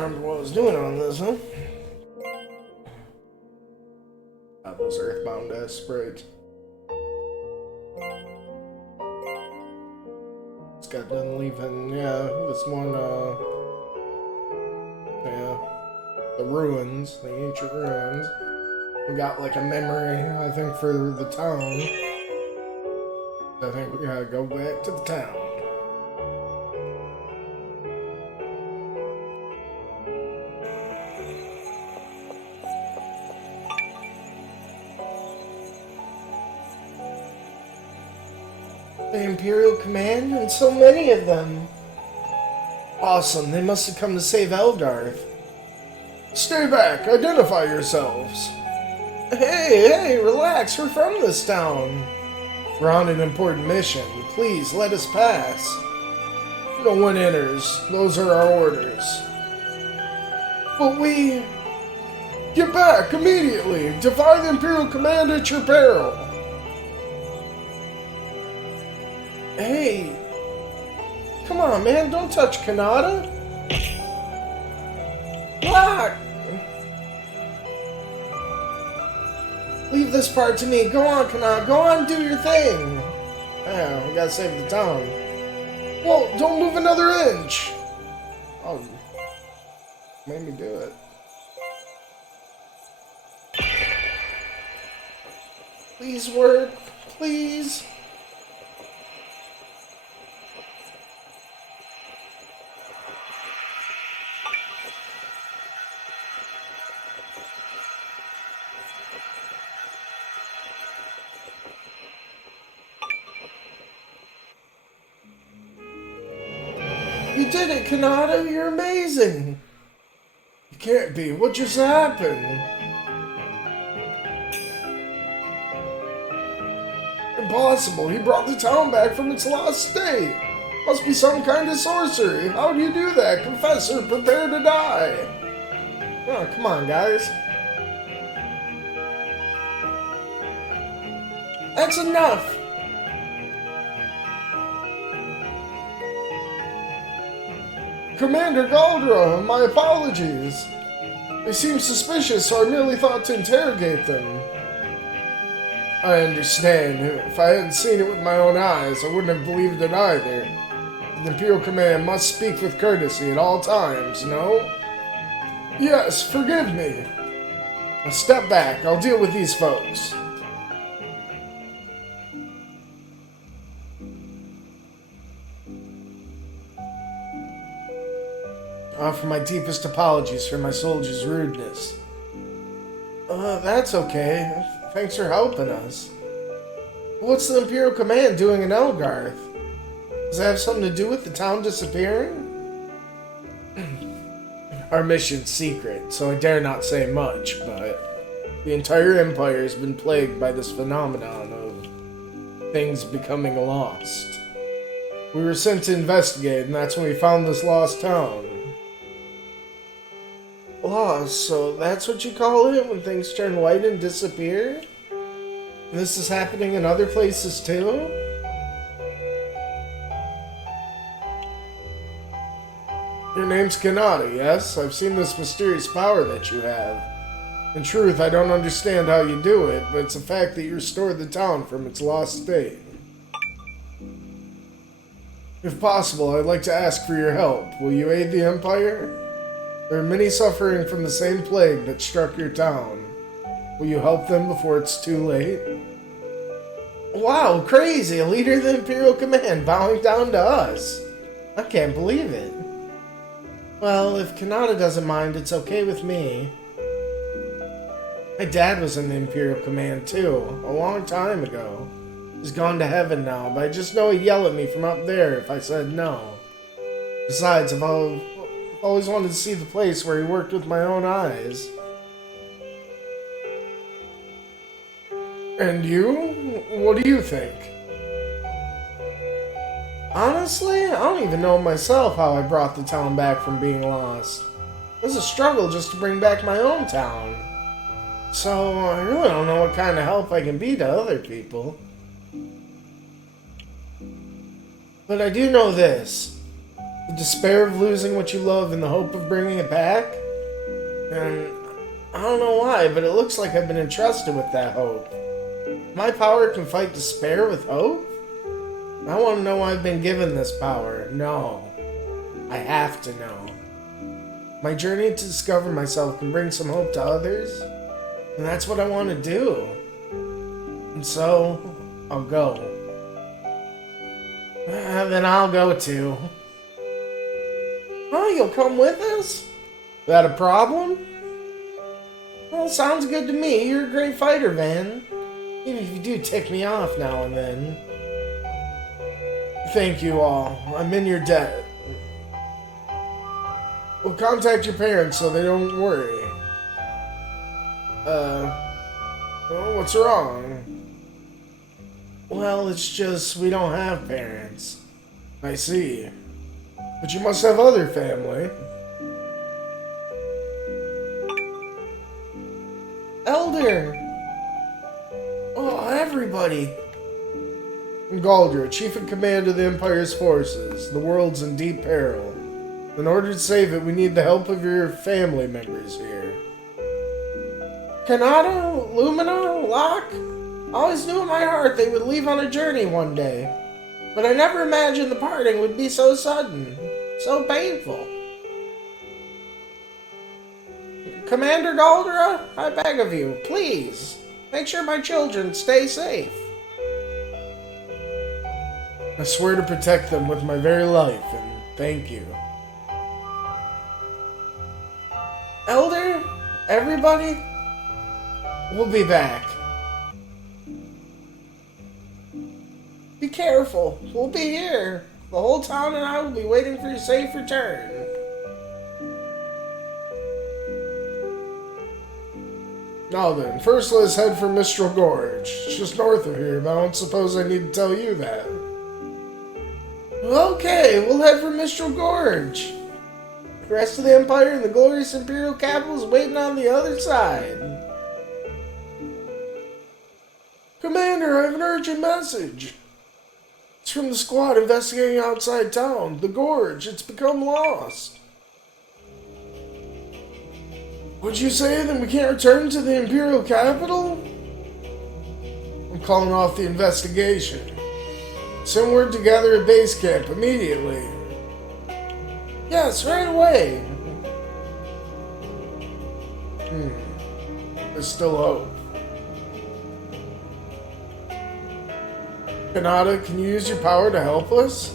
remember what I was doing on this, huh? God, those earthbound ass sprites. Just got done leaving, this one, the ruins, the ancient ruins. We got like a memory, I think, for the town. I think we gotta go back to the town. The Imperial Command, and so many of them. Awesome, they must have come to save Elgarth. Stay back, identify yourselves. Hey, relax, we're from this town. We're on an important mission. Please, let us pass. No one enters. Those are our orders. But we... Get back, immediately! Defy the Imperial Command at your peril! Hey! Come on, man, don't touch Kanata! Block! Leave this part to me. Go on, Kanata. Go on, do your thing. Yeah, we gotta save the town. Whoa, don't move another inch. Oh, made me do it. Please work, please. You did it, Kanata! You're amazing! You can't be. What just happened? Impossible. He brought the town back from its lost state. Must be some kind of sorcery. How do you do that? Confessor, prepare to die. Oh, come on, guys. That's enough! Commander Galdra, my apologies. They seem suspicious, so I merely thought to interrogate them. I understand. If I hadn't seen it with my own eyes, I wouldn't have believed it either. The Imperial Command must speak with courtesy at all times, no? Yes, forgive me. Now step back. I'll deal with these folks. I offer my deepest apologies for my soldiers' rudeness. That's okay. Thanks for helping us. What's the Imperial Command doing in Elgarth? Does that have something to do with the town disappearing? Our mission's secret, so I dare not say much, but the entire Empire has been plagued by this phenomenon of things becoming lost. We were sent to investigate, and that's when we found this lost town. Lost, so that's what you call it when things turn white and disappear? This is happening in other places too? Your name's Kanata, yes? I've seen this mysterious power that you have. In truth, I don't understand how you do it, but it's a fact that you restored the town from its lost state. If possible, I'd like to ask for your help. Will you aid the Empire? There are many suffering from the same plague that struck your town. Will you help them before it's too late? Wow, crazy! A leader of the Imperial Command bowing down to us! I can't believe it. Well, if Kanata doesn't mind, it's okay with me. My dad was in the Imperial Command too, a long time ago. He's gone to heaven now, but I just know he'd yell at me from up there if I said no. Besides, I've always wanted to see the place where he worked with my own eyes. And you? What do you think? Honestly, I don't even know myself how I brought the town back from being lost. It was a struggle just to bring back my own town. So, I really don't know what kind of help I can be to other people. But I do know this. The despair of losing what you love and the hope of bringing it back? And I don't know why, but it looks like I've been entrusted with that hope. My power can fight despair with hope? I want to know why I've been given this power. No. I have to know. My journey to discover myself can bring some hope to others, and that's what I want to do. And so, I'll go. Then I'll go too. Oh, you'll come with us? That a problem? Well, sounds good to me. You're a great fighter, Van. Even if you do tick me off now and then. Thank you all. I'm in your debt. We'll contact your parents so they don't worry. Well, what's wrong? Well, it's just we don't have parents. I see. But you must have other family. Elder! Oh, everybody! I'm Galdra, Chief in Command of the Empire's forces. The world's in deep peril. In order to save it, we need the help of your family members here. Kanata? Lumina? Locke? I always knew in my heart they would leave on a journey one day. But I never imagined the parting would be so sudden. So painful. Commander Galdra, I beg of you, please, make sure my children stay safe. I swear to protect them with my very life, and thank you. Elder? Everybody? We'll be back. Be careful. We'll be here. The whole town and I will be waiting for your safe return. Now then, first let's head for Mistral Gorge. It's just north of here, but I don't suppose I need to tell you that. Okay, we'll head for Mistral Gorge. The rest of the Empire and the glorious Imperial capital is waiting on the other side. Commander, I have an urgent message. It's from the squad investigating outside town. The Gorge, it's become lost. Would you say that we can't return to the Imperial capital? I'm calling off the investigation. Send word together at base camp immediately. Yes, right away. There's still hope. Kanata, can you use your power to help us?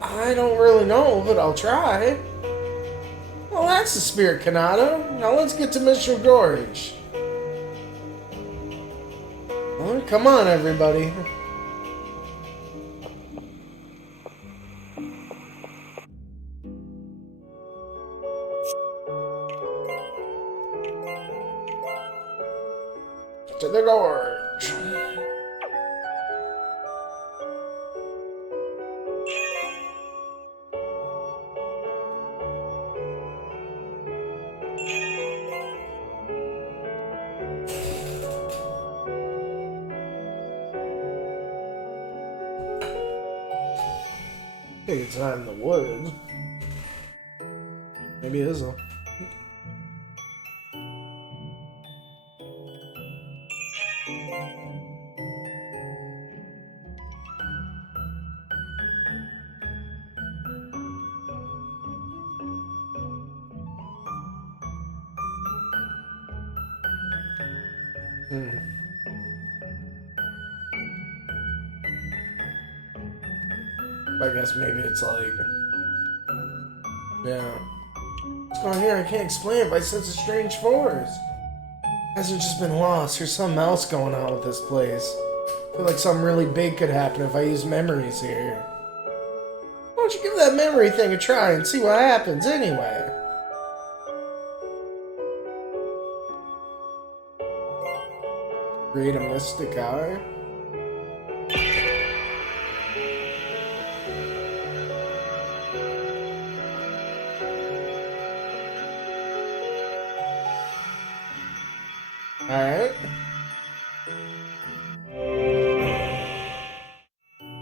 I don't really know, but I'll try. Well, that's the spirit, Kanata. Now let's get to Mistral Gorge. Well, come on, everybody. To the gorge. I think it's not in the woods. Maybe it is though. I guess maybe it's like... Yeah. What's going on here? I can't explain it, but I sense a strange force. Hasn't just been lost. There's something else going on with this place. I feel like something really big could happen if I use memories here. Why don't you give that memory thing a try and see what happens anyway? Create a mystic eye? Alright.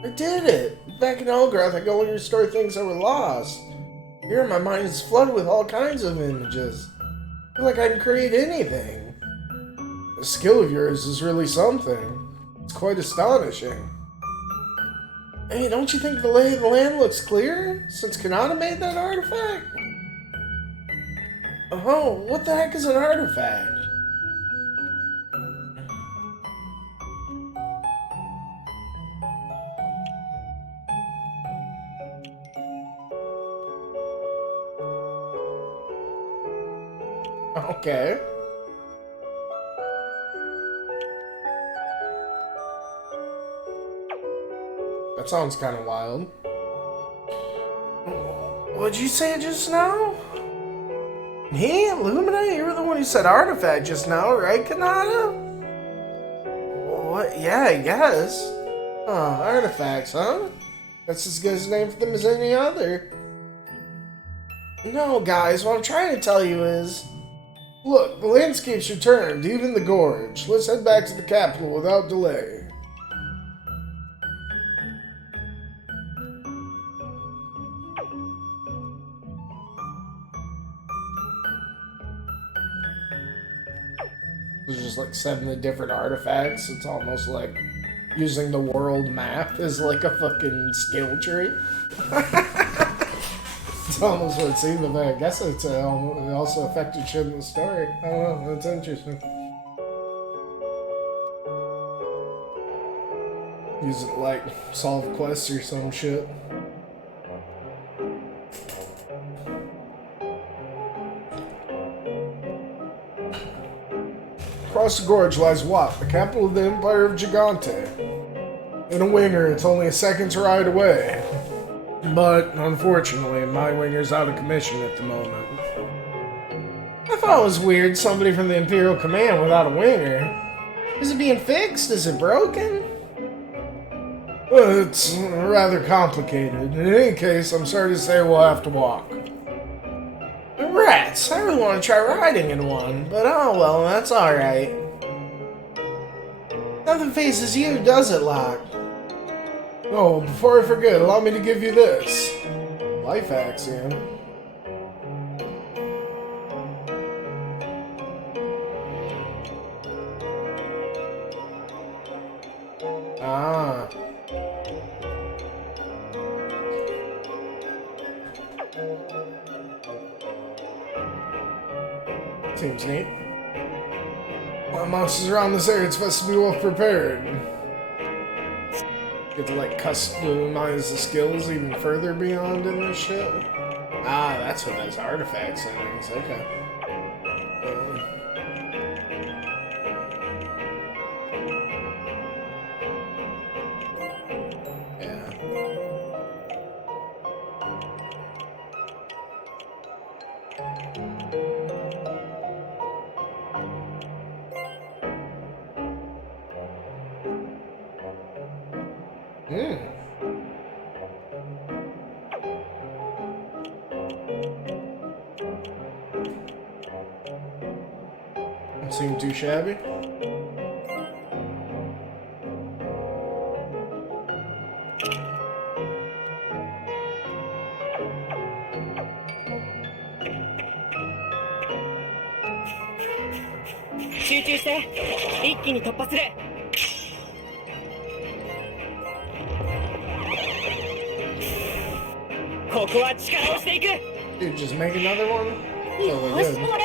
I did it! back in Elgarth, I go and restore things that were lost. Here, my mind is flooded with all kinds of images. I feel like I can create anything. The skill of yours is really something. It's quite astonishing. Hey, don't you think the lay of the land looks clear since Kanata made that artifact? Oh, what the heck is an artifact? Okay. That sounds kind of wild. What'd you say just now? Me? Lumina? You were the one who said artifact just now, right, Kanata? What? Yeah, I guess. Oh, artifacts, huh? That's as good a name for them as any other. No, guys, what I'm trying to tell you is... Look, the landscape's returned, even the gorge. Let's head back to the capital without delay. There's just like 7 different artifacts. It's almost like using the world map as like a fucking skill tree. It's almost what it seemed, but I guess it also affected shit in the story. I don't know, that's interesting. Use it to, like, solve quests or some shit. Across the gorge lies Wat, the capital of the Empire of Gigante. In a winger, it's only a second's ride away. But, unfortunately, my winger's out of commission at the moment. I thought it was weird, somebody from the Imperial Command without a winger. Is it being fixed? Is it broken? Well, it's rather complicated. In any case, I'm sorry to say we'll have to walk. Rats! I really want to try riding in one, but oh well, that's alright. Nothing faces you, does it, Locke? Oh, before I forget, allow me to give you this. Life axiom. Ah. Seems neat. While monsters around this area, it's best to be well prepared. Get to like customize the skills even further beyond in this shit. Ah, that's what those artifacts and things. Okay. Yeah. Don't seem too shabby. Dude, just make another one? Totally good.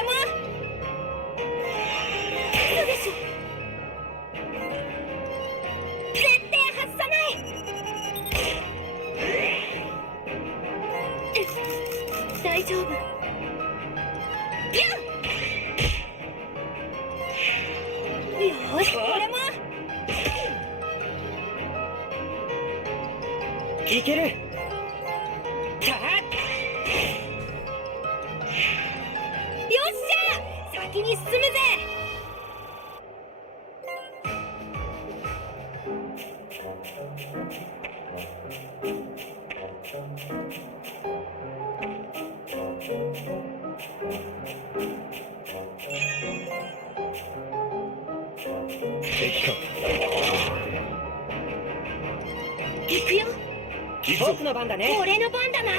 僕の番だね。俺の番だな。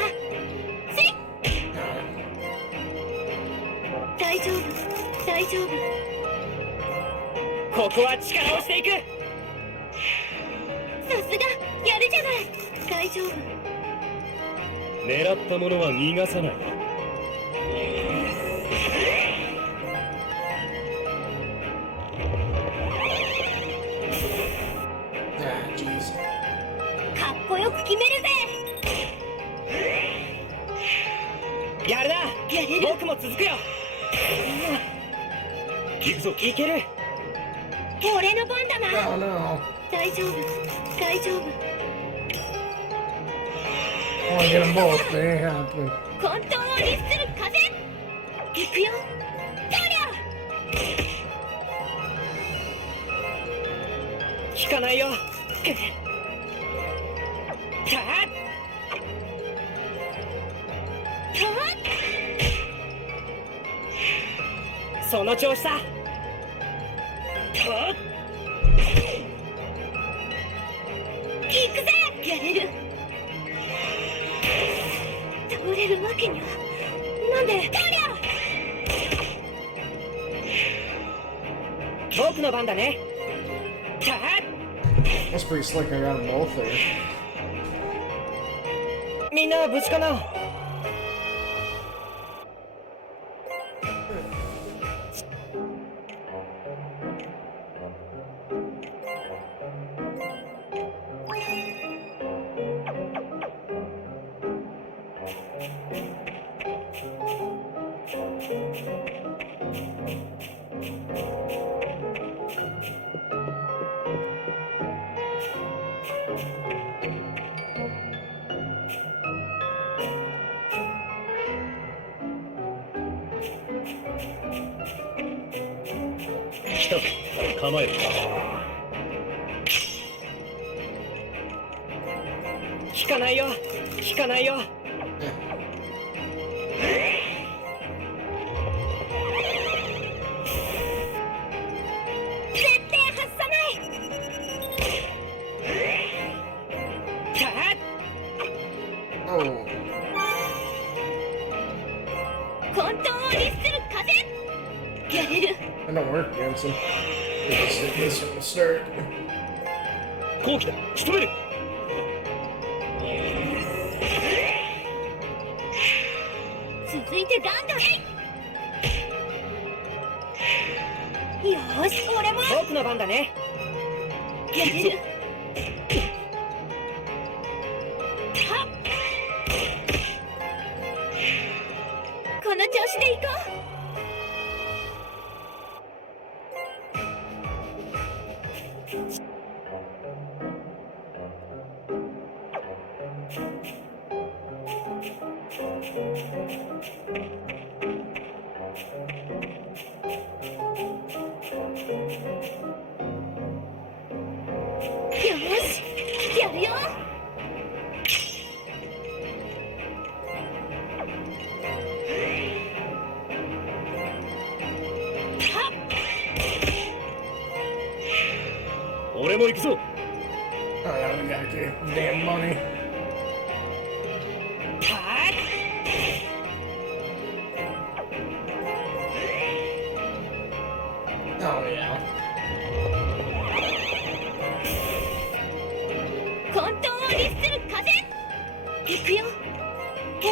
せい。大丈夫大丈夫。ここは力をしていく。さすがやるじゃない。大丈夫。狙ったものは逃がさない。かっこよく決めるぜ。やるな。やれる。僕も続くよ。行くぞ。いける。俺の番だな。 Oh no. 大丈夫大丈夫。 I want to get them both, but it ain't happening. 混沌を律する風。行くよ。とりゃ。効かないよ。たっその調子だ。行くぜ。やれる。通れるわけには。なんで。とりゃ。僕の番だね。たっ That's pretty slick. I got them both there. みんな無事かな。来た。構える。効かないよ。効かないよ。絶対外さない。たっ Oh. 混沌を律する風。やれる。 That don't work against him. This will start. 後期だ。仕留める。続いてガンガン。よーし俺も。僕の番だね。やれる。はっ。この調子でいこう。よしやるよ。俺も行くぞ。 Oh yeah, we gotta get damn money. たっ Oh yeah. 混沌を律する風。行くよ。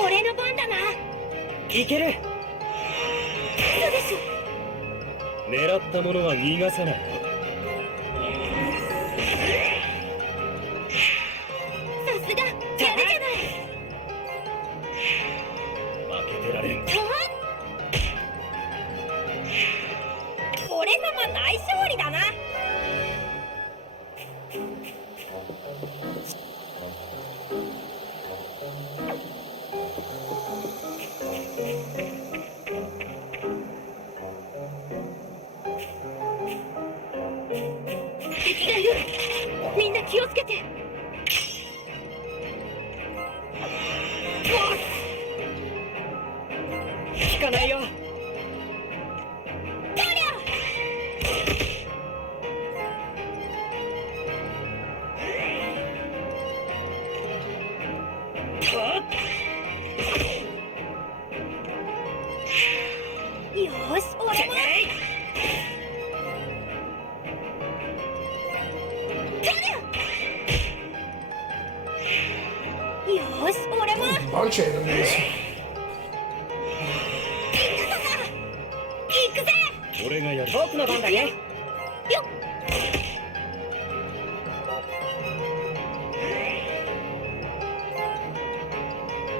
俺の番だな。いける。そうでしょ。狙ったものは逃がさない。さすがやるじゃない。負けてられん。はっ。俺様大勝利だな。敵がいる。みんな気をつけて。効かないよ。とりゃ。punch enemies. 行くぜ。俺がやる。僕の番だね。よっ。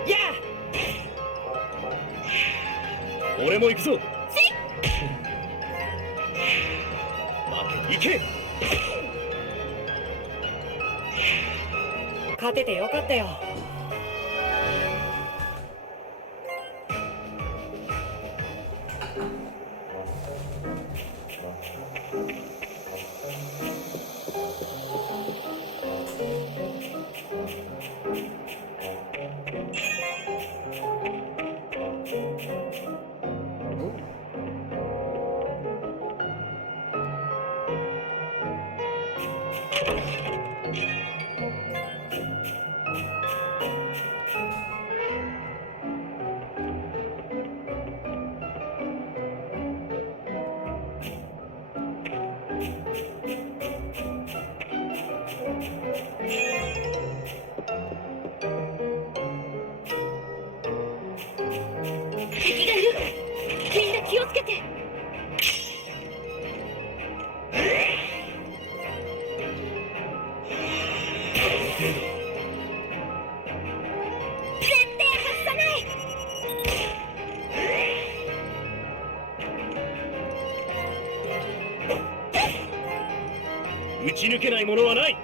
や俺も行くぞ。せい。行け。勝ててよかったよ。敵がいる。みんな気をつけて。絶対外さない。打ち抜けないものはない。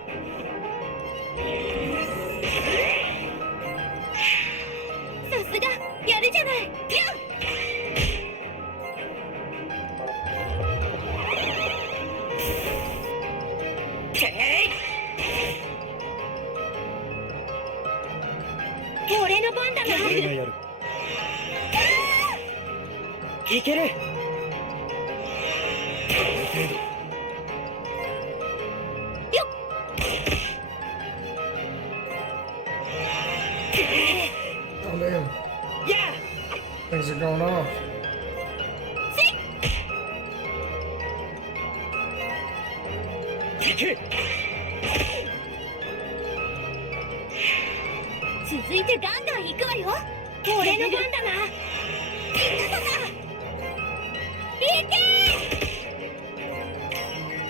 さすがやるじゃない。や俺の番だな。俺がやる。いける。よっ。Oh damn. や Things are going off. 行け。続いてガンガン行くわよ。俺の番だな。行け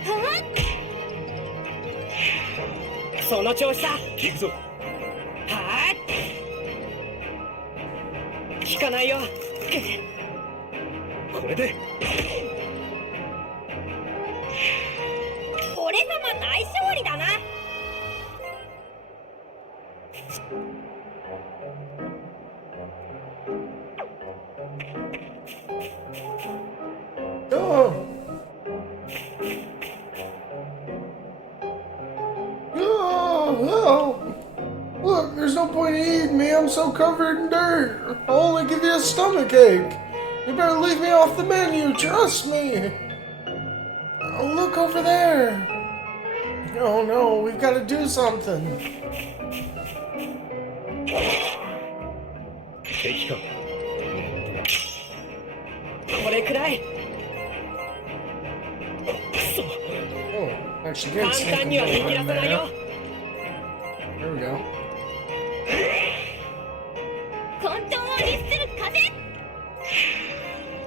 ー。はっ。その調子だ。行くぞ。はーい。聞かないよ。これで。俺様大勝利だな。Oh. Oh. Look, there's no point in eating me. I'm so covered in dirt. I'll only give you a stomachache. You better leave me off the menu. Trust me. Oh, look over there. Oh no, we've got to do something. 敵か。これくらい。 Oh, actually 簡 good 単 sneaking には over 逃げ出 in さない there. よ。 There we go. 混沌を律する風。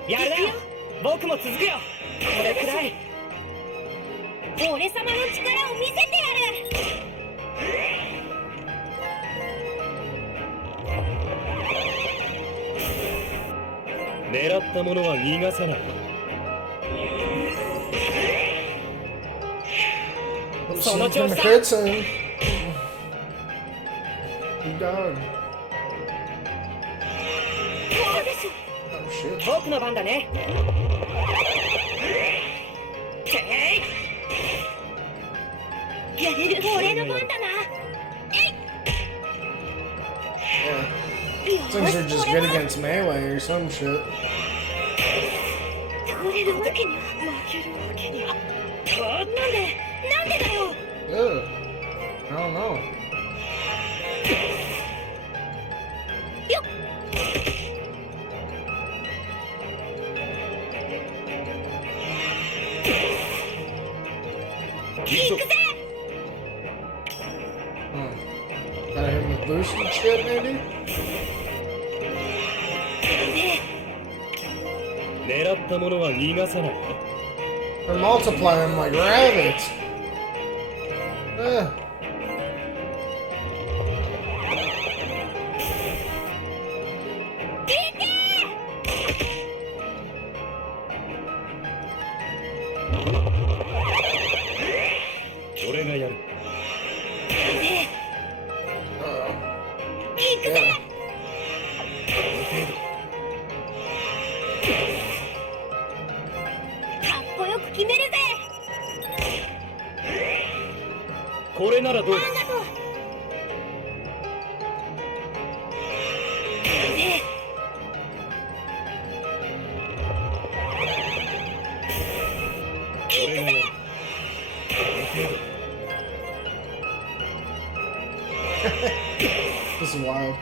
やるな。僕も続くよ。これくらい。俺様の力を見せてやる。狙ったものは逃がさない。 Let's So see much if him of hits him. He died. そうでしょ。 Oh shit. 僕の番だね。やれる。俺の番だな。 Yeah. Things are just good against melee or some shit. 倒れるわけには。負けるわけには。なんでだよ。 Ugh. I don't know. よっ。行くぜ。 Gotta hit him with boosted shit, maybe? 狙ったものは逃がさないよ。 They're multiplying like rabbits. Ugh. 俺がやる。行くぜ。かっこよく決めるぜ。これならどうだ。あんなと。ね 俺がやる。 This is wild.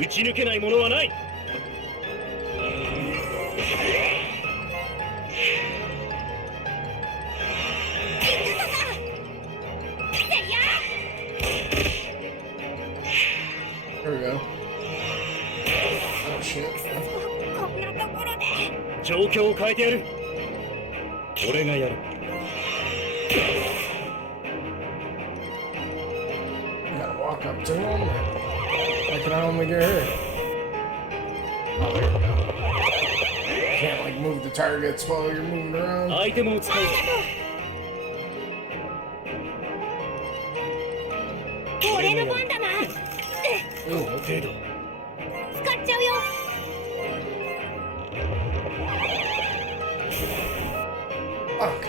打ち抜けないものはない。There we go. Oh shit. こんなところで。状況を変えてやる。俺がやる。 Gotta walk up to him. Why can I only get her? Oh, there we go. Can't like move the targets while you're moving around. アイテムを使う。俺の番だな。この程度。使っちゃうよ。 Fuck.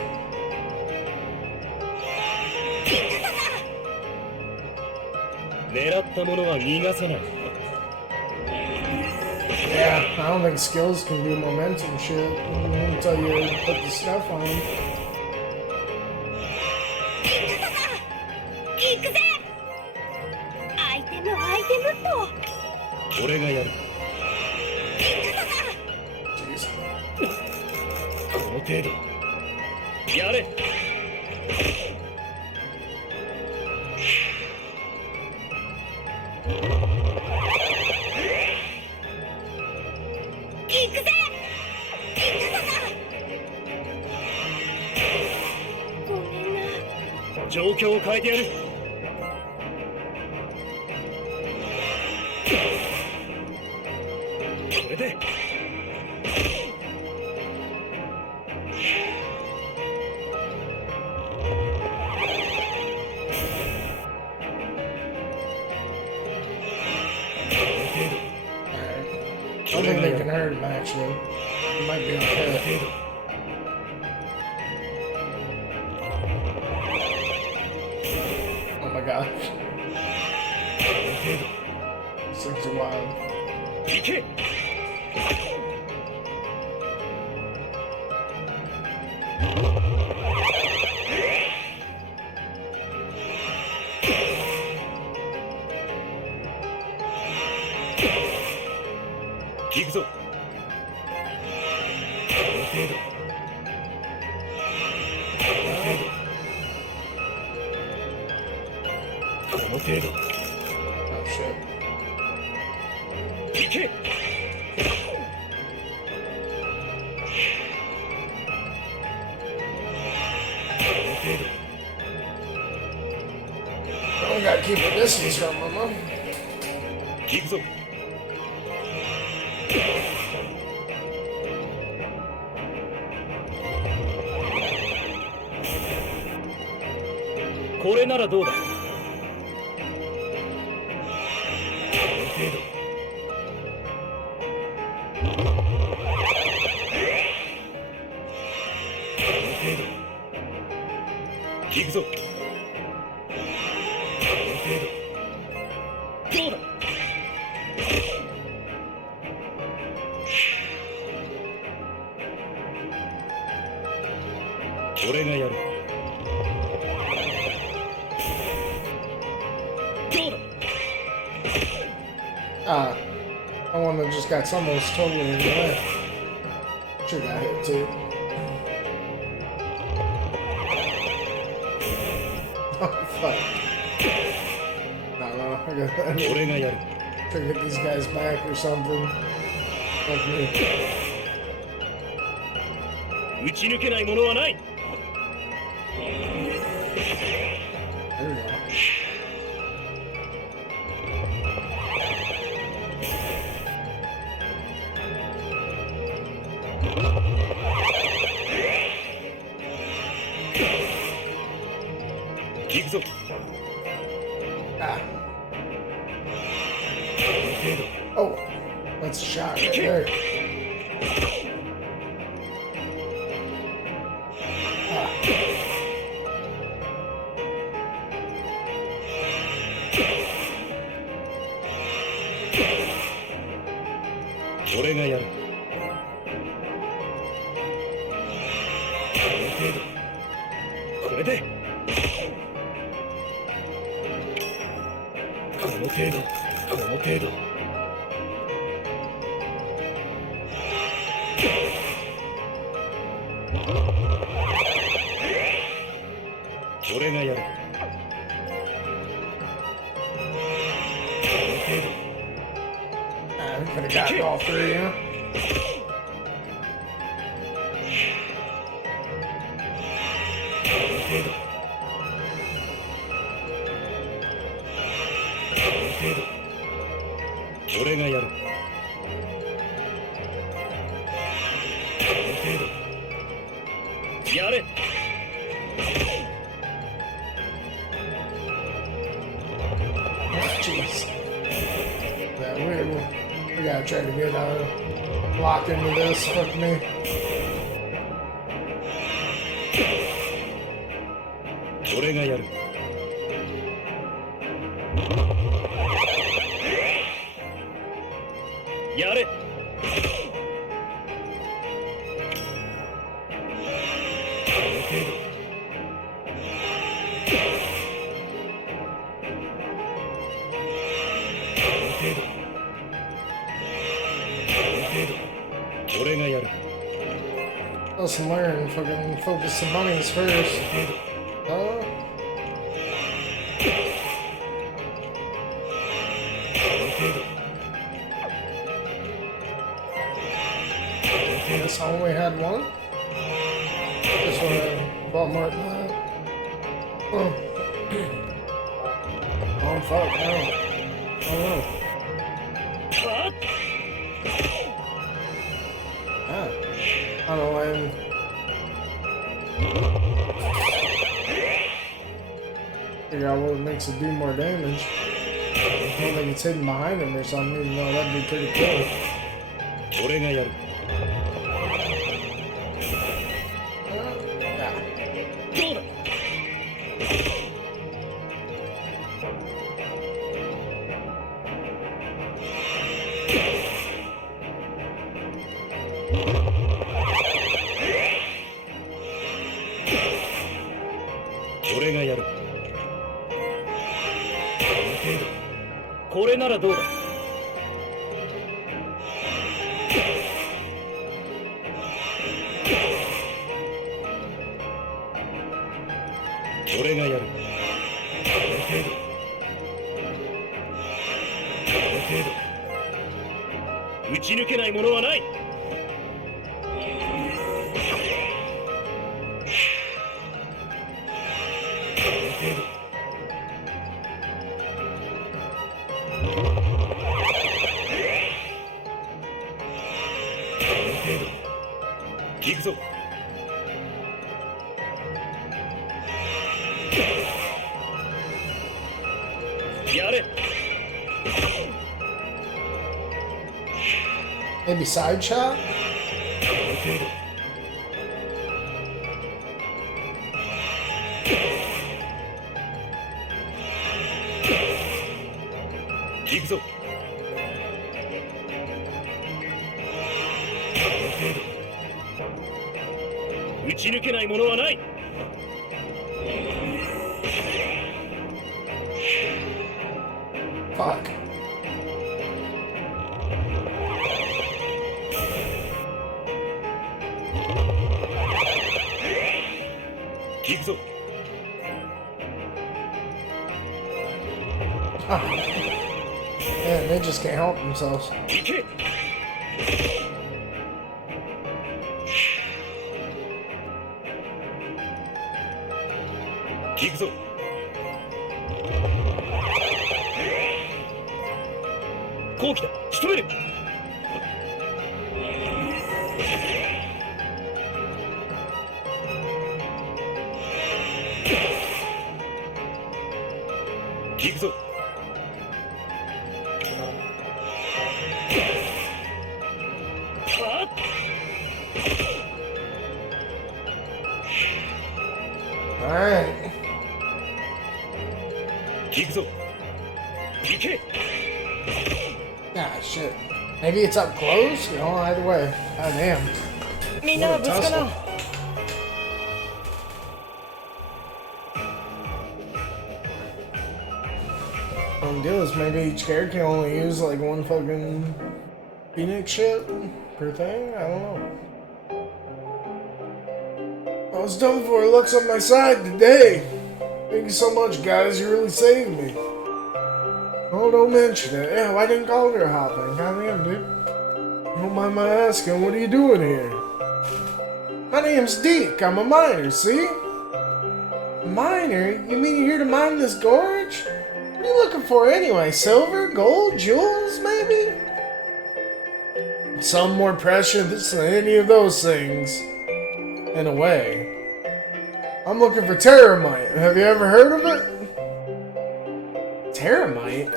狙ったものは逃がさない。 Yeah, I don't think skills can do momentum shit until you put the stuff on them. 行くぜ。アイテムと。俺がやる。 Jeez. この程度。やれ。 行くぜ。ごめんな。状況を変えてやる。これで。 I don't think they can hurt him actually. He might be okay. Oh my god. These things are wild. 行け。 行くぞ。この程度。この程度。 Oh shit. 行け。 I gotta keep a distance from him, huh? 行くぞ。 これならどうだ。この程度。この程度。行くぞ。この程度。どうだ。俺がやる。 Ah, I one that just got almost totally in the way. Sure got hit too. Oh fuck. I don't know. I gotta 俺がやる。 try to get these guys back or something. Fuck me. 打ち抜けないものはない。 There we go. 行くぞ。 Ah. Oh, that's a shot right there. Ah. 俺がやる。これでこの程度、この程度。俺がやる。Ah, we could have gotten all three, huh? 俺がやる。やれ。 Jeez. Yeah, we gotta try to get locked into this. Fuck me. 俺がやる。やれ。俺がやる。 Let's learn. Fucking focus the monies first. Guess I only had one. This one I bought more than that. Oh, oh fuck, no. Oh no. Ah. I don't know why I'm... Figure out what makes it do more damage. I don't think it's hidden behind him or something, even though that'd be pretty cool. 俺がやる。 Yeah. どうだ。俺がやる。これならどうだ。俺がやる。打ち抜けないものはない。 行くぞ。やれ。 Maybe side shot? 行くぞ。打ち抜けないものはない。 Fuck. 行くぞ。 Ah. Man, they just can't help themselves. 行け。行くぞ。好機だ。仕留める。行くぞ。はっ。 Alright. 行くぞ。行け。 Ah, shit. Maybe it's up close? You know, either way. God damn. みんなは無事かな。 Only deal is maybe each character can only use like one fucking Phoenix ship per thing? I don't know. I was done before it looks on my side today. Thank you so much, guys. You really saved me. Oh, don't mention it. Yeah, why didn't Calder hop in? Goddamn, dude. Don't mind my asking, what are you doing here? My name's Deke. I'm a miner, see? A miner? You mean you're here to mine this gorge? What are you looking for anyway? Silver? Gold? Jewels, maybe? Some more precious than any of those things. In a way. I'm looking for Terramite. Have you ever heard of it? Terramite?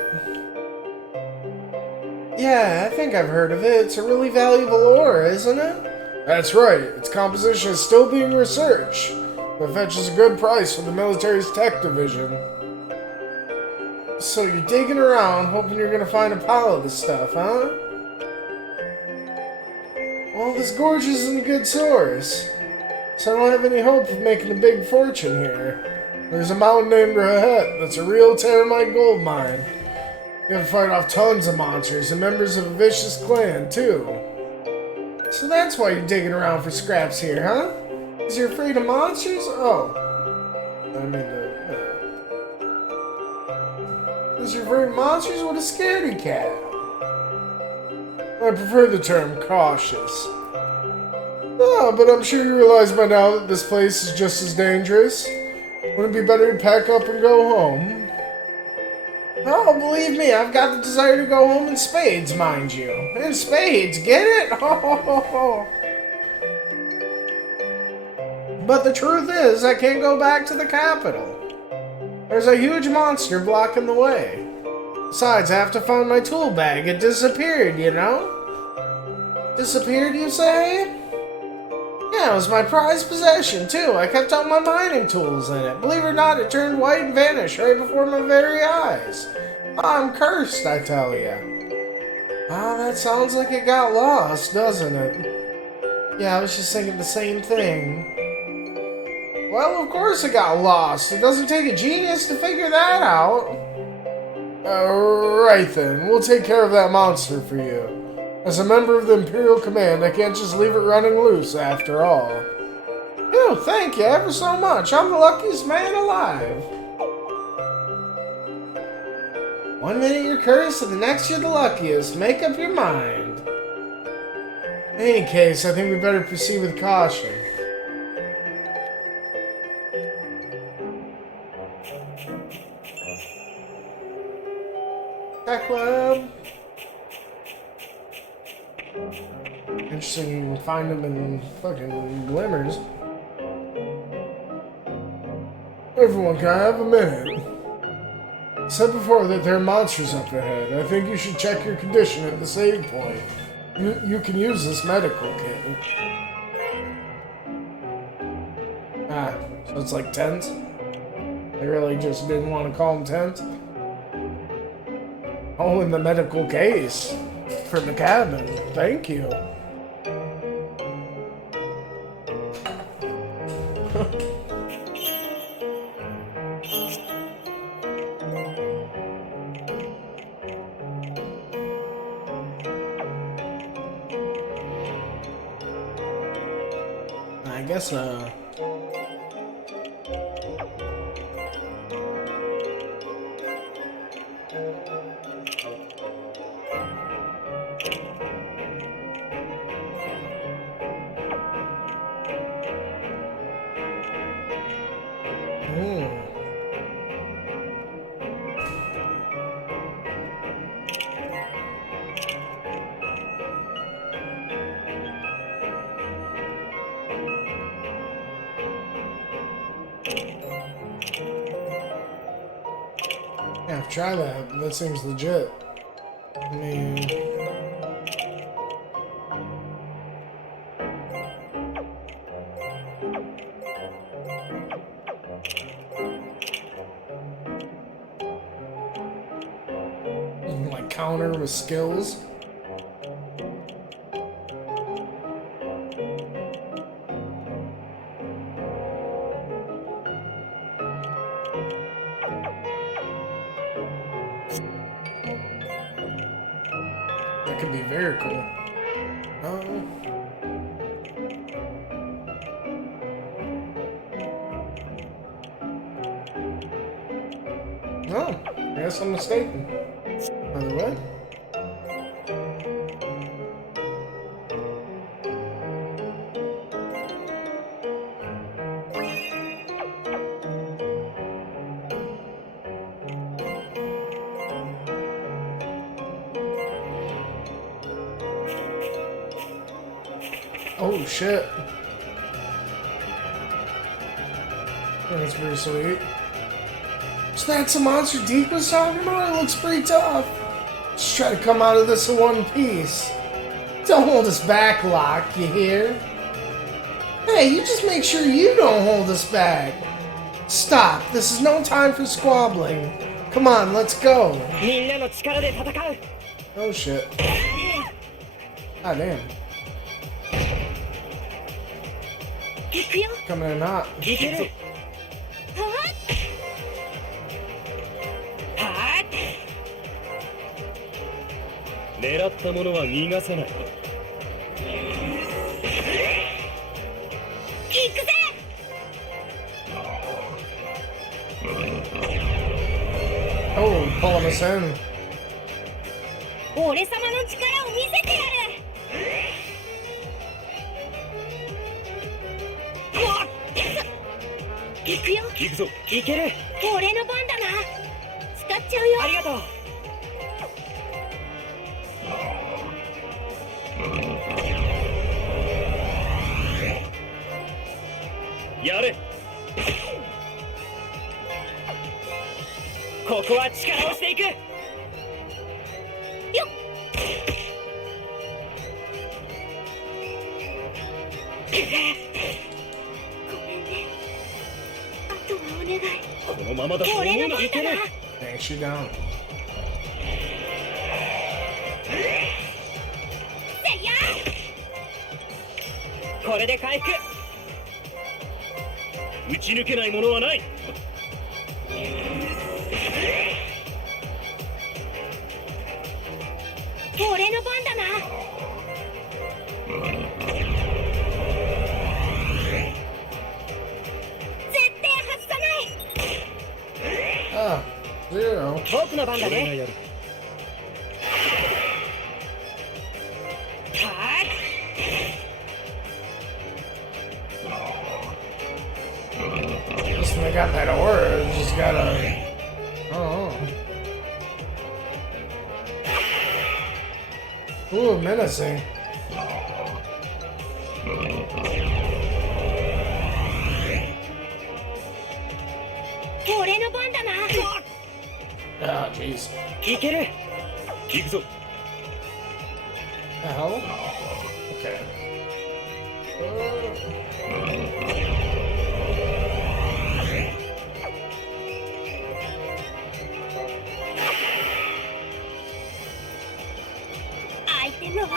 Yeah, I think I've heard of it. It's a really valuable ore, isn't it? That's right. Its composition is still being researched, but fetches a good price for the military's tech division. So you're digging around, hoping you're gonna find a pile of this stuff, huh? Well, this gorge isn't a good source, so I don't have any hope of making a big fortune here. There's a mountain named Rahet that's a real Terramite gold mine. You have to fight off tons of monsters and members of a vicious clan, too. So that's why you're digging around for scraps here, huh? Because you're afraid of monsters? Oh. I mean, because you're afraid of monsters? What a scaredy cat. I prefer the term cautious. Oh, but I'm sure you realize by now that this place is just as dangerous. Wouldn't it be better to pack up and go home? Oh, believe me, I've got the desire to go home in spades, mind you. In spades, get it? But the truth is, I can't go back to the capital. There's a huge monster blocking the way. Besides, I have to find my tool bag. It disappeared, you know? Disappeared, you say? Yeah, it was my prized possession, too. I kept all my mining tools in it. Believe it or not, it turned white and vanished right before my very eyes. I'm cursed, I tell ya. Ah, that sounds like it got lost, doesn't it? Yeah, I was just thinking the same thing. Well, of course it got lost. It doesn't take a genius to figure that out. Right then, we'll take care of that monster for you. As a member of the Imperial Command, I can't just leave it running loose after all. Ew, thank you ever so much. I'm the luckiest man alive. One minute you're cursed, and the next you're the luckiest. Make up your mind. In any case, I think we better proceed with caution. Tech lab. Interesting, you can find them in fucking glimmers. Everyone, can I have a minute? I said before that there are monsters up ahead. I think you should check your condition at the save point. You can use this medical kit. Ah, so it's like tent? They really just didn't want to call them tent? Oh, in the medical case. For the cabin. Thank you. I guess, Yeah, try that. That seems legit. I mean... like counter with skills. That could be very cool. Oh. Oh, I guess I'm mistaken. By the way. Oh shit. That's pretty sweet. So that's the monster Deke was talking about? It looks pretty tough. Just try to come out of this in one piece. Don't hold us back, Locke, you hear? Hey, you just make sure you don't hold us back. Stop. This is no time for squabbling. Come on, let's go. みんなの力で戦う Oh shit. Ah damn. 行くよ Coming in hot. いけるはは狙ったものは逃がさない。っ行くぜ Oh, pulling us in. 俺様の力を見せてやる行くよ行くぞ。いける俺の番だな使っちゃうよありがとうやれ。ここは力をしていくよっごめんねあとはお願いこのままだと思うな。俺の番だな Thanks, you down. せいやこれで回復打ち抜けないものはない。俺の番だな絶対外さない Ah, zero. 僕の番だね俺がやる。は Listen, they got that aura. Just gotta. I don't know. Ooh, menacing. 俺の番だな Ah, jeez. いける行くぞ。 The hell? Okay.アイテムと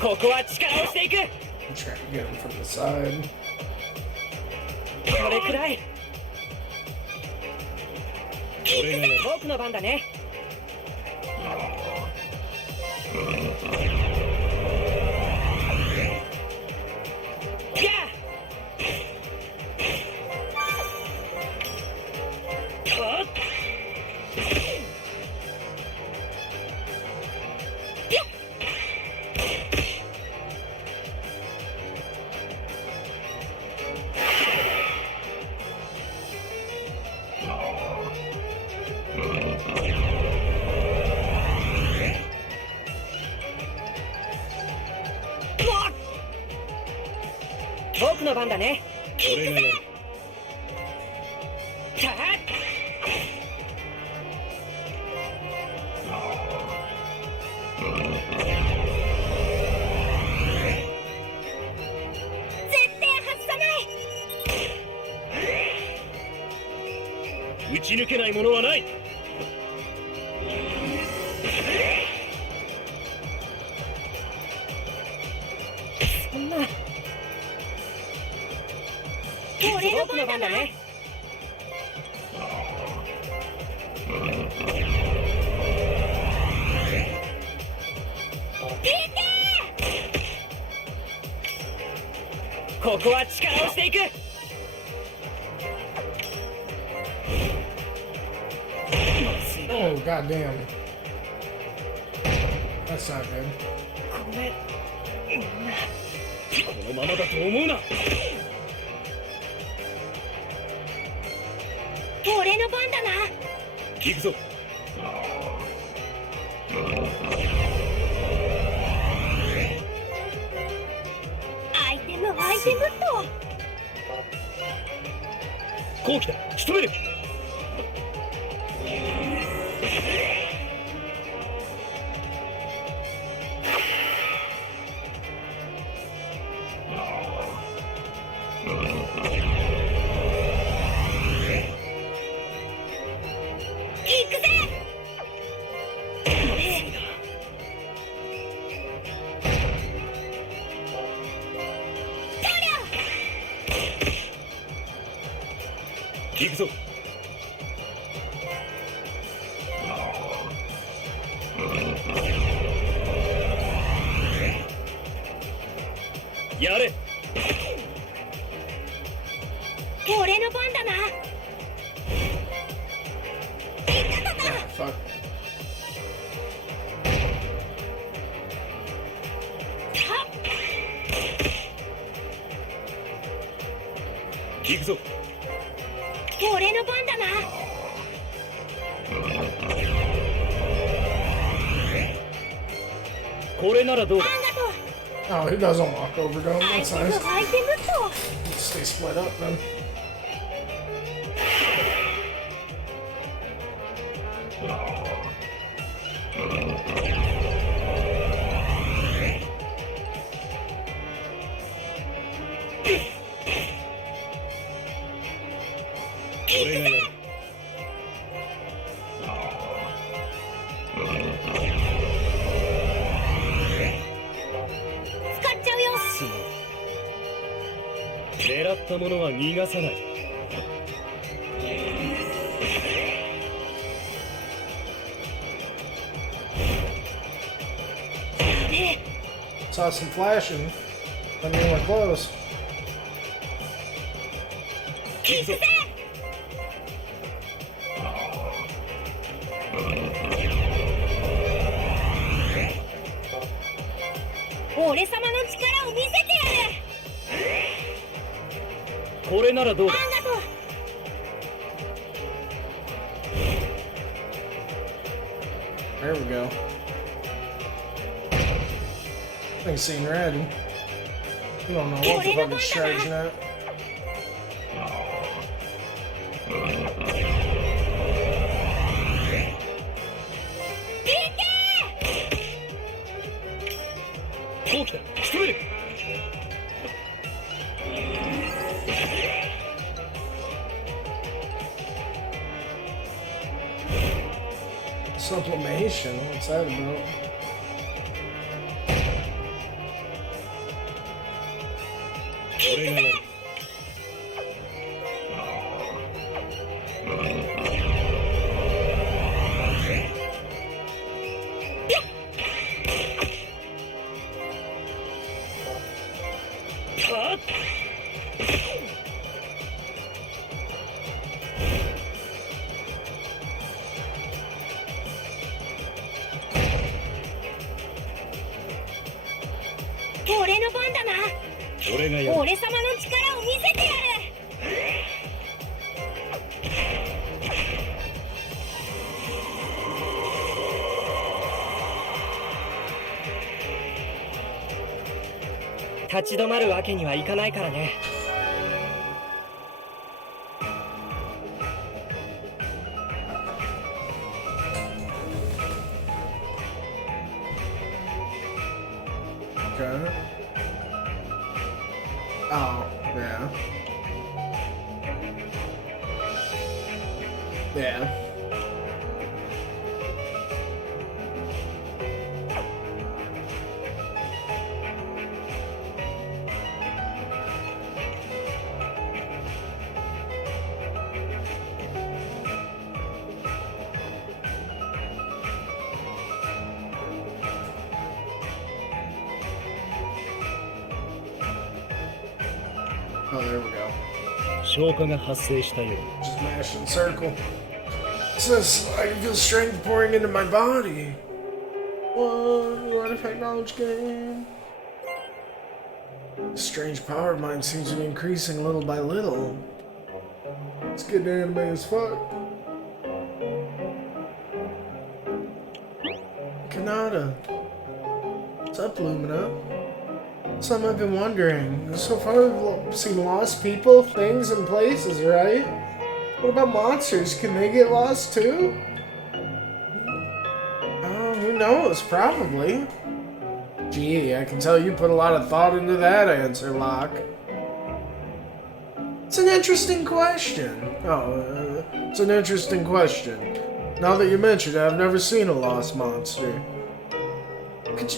ここは力をしていく I'm trying to get him from the side. これくらい俺がやる。僕の番だねやあはっ僕の番だね。俺がやる。さあ絶対外さない。打ち抜けないものはない。そんな。俺の僕の番だな。番だね。ここは力をしていく。 Oh, goddamn. That's not good. ごめん。このままだと思うな。俺の番だな。行くぞ。アイテムと。こう来た。仕留める。行くぜ。行くぞ。やれ。俺の番だな。 Fuck. 行くぞ。俺の番だな。これならどうだ。ありがとう。 Oh, he doesn't walk over to him. アイ That's テム nice. と。 Stay split up then. Let's 狙ったものは逃がさない。Saw some flashing. I mean, we're close. 行くぞ。俺様の力を見せてやる。これならどうだ。ありがとう。 There we go. Thing's seeing red. You don't know what the fuck it's charging at. PK! こう来た。仕留める。Sublimation? What's that about?俺がやる。はっ。俺の番だな。俺がやる。俺様の力を見せてやる。立ち止まるわけにはいかないからね。Okay. Oh, yeah. Yeah. Oh, there we go. 消化が発生したよう。 Just mash and circle. It says I can feel strength pouring into my body. What? New artifact knowledge gain. This strange power of mine seems to be increasing little by little. It's good anime as fuck. Kanata. What's up, Lumina? Something I've been wondering. So far we've seen lost people, things, and places, right? What about monsters? Can they get lost too? Who knows? Probably. Gee, I can tell you put a lot of thought into that answer, Locke. It's an interesting question. It's an interesting question. Now that you mention it, I've never seen a lost monster.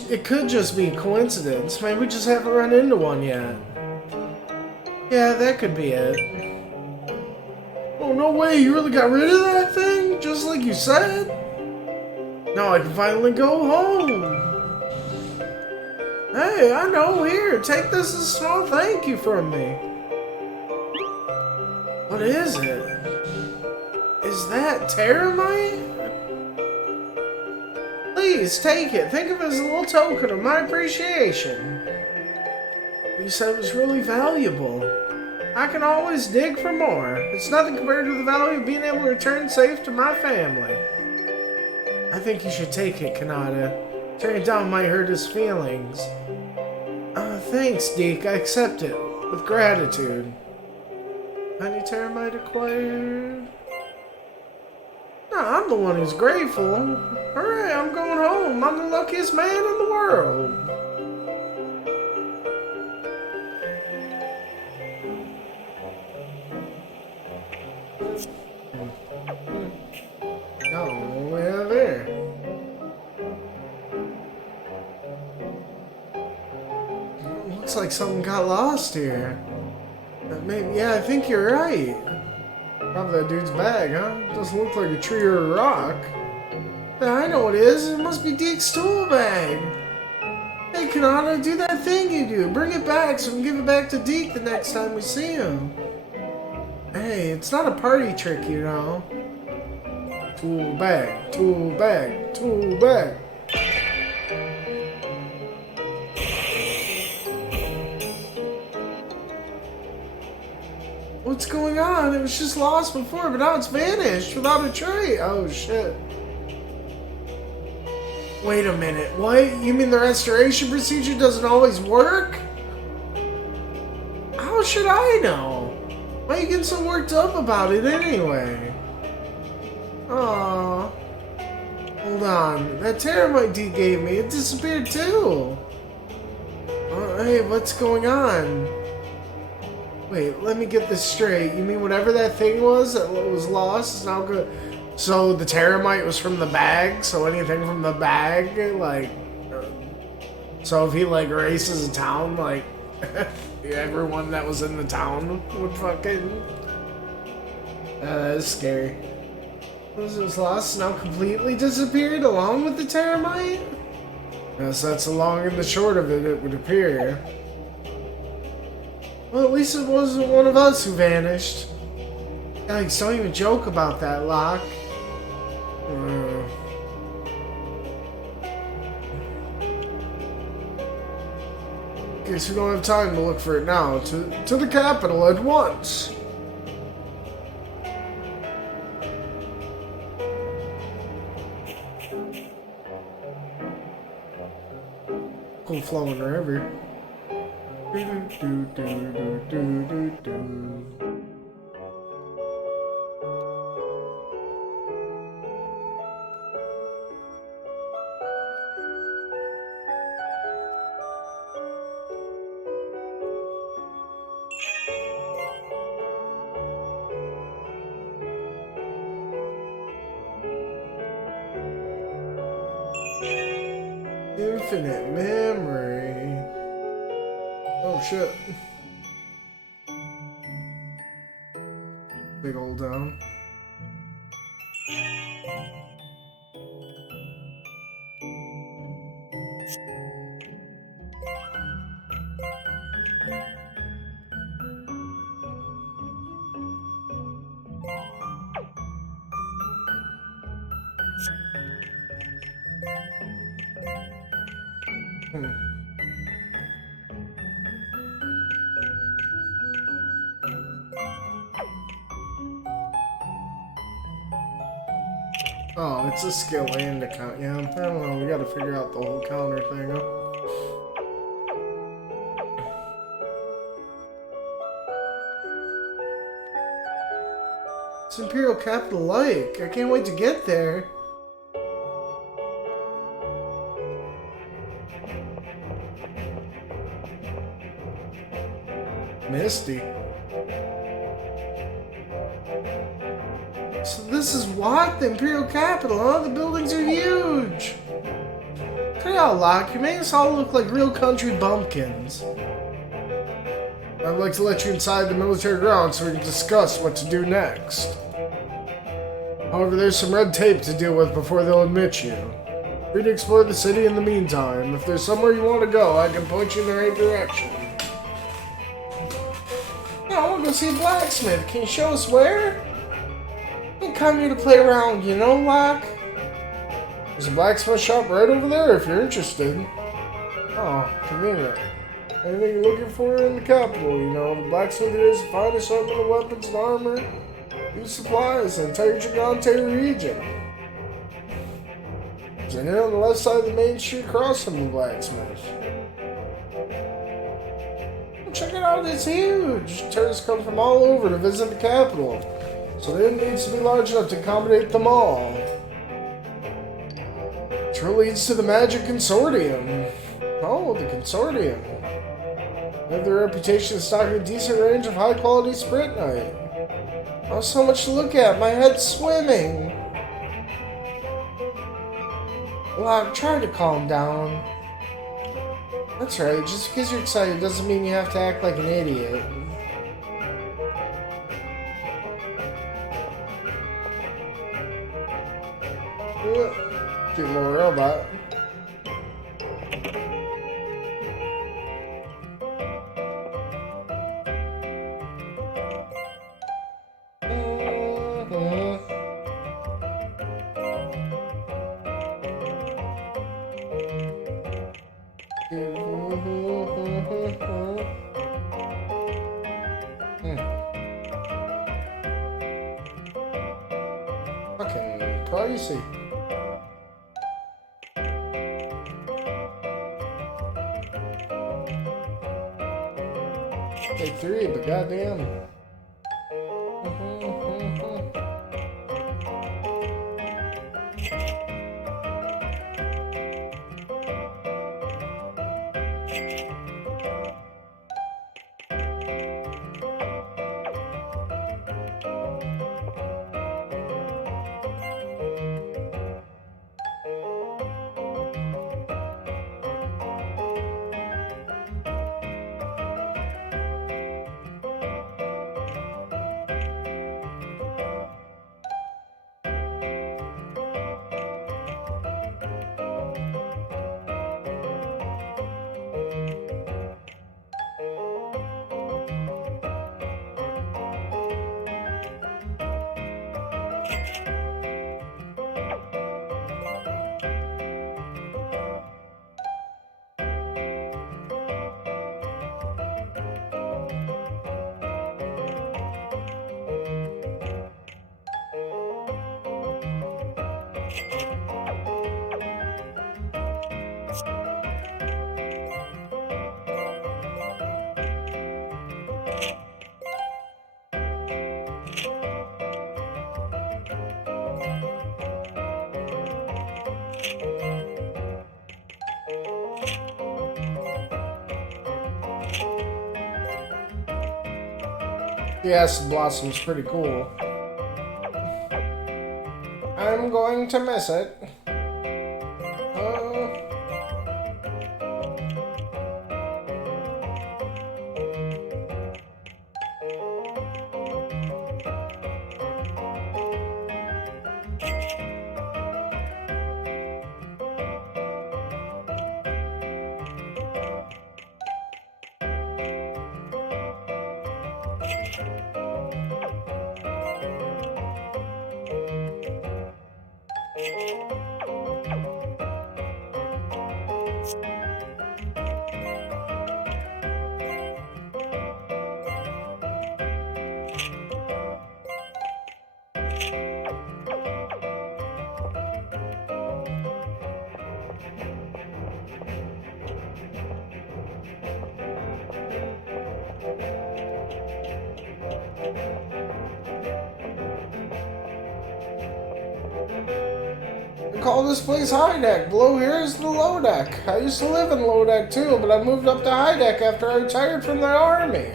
It could just be a coincidence. Maybe we just haven't run into one yet. Yeah, that could be it. Oh, no way, you really got rid of that thing? Just like you said? Now I can finally go home. Hey, I know, here, take this as a small thank you from me. What is it? Is that Terramite? Please, take it. Think of it as a little token of my appreciation. You said it was really valuable. I can always dig for more. It's nothing compared to the value of being able to return safe to my family. I think you should take it, Kanata. Turning it down might hurt his feelings. Thanks, Deke. I accept it. With gratitude. Any Terramite acquired? No, I'm the one who's grateful. Hooray, I'm going home. I'm the luckiest man in the world. Oh, yeah, there. Looks like something got lost here. Maybe, yeah, I think you're right. Probably that dude's bag, huh? Doesn't look like a tree or a rock. Yeah, I know what it is. It must be Deke's tool bag. Hey, Kanata, do that thing you do. Bring it back so we can give it back to Deke the next time we see him. Hey, it's not a party trick, you know. Tool bag, tool bag, tool bag. What's going on? It was just lost before, but now it's vanished without a tray. Oh, shit. Wait a minute. What? You mean the restoration procedure doesn't always work? How should I know? Why are you getting so worked up about it anyway? Aww. Hold on. That Terramite D gave me, it disappeared too. Hey, what's going on? Wait, let me get this straight. You mean whatever that thing was that was lost is now good? So the Terramite was from the bag, so anything from the bag, like... So if he, like, races a town, like... everyone that was in the town would fucking... that's scary. Was lost now completely disappeared along with the Terramite? Yes, that's the long and the short of it, it would appear. Well, at least it wasn't one of us who vanished. Yikes, don't even joke about that, Locke. Guess we don't have time to look for it now. To the capital at once. Cool flowing river. Do, do, do, do, do, do. Infinite memory. Oh shit. Big old down. Oh, it's a skill and a count. Yeah, I don't know. We gotta figure out the whole counter thing, huh? It's Imperial Capital like. I can't wait to get there. Misty. So this is what? The Imperial Capital, huh? The buildings are huge. Cut it out, Locke. You make us all look like real country bumpkins. I'd like to let you inside the military grounds so we can discuss what to do next. However, there's some red tape to deal with before they'll admit you. Free to explore the city in the meantime. If there's somewhere you want to go, I can point you in the right direction. Yeah, I want to go see a blacksmith. Can you show us where? I ain't come here to play around, you know, Locke? There's a blacksmith shop right over there if you're interested. Oh, convenient. Anything you're looking for in the capital, you know, the blacksmith is a fine assortment of weapons and armor, new supplies, and entire Gigante region. So here on the left side of the main street across from the blacksmith. Check it out, it's huge. Tourists come from all over to visit the capital, so it needs to be large enough to accommodate them all. Which leads to the Magic Consortium. Oh, the Consortium. They have the reputation of stocking a decent range of high-quality Sprintite. Oh, so much to look at. My head's swimming. Locke, try to calm down. That's right. Just because you're excited doesn't mean you have to act like an idiot. Cute little robot. Fucking pricey. Take 3, but goddamn. The acid blossom's pretty cool. I'm going to miss it. Call this place High Deck. Below here is the Low Deck. I used to live in Low Deck too, but I moved up to High Deck after I retired from the army.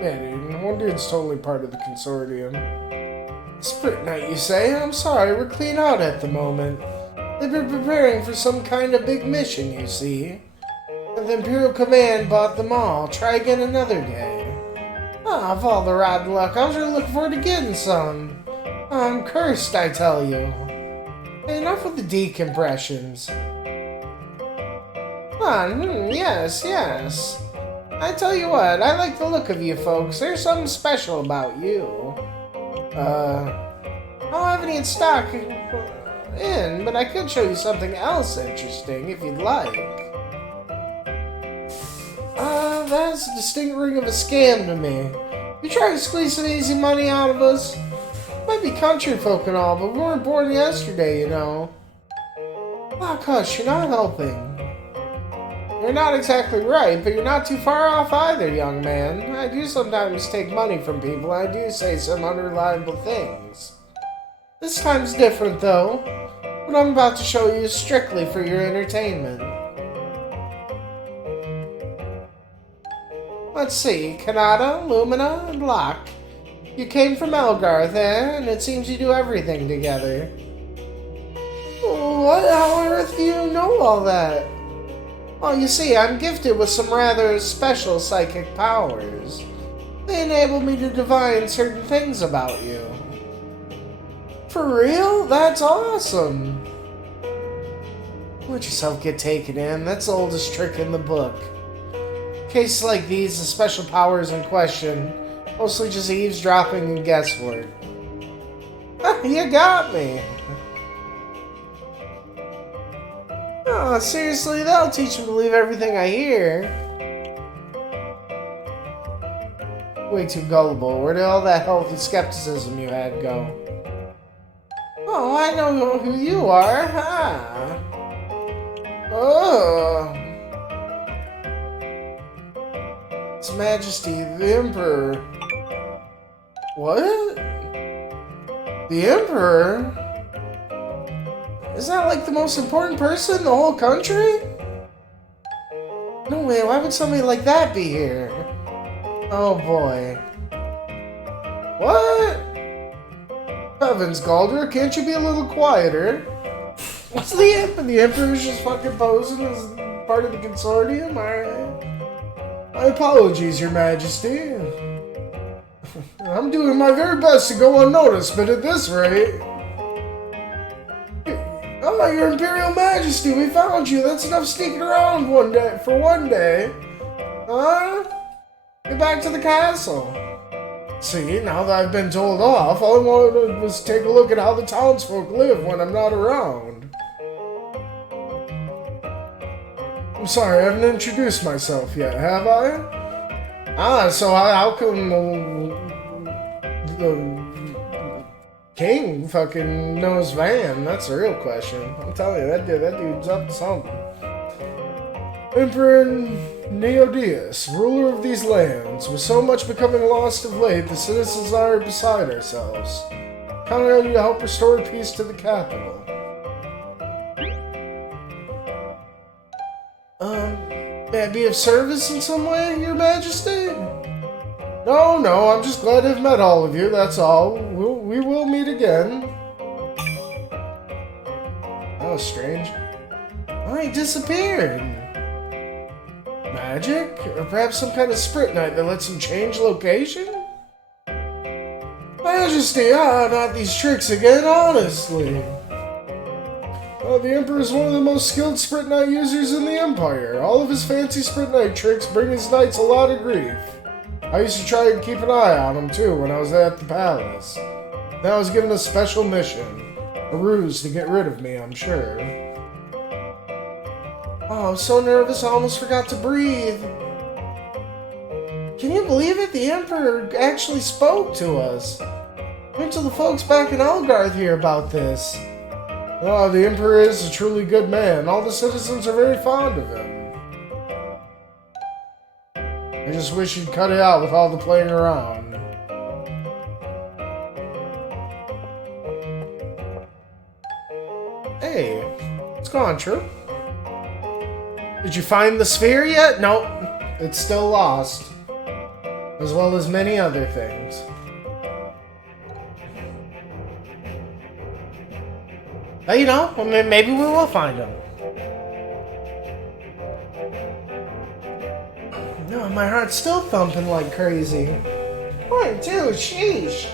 Man, one dude's totally part of the consortium. Spirit Knight, you say? I'm sorry, we're clean out at the moment. They've been preparing for some kind of big mission, you see. The Imperial Command bought them all. Try again another day. Ah, of all the rotten luck, I was really looking forward to getting some. I'm cursed, I tell you. Enough with the decompressions. Yes. I tell you what, I like the look of you folks. There's something special about you. I don't have any in stock but I could show you something else interesting if you'd like. That's a distinct ring of a scam to me. You try to squeeze some easy money out of us? Might be country folk and all, but we weren't born yesterday, you know. Ah, hush, you're not helping. You're not exactly right, but you're not too far off either, young man. I do sometimes take money from people, and I do say some unreliable things. This time's different, though. What I'm about to show you is strictly for your entertainment. Let's see, Kanata, Lumina, and Locke. You came from Elgarth, eh? And it seems you do everything together. What? How on earth do you know all that? Well, you see, I'm gifted with some rather special psychic powers. They enable me to divine certain things about you. For real? That's awesome! Let yourself get taken in. That's the oldest trick in the book. Cases like these, the special powers in question, mostly just eavesdropping and guesswork. You got me! Oh, seriously, that'll teach me to believe everything I hear. Way too gullible. Where did all that healthy skepticism you had go? Oh, I know who you are, huh? Oh. His Majesty, the Emperor. What? The Emperor? Is that like the most important person in the whole country? No way, why would somebody like that be here? Oh boy. What? Heavens, Galder, can't you be a little quieter? What's the Emperor? The Emperor's just fucking posing as part of the consortium? Alright. My apologies, Your Majesty. I'm doing my very best to go unnoticed, but at this rate... Oh, Your Imperial Majesty, we found you. That's enough sneaking around for one day. Huh? Get back to the castle. See, now that I've been told off, all I wanted was to take a look at how the townsfolk live when I'm not around. I'm sorry, I haven't introduced myself yet, have I? Ah, so how come the king fucking knows Van? That's a real question. I'm telling you, that dude's up to something. Emperor Neodius, ruler of these lands, with so much becoming lost of late, the citizens are beside ourselves. Counting on you to help restore peace to the capital. May I be of service in some way, Your Majesty? No, no, I'm just glad to have met all of you, that's all. We will meet again. That was strange. Oh, he disappeared. Magic? Or perhaps some kind of sprint knight that lets him change location? Majesty, not these tricks again, honestly. The Emperor is one of the most skilled sprint knight users in the Empire. All of his fancy sprint knight tricks bring his knights a lot of grief. I used to try and keep an eye on him too when I was at the palace. Then I was given a special mission. A ruse to get rid of me, I'm sure. Oh, I'm so nervous I almost forgot to breathe. Can you believe it? The Emperor actually spoke to us. Wait till the folks back in Elgarth hear about this. Oh, the Emperor is a truly good man. All the citizens are very fond of him. I just wish he'd cut it out with all the playing around. Hey, what's going on, Troop? Did you find the sphere yet? Nope, it's still lost. As well as many other things. But you know, maybe we will find them. No, my heart's still thumping like crazy. Mine too, sheesh.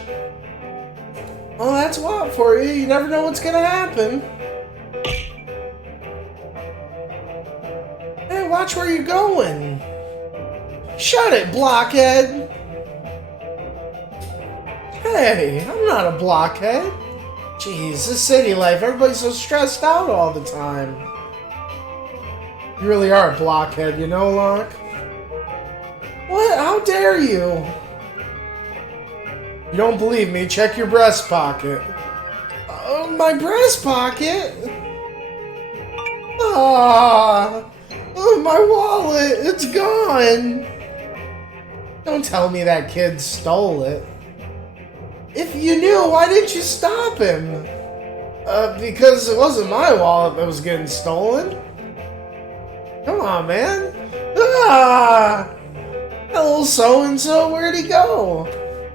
Well, that's wild for you. You never know what's gonna happen. Hey, watch where you're going. Shut it, blockhead. Hey, I'm not a blockhead. Jeez, this city life, everybody's so stressed out all the time. You really are a blockhead, you know, Locke? What? How dare you? You don't believe me? Check your breast pocket. My breast pocket? Ah, my wallet, it's gone. Don't tell me that kid stole it. If you knew, why didn't you stop him? Because it wasn't my wallet that was getting stolen. Come on, man. Ah! Hello, so-and-so, where'd he go?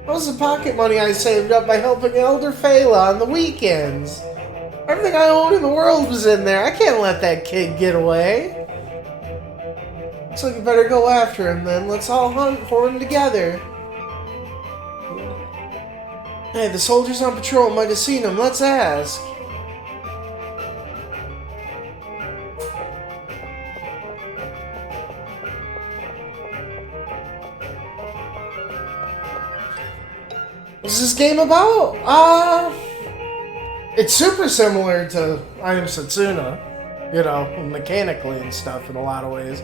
That was the pocket money I saved up by helping Elder Phala on the weekends. Everything I own in the world was in there. I can't let that kid get away. So you better go after him then. Let's all hunt for him together. Hey, the soldiers on patrol might have seen him. Let's ask. What's this game about? It's super similar to I Am Setsuna, you know, mechanically and stuff in a lot of ways.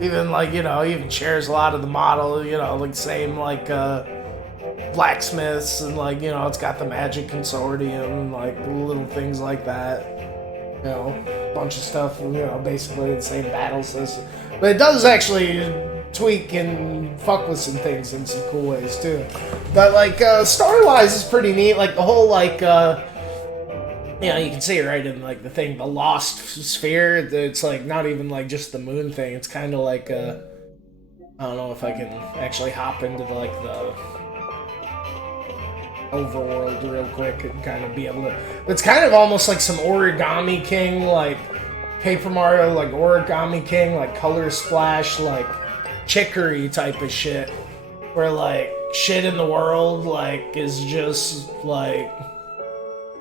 Even like, you know, even shares a lot of the model, you know, like same like blacksmiths and like, you know, it's got the magic consortium and like little things like that. You know, a bunch of stuff, you know, basically the same battle system. But it does actually tweak and fuck with some things in some cool ways too. But like story-wise is pretty neat. Like the whole like you know, you can see it right in like the thing, the lost sphere. It's like not even like just the moon thing. It's kind of like I don't know if I can actually hop into like the overworld real quick and kind of be able to. It's kind of almost like some Origami King, like Paper Mario, like Origami King, like color splash, like chicory type of shit, where like shit in the world like is just like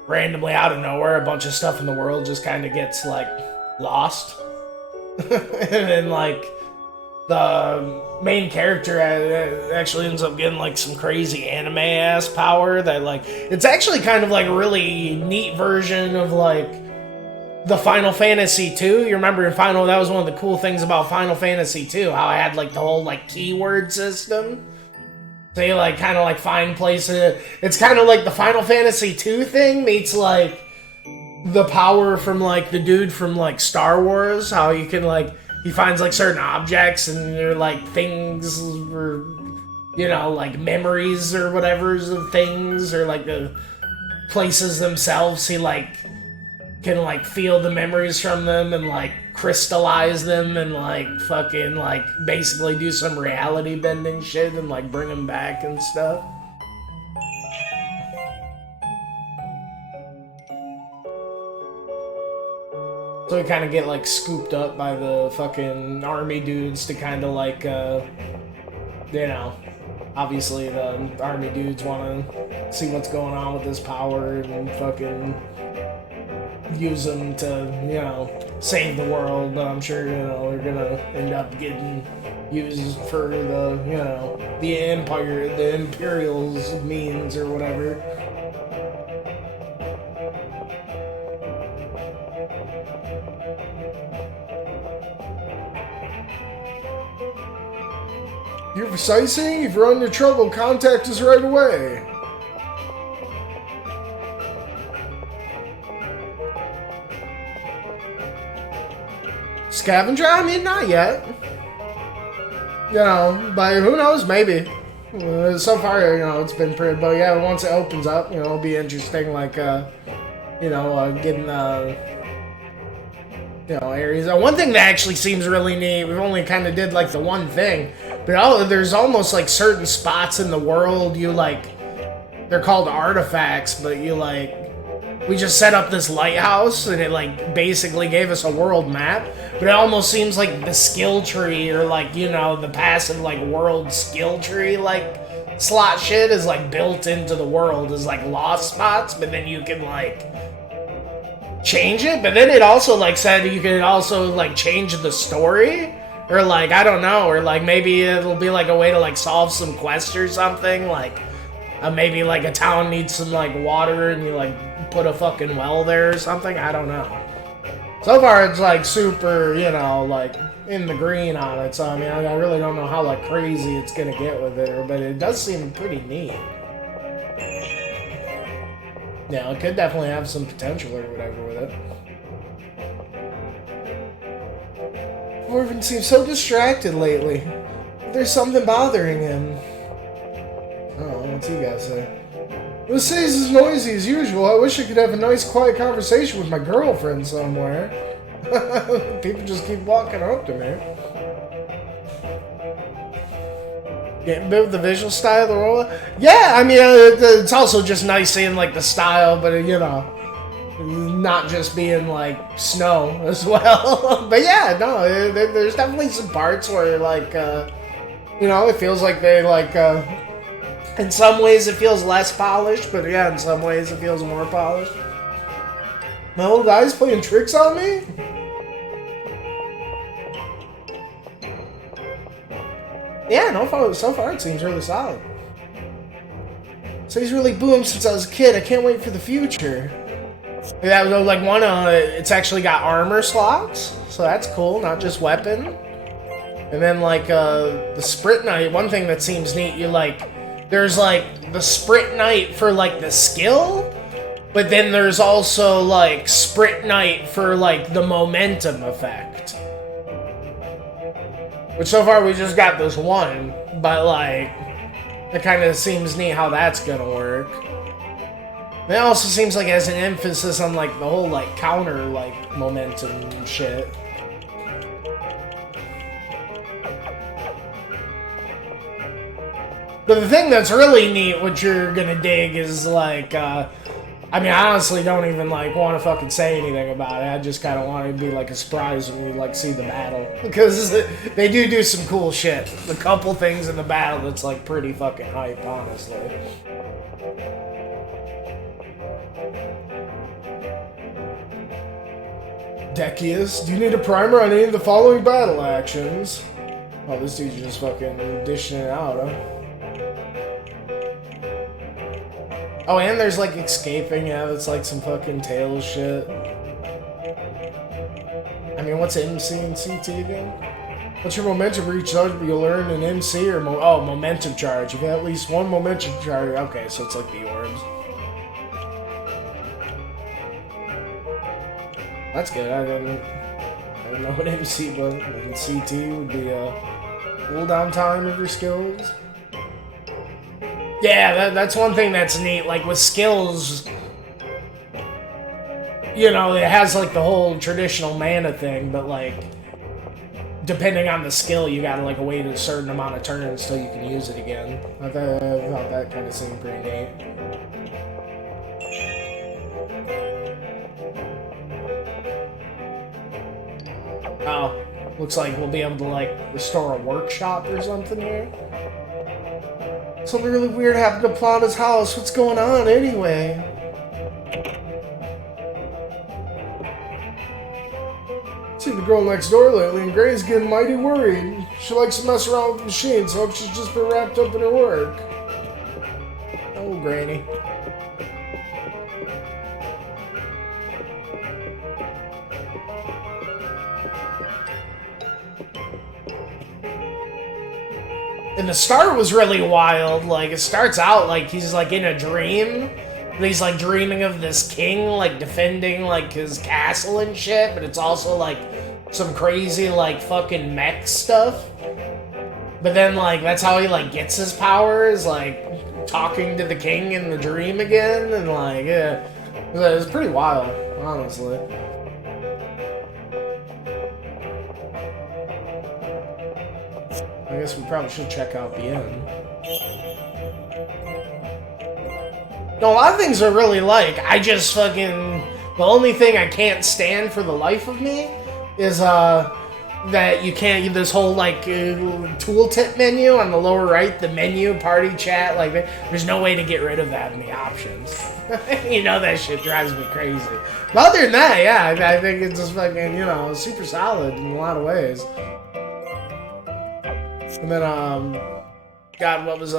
randomly out of nowhere, a bunch of stuff in the world just kind of gets like lost. And then like the main character actually ends up getting like some crazy anime ass power that like it's actually kind of like a really neat version of like the Final Fantasy 2. You remember in Final, that was one of the cool things about Final Fantasy 2, how I had like the whole like keyword system. So you like kind of like find places. It's kind of like the Final Fantasy 2 thing meets like the power from like the dude from like Star Wars. How you can like he finds like certain objects and they're like things or you know like memories or whatever's of things or like the places themselves. He like can like feel the memories from them and like crystallize them and like fucking like basically do some reality bending shit and like bring them back and stuff. So we kind of get like scooped up by the fucking army dudes to kind of like, you know, obviously the army dudes want to see what's going on with this power and fucking use them to, you know, save the world. But I'm sure, you know, they're gonna end up getting used for the, you know, the empire, the Imperial's means or whatever. You're for sightseeing? If you're under trouble, contact us right away. Scavenger? I mean, not yet. You know, but who knows? Maybe. So far, you know, it's been pretty. But yeah, once it opens up, you know, it'll be interesting. Like, you know, getting you know, areas. One thing that actually seems really neat. We've only kind of did like the one thing, but there's almost like certain spots in the world you like. They're called artifacts, but you like. We just set up this lighthouse and it like basically gave us a world map, but it almost seems like the skill tree or like, you know, the passive like world skill tree like slot shit is like built into the world as like lost spots, but then you can like change it. But then it also like said you can also like change the story or like, I don't know, or like maybe it'll be like a way to like solve some quest or something, like maybe like a town needs some like water and you like put a fucking well there or something. I don't know. So far it's like super, you know, like in the green on it. So I mean, I really don't know how like crazy it's gonna get with it, but it does seem pretty neat. Yeah, it could definitely have some potential or whatever with it. Orvin seems so distracted lately. There's something bothering him. Oh, what's he got to say? This city's as noisy as usual. I wish I could have a nice, quiet conversation with my girlfriend somewhere. People just keep walking up to me. Getting a bit with the visual style of the role. Yeah, I mean, it's also just nice seeing like the style, but you know, not just being like snow as well. But yeah, no, there's definitely some parts where like, you know, it feels like they like. In some ways it feels less polished, but yeah, in some ways it feels more polished. My old guy's playing tricks on me? Yeah, no, so far it seems really solid. So he's really boomed since I was a kid. I can't wait for the future. Yeah, like one, it's actually got armor slots, so that's cool, not just weapon. And then like the sprint knight, one thing that seems neat, you like, there's like the sprint knight for like the skill, but then there's also like sprint knight for like the momentum effect. Which so far we just got this one, but like it kind of seems neat how that's gonna work. And it also seems like it has an emphasis on like the whole like counter like momentum shit. But the thing that's really neat, what you're gonna dig, is like, I mean, I honestly don't even like want to fucking say anything about it. I just kind of want it to be like a surprise when you like see the battle, because they do some cool shit. A couple things in the battle that's like pretty fucking hype, honestly. Decius, do you need a primer on any of the following battle actions? Oh, this dude's just fucking dishing it out, huh? Oh, and there's like escaping, yeah, that's like some fucking Tails shit. I mean, what's MC and CT again? What's your momentum for each charge? You'll earn an MC or momentum charge. You get at least one momentum charge. Okay, so it's like the orbs. That's good. I didn't know what MC was. And CT would be cooldown time of your skills. Yeah, that's one thing that's neat. Like with skills, you know, it has like the whole traditional mana thing, but like depending on the skill, you gotta like wait a certain amount of turns till you can use it again. I thought that kind of seemed pretty neat. Oh, looks like we'll be able to like restore a workshop or something here. Something really weird happened to Plana's house. What's going on anyway? Seen the girl next door lately, and Gray's getting mighty worried. She likes to mess around with machines, so I hope she's just been wrapped up in her work. Oh, Granny. And the start was really wild. Like, it starts out like he's like in a dream. And he's like dreaming of this king like defending like his castle and shit, but it's also like some crazy like fucking mech stuff. But then like that's how he like gets his powers, like talking to the king in the dream again, and like yeah. It was pretty wild, honestly. I guess we probably should check out the end. No, a lot of things are really like, I just fucking... The only thing I can't stand for the life of me is, that you can't... This whole, like, tooltip menu on the lower right, the menu, party chat, like, there's no way to get rid of that in the options. You know that shit drives me crazy. But other than that, yeah, I think it's just fucking, you know, super solid in a lot of ways. And then, God, what was,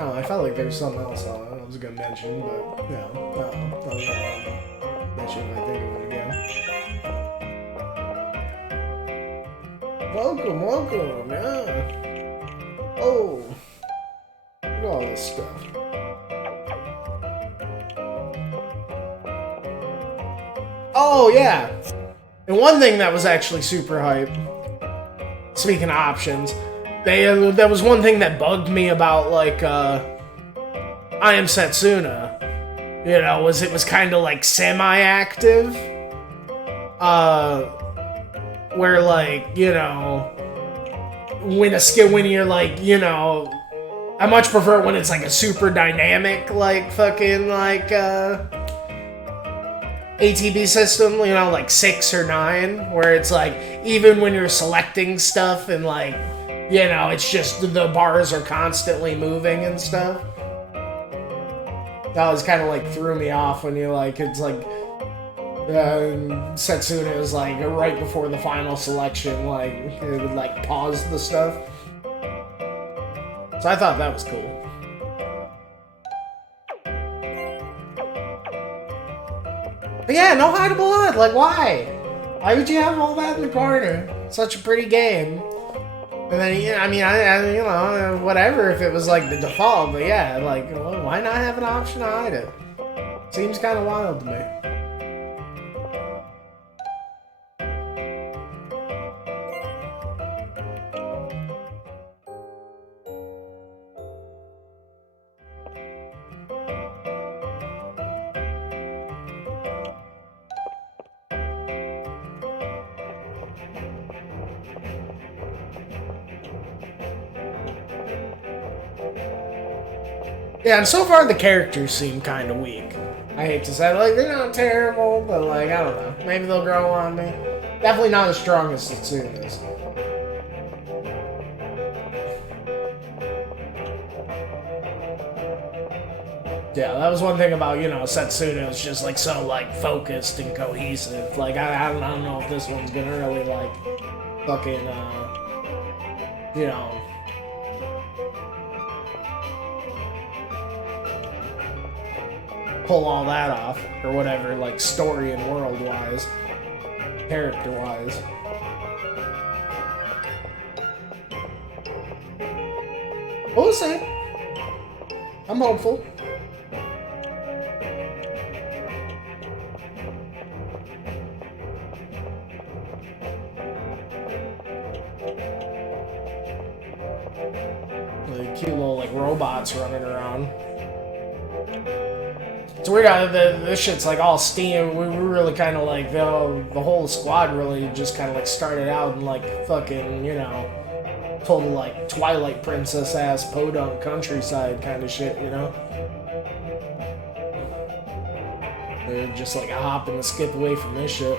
Oh, I felt like there was something else I was gonna mention, but, you know, no, mention if I think of it again. Welcome, yeah. Oh, look at all this stuff. Oh, yeah. And one thing that was actually super hype, speaking of options, there was one thing that bugged me about, like, I Am Setsuna, you know, it was kind of, like, semi-active, where, like, you know, when you're, like, you know, I much prefer when it's, like, a super dynamic, like, fucking, like, ATB system, you know, like 6 or 9, where it's, like, even when you're selecting stuff and, like, you know, it's just the bars are constantly moving and stuff. That always kind of like threw me off when you like, it's like, Setsuna is like right before the final selection, like, it would like pause the stuff. So I thought that was cool. But yeah, no hideable HUD, like why? Why would you have all that in the corner? Such a pretty game. And then, yeah, I mean, I you know, whatever if it was like the default, but yeah, like, well, why not have an option to hide it? Seems kind of wild to me. Yeah, and so far the characters seem kind of weak. I hate to say it, like, they're not terrible, but, like, I don't know. Maybe they'll grow on me. Definitely not as strong as Setsuna's. Yeah, that was one thing about, you know, Setsuna was just, like, so, like, focused and cohesive. Like, I don't know if this one's gonna really, like, fucking, you know... pull all that off, or whatever, like, story and world-wise, character-wise. We'll see. I'm hopeful. Like cute little like robots running around. It's weird how this shit's like all steam. We were really kind of like the whole squad really just kind of like started out in like fucking, you know, total like Twilight Princess ass podunk countryside kind of shit, you know. They're just like a hop and a skip away from this shit.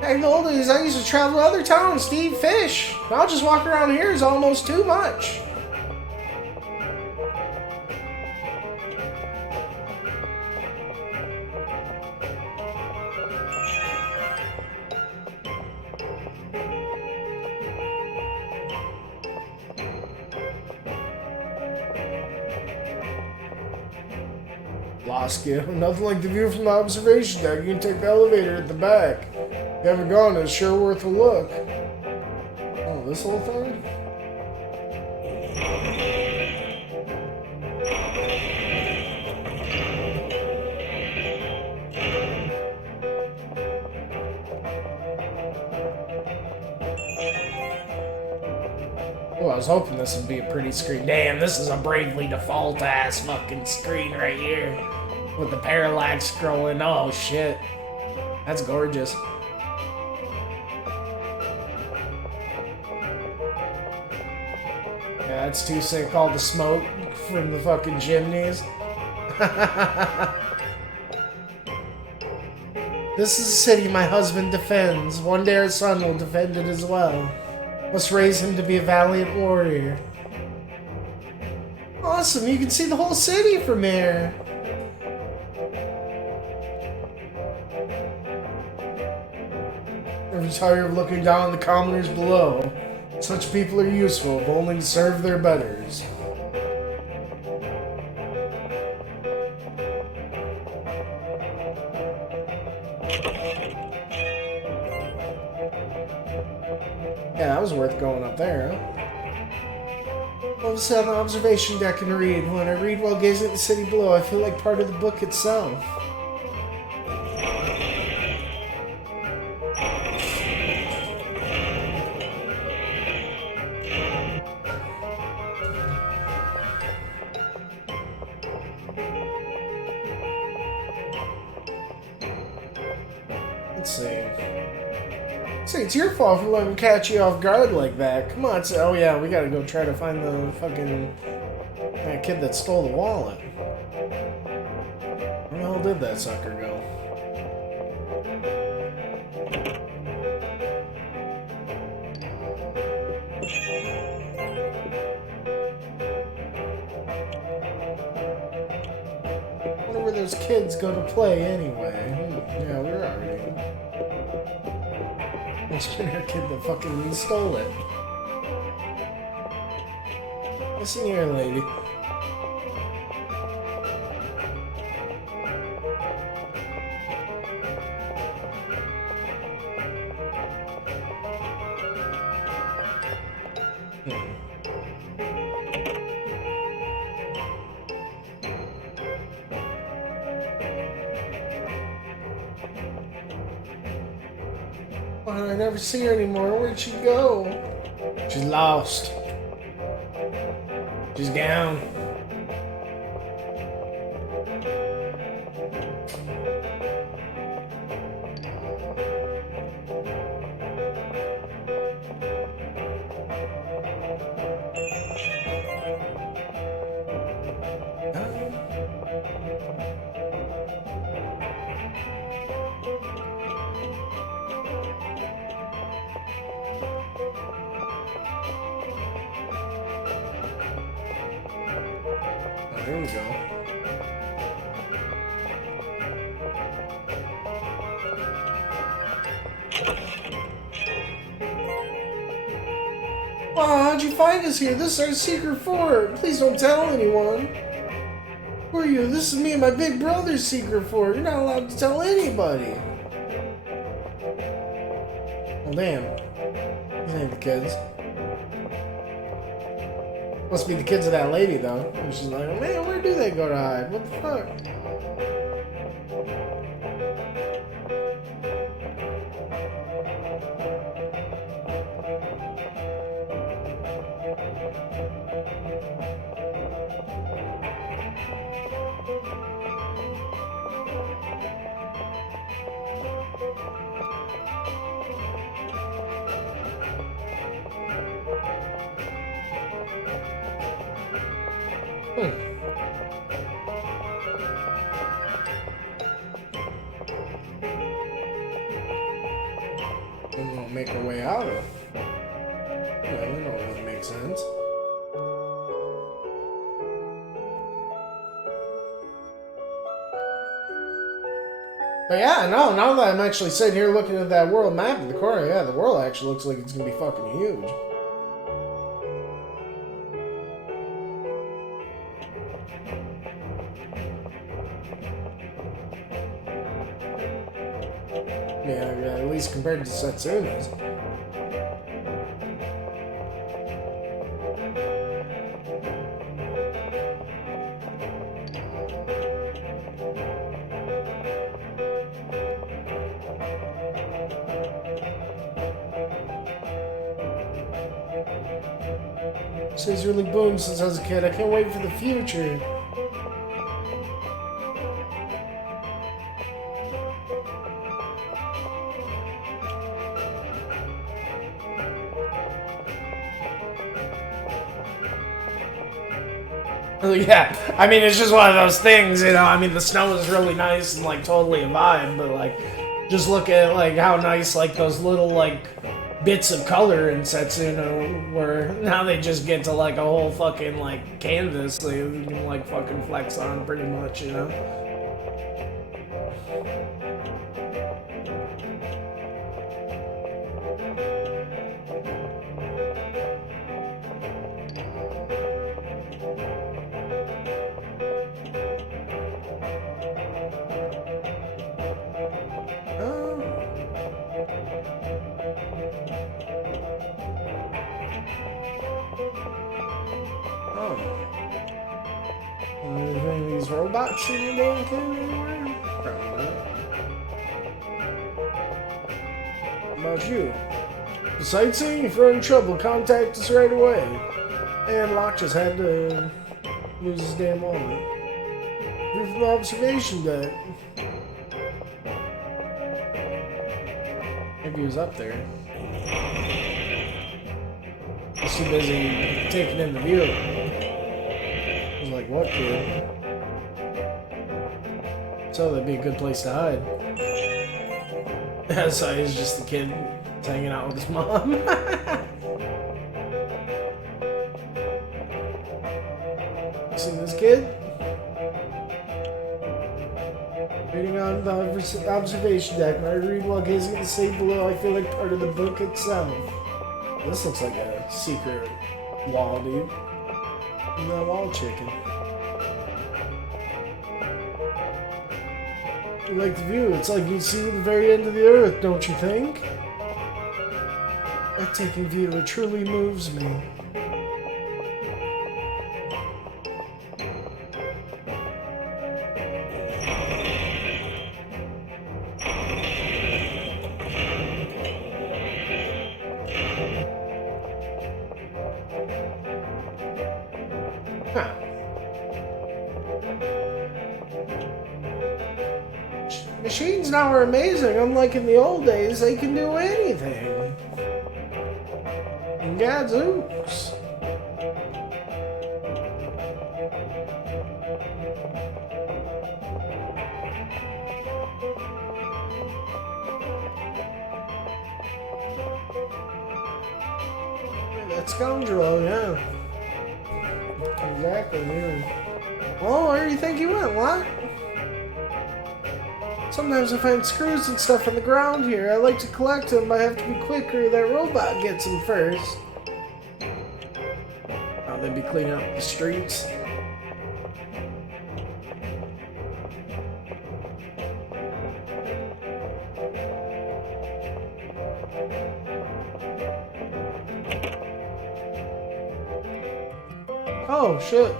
Hey, the old days I used to travel to other towns to eat fish. Now just walk around here is almost too much. Lost you. Nothing like the view from the observation deck. You can take the elevator at the back. If you haven't gone, it's sure worth a look. Oh, this whole thing? Oh, I was hoping this would be a pretty screen. Damn, this is a Bravely Default ass fucking screen right here. With the parallax scrolling. Oh shit. That's gorgeous. Yeah, that's too sick. All the smoke from the fucking chimneys. This is a city my husband defends. One day our son will defend it as well. Must raise him to be a valiant warrior. Awesome, you can see the whole city from here. Never tire of looking down on the commoners below. Such people are useful, if only to serve their betters. Yeah, that was worth going up there, huh? I'll sit on the observation deck and read. When I read while gazing at the city below, I feel like part of the book itself. Let's see. See, it's your fault for letting me catch you off guard like that. Come on, oh yeah, we gotta go try to find the fucking that kid that stole the wallet. Where the hell did that sucker go? I wonder where those kids go to play anyway. Yeah, we're already. Must have been our kid that fucking stole it. Listen here, lady. I never see her anymore. Where'd she go? She's lost. She's gone. There we go. Wow, how'd you find us here? This is our secret fort. Please don't tell anyone. Who are you? This is me and my big brother's secret fort. You're not allowed to tell anybody. Well, damn. These ain't the kids. Must be the kids of that lady, though. And she's like, man, where do they go to hide? What the fuck? And we'll make our way out of. Yeah, that don't really make sense. But yeah, no, now that I'm actually sitting here looking at that world map in the corner, yeah, the world actually looks like it's gonna be fucking huge. Yeah, at least compared to Setsuna's. She's really boomed since I was a kid. I can't wait for the future. Yeah, I mean, it's just one of those things, you know. I mean, the snow is really nice and like totally a vibe, but like, just look at like how nice like those little like bits of color in Setsuna were. Now they just get to like a whole fucking like canvas so you can like fucking flex on pretty much, you know. These robots in the damn kid anywhere? Probably not. How about you? The sightseeing? If you're in trouble, contact us right away. And Locke just had to lose his damn wallet. You're from the observation deck. Maybe he was up there. He's too busy taking in the view. I was like, what, kid? So that'd be a good place to hide. So he's just the kid hanging out with his mom. You seen this kid? Reading on the observation deck. My read log isn't the same below. I feel like part of the book itself. This looks like a secret wall, dude. That wall chicken. I like the view. It's like you see the very end of the earth, don't you think? That taking view, it truly moves me. Huh. Machines now are amazing. Unlike in the old days, they can do anything. Gadzooks. That scoundrel, yeah. Exactly, yeah. Oh, where do you think he went? What? Sometimes I find screws and stuff on the ground here. I like to collect them, but I have to be quick or that robot gets them first. Oh, they'd be cleaning up the streets. Oh, shit.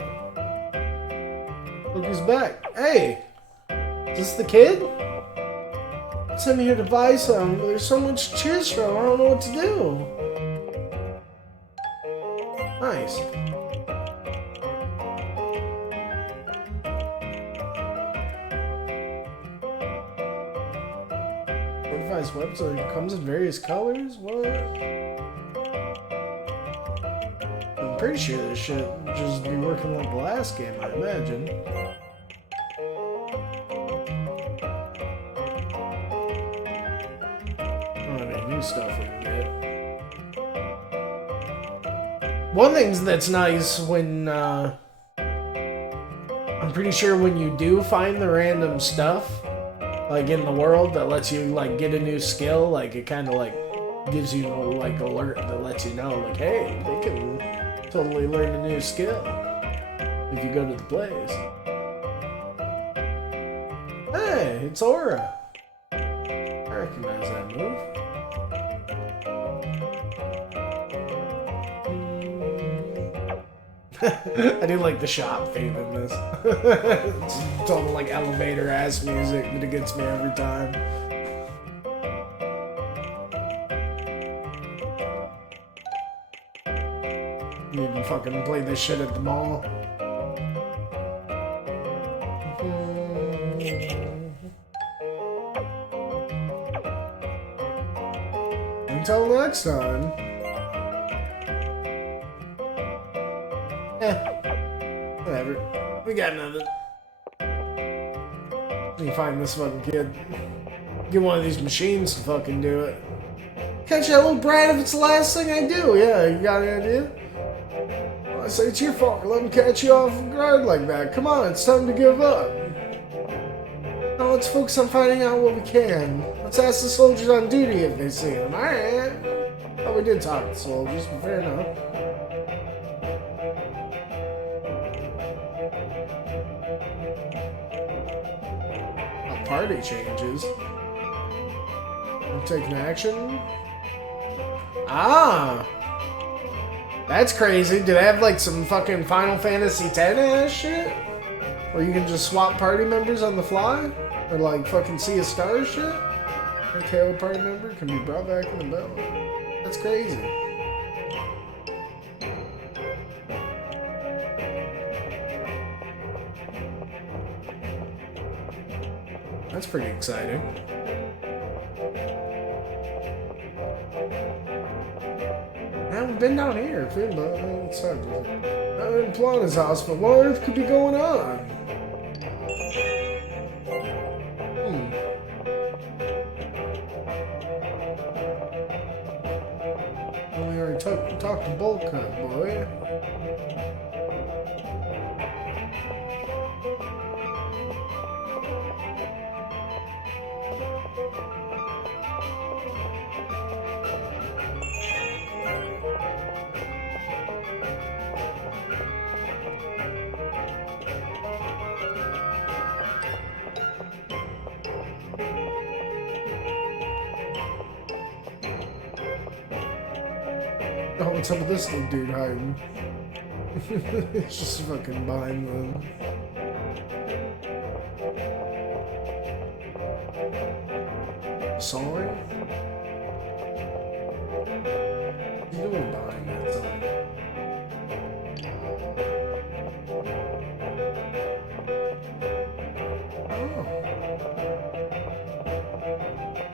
Look who's back. Hey! Is this the kid? Sent me here to buy some, but there's so much to choose from, I don't know what to do. Nice. Fortifies website comes in various colors? What? pretty sure this shit would just be working like the last game, I imagine. Oh, any new stuff we can get. One thing that's nice when, I'm pretty sure when you do find the random stuff, like in the world that lets you like get a new skill, like it kind of like gives you like alert that lets you know like, hey, they can totally learn a new skill if you go to the place. Hey, it's Aura. I recognize that move. I do like the shop theme in this. It's total like elevator ass music, but it gets me every time. You even fucking play this shit at the mall. Until next time. Whatever. We got nothing. You find this fucking kid. Get one of these machines to fucking do it. Catch that little brat if it's the last thing I do. Yeah, you got an idea? Well, I say it's your fault for letting me catch you off guard like that. Come on, it's time to give up. Now let's focus on finding out what we can. Let's ask the soldiers on duty if they see him. Alright. Oh, we did talk to soldiers, but fair enough. Party changes. I'm taking action. Ah! That's crazy. Do they have like some fucking Final Fantasy X ass shit? Where you can just swap party members on the fly? Or like fucking see a star shit? A KO party member can be brought back in the battle. That's crazy. That's pretty exciting. I haven't been down here, but it's hard to I'm in Plana's house, but what on earth could be going on? Well, we already talked to Bulk Cut, boy. Oh, what's up with this little dude hiding? It's just fucking behind them. Sorry? What are you doing behind that sign? Oh.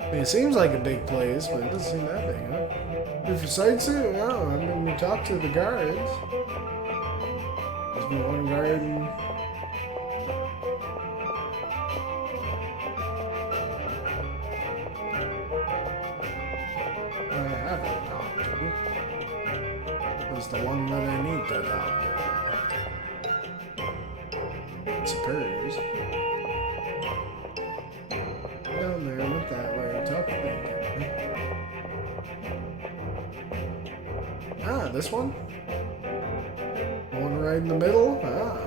I mean, it seems like a big place, but it doesn't seem that big, huh? If you sightseeing, no, I mean, we talked to the guards. There's been one guard and... I haven't talked to. Was the one that I need to talk to. I suppose. Down there, went that way, talk to them. Ah, this one? The one right in the middle? Ah.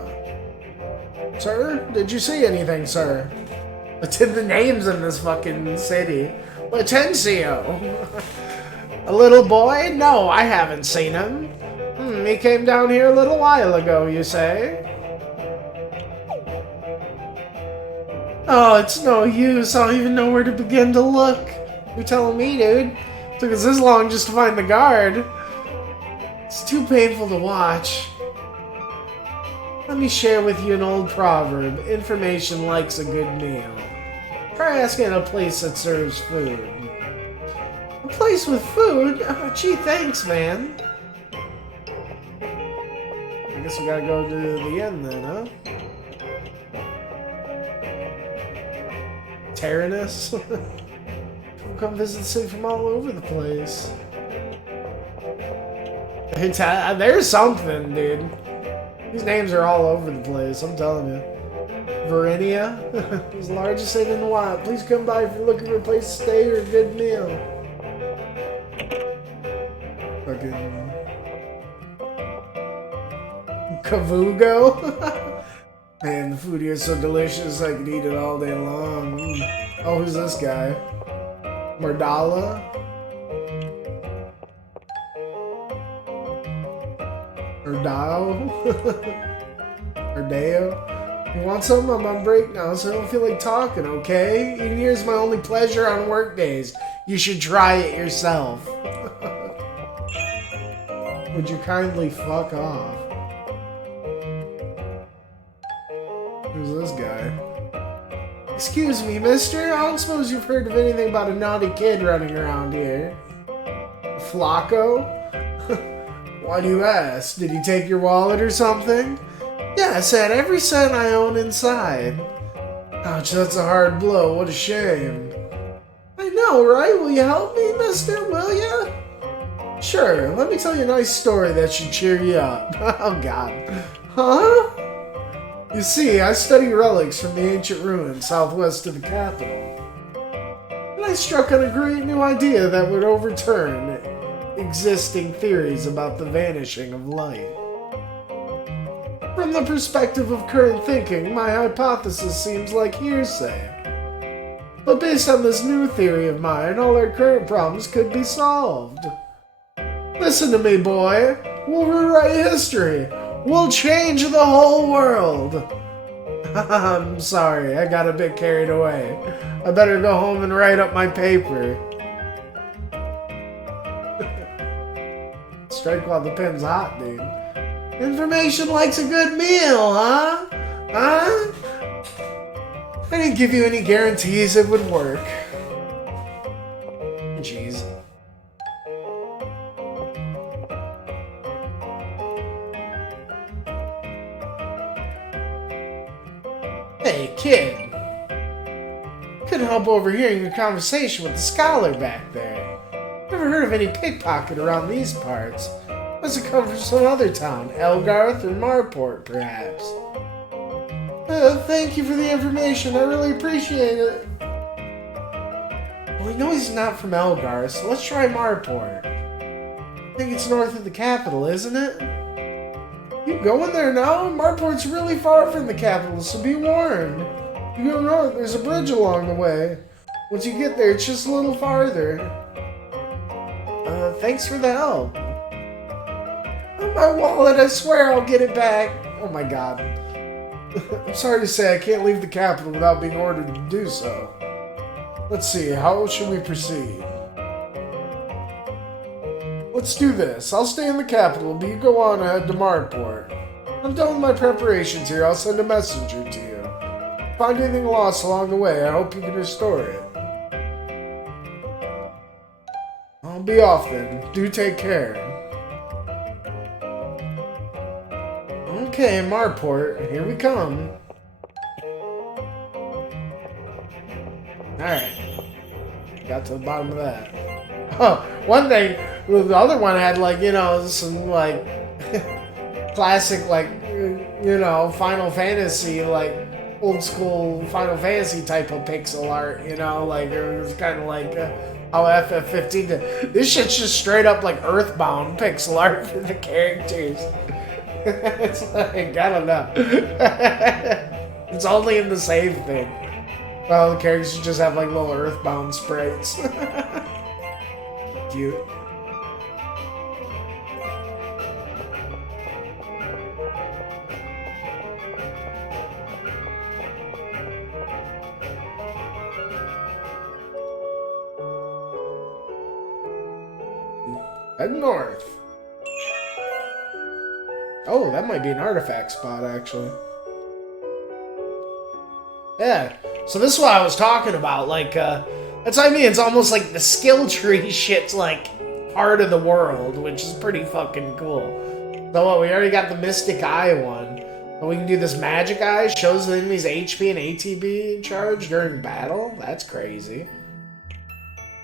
Sir, did you see anything, sir? What's in the names in this fucking city? Latencio. A little boy? No, I haven't seen him. He came down here a little while ago, you say? Oh, it's no use. I don't even know where to begin to look. You're telling me, dude. Took us this long just to find the guard. It's too painful to watch. Let me share with you an old proverb. Information likes a good meal. Try asking a place that serves food. A place with food? Oh, gee, thanks, man. I guess we gotta go to the end then, huh? Tyrannus? People come visit the city from all over the place. There's something, dude. These names are all over the place, I'm telling you. Verinia is the largest city in the wild. Please come by if you're looking for a place to stay or a good meal. Fucking Kavugo? Man, the food here is so delicious I could eat it all day long. Oh, who's this guy? Mardala? Ardeo? You want something? I'm on break now, so I don't feel like talking, okay? Eating here is my only pleasure on work days. You should try it yourself. Would you kindly fuck off? Who's this guy? Excuse me, mister? I don't suppose you've heard of anything about a naughty kid running around here. Flacco? Why do you ask? Did he take your wallet or something? Yes, I had every cent I own inside. Ouch, that's a hard blow. What a shame. I know, right? Will you help me, mister? Will ya? Sure, let me tell you a nice story that should cheer you up. Oh, God. Huh? You see, I study relics from the ancient ruins southwest of the capital. And I struck on a great new idea that would overturn existing theories about the vanishing of light. From the perspective of current thinking, my hypothesis seems like hearsay. But based on this new theory of mine, all our current problems could be solved. Listen to me, boy. We'll rewrite history. We'll change the whole world. I'm sorry, I got a bit carried away. I better go home and write up my paper. Strike while the pen's hot, dude. Information likes a good meal, huh? Huh? I didn't give you any guarantees it would work. Jeez. Hey, kid. Couldn't help overhearing your conversation with the scholar back there. Never heard of any pickpocket around these parts. Must have come from some other town, Elgarth or Marport, perhaps. Thank you for the information. I really appreciate it. Well, we know he's not from Elgarth, so let's try Marport. I think it's north of the capital, isn't it? You going there now? Marport's really far from the capital, so be warned. You go north, there's a bridge along the way. Once you get there, it's just a little farther. Thanks for the help. Oh, my wallet, I swear I'll get it back. Oh my god. I'm sorry to say I can't leave the capital without being ordered to do so. Let's see, how should we proceed? Let's do this. I'll stay in the capital, but you go on ahead to Marport. I'm done with my preparations here. I'll send a messenger to you. Find anything lost along the way, I hope you can restore it. I'll be off then. Do take care. Okay, Marport, here we come. Alright. Got to the bottom of that. Oh, one thing, the other one had, like, you know, some, like, classic, like, you know, Final Fantasy, like, old school Final Fantasy type of pixel art, you know, like, it was kind of like how FF15 did. This shit's just straight up, like, Earthbound pixel art for the characters. It's like, I don't know. It's only in the save thing. Well, the characters just have, like, little Earthbound sprites. Cute. Head north. Oh, that might be an artifact spot, actually. Yeah. So this is what I was talking about. Like, that's what I mean. It's almost like the skill tree shit's like part of the world, which is pretty fucking cool. So what, we already got the Mystic Eye one. But we can do this Magic Eye, shows the enemy's HP and ATB charge during battle? That's crazy.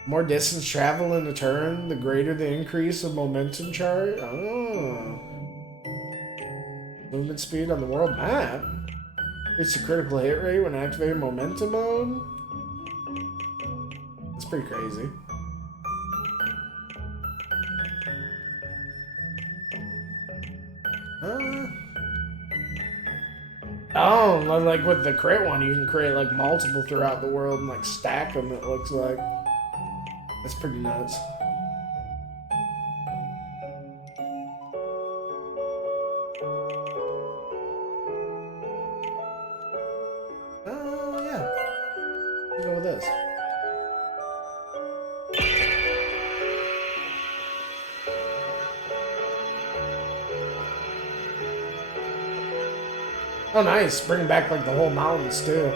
More distance traveled in a turn, the greater the increase of momentum charge. Oh. Movement speed on the world map. It's a critical hit rate when activating momentum mode. That's pretty crazy. Oh, like with the crit one, you can create like multiple throughout the world and like stack them, it looks like. That's pretty nuts. Yeah. Let's go with this. Oh, nice. Bring back, like, the whole mountains, too.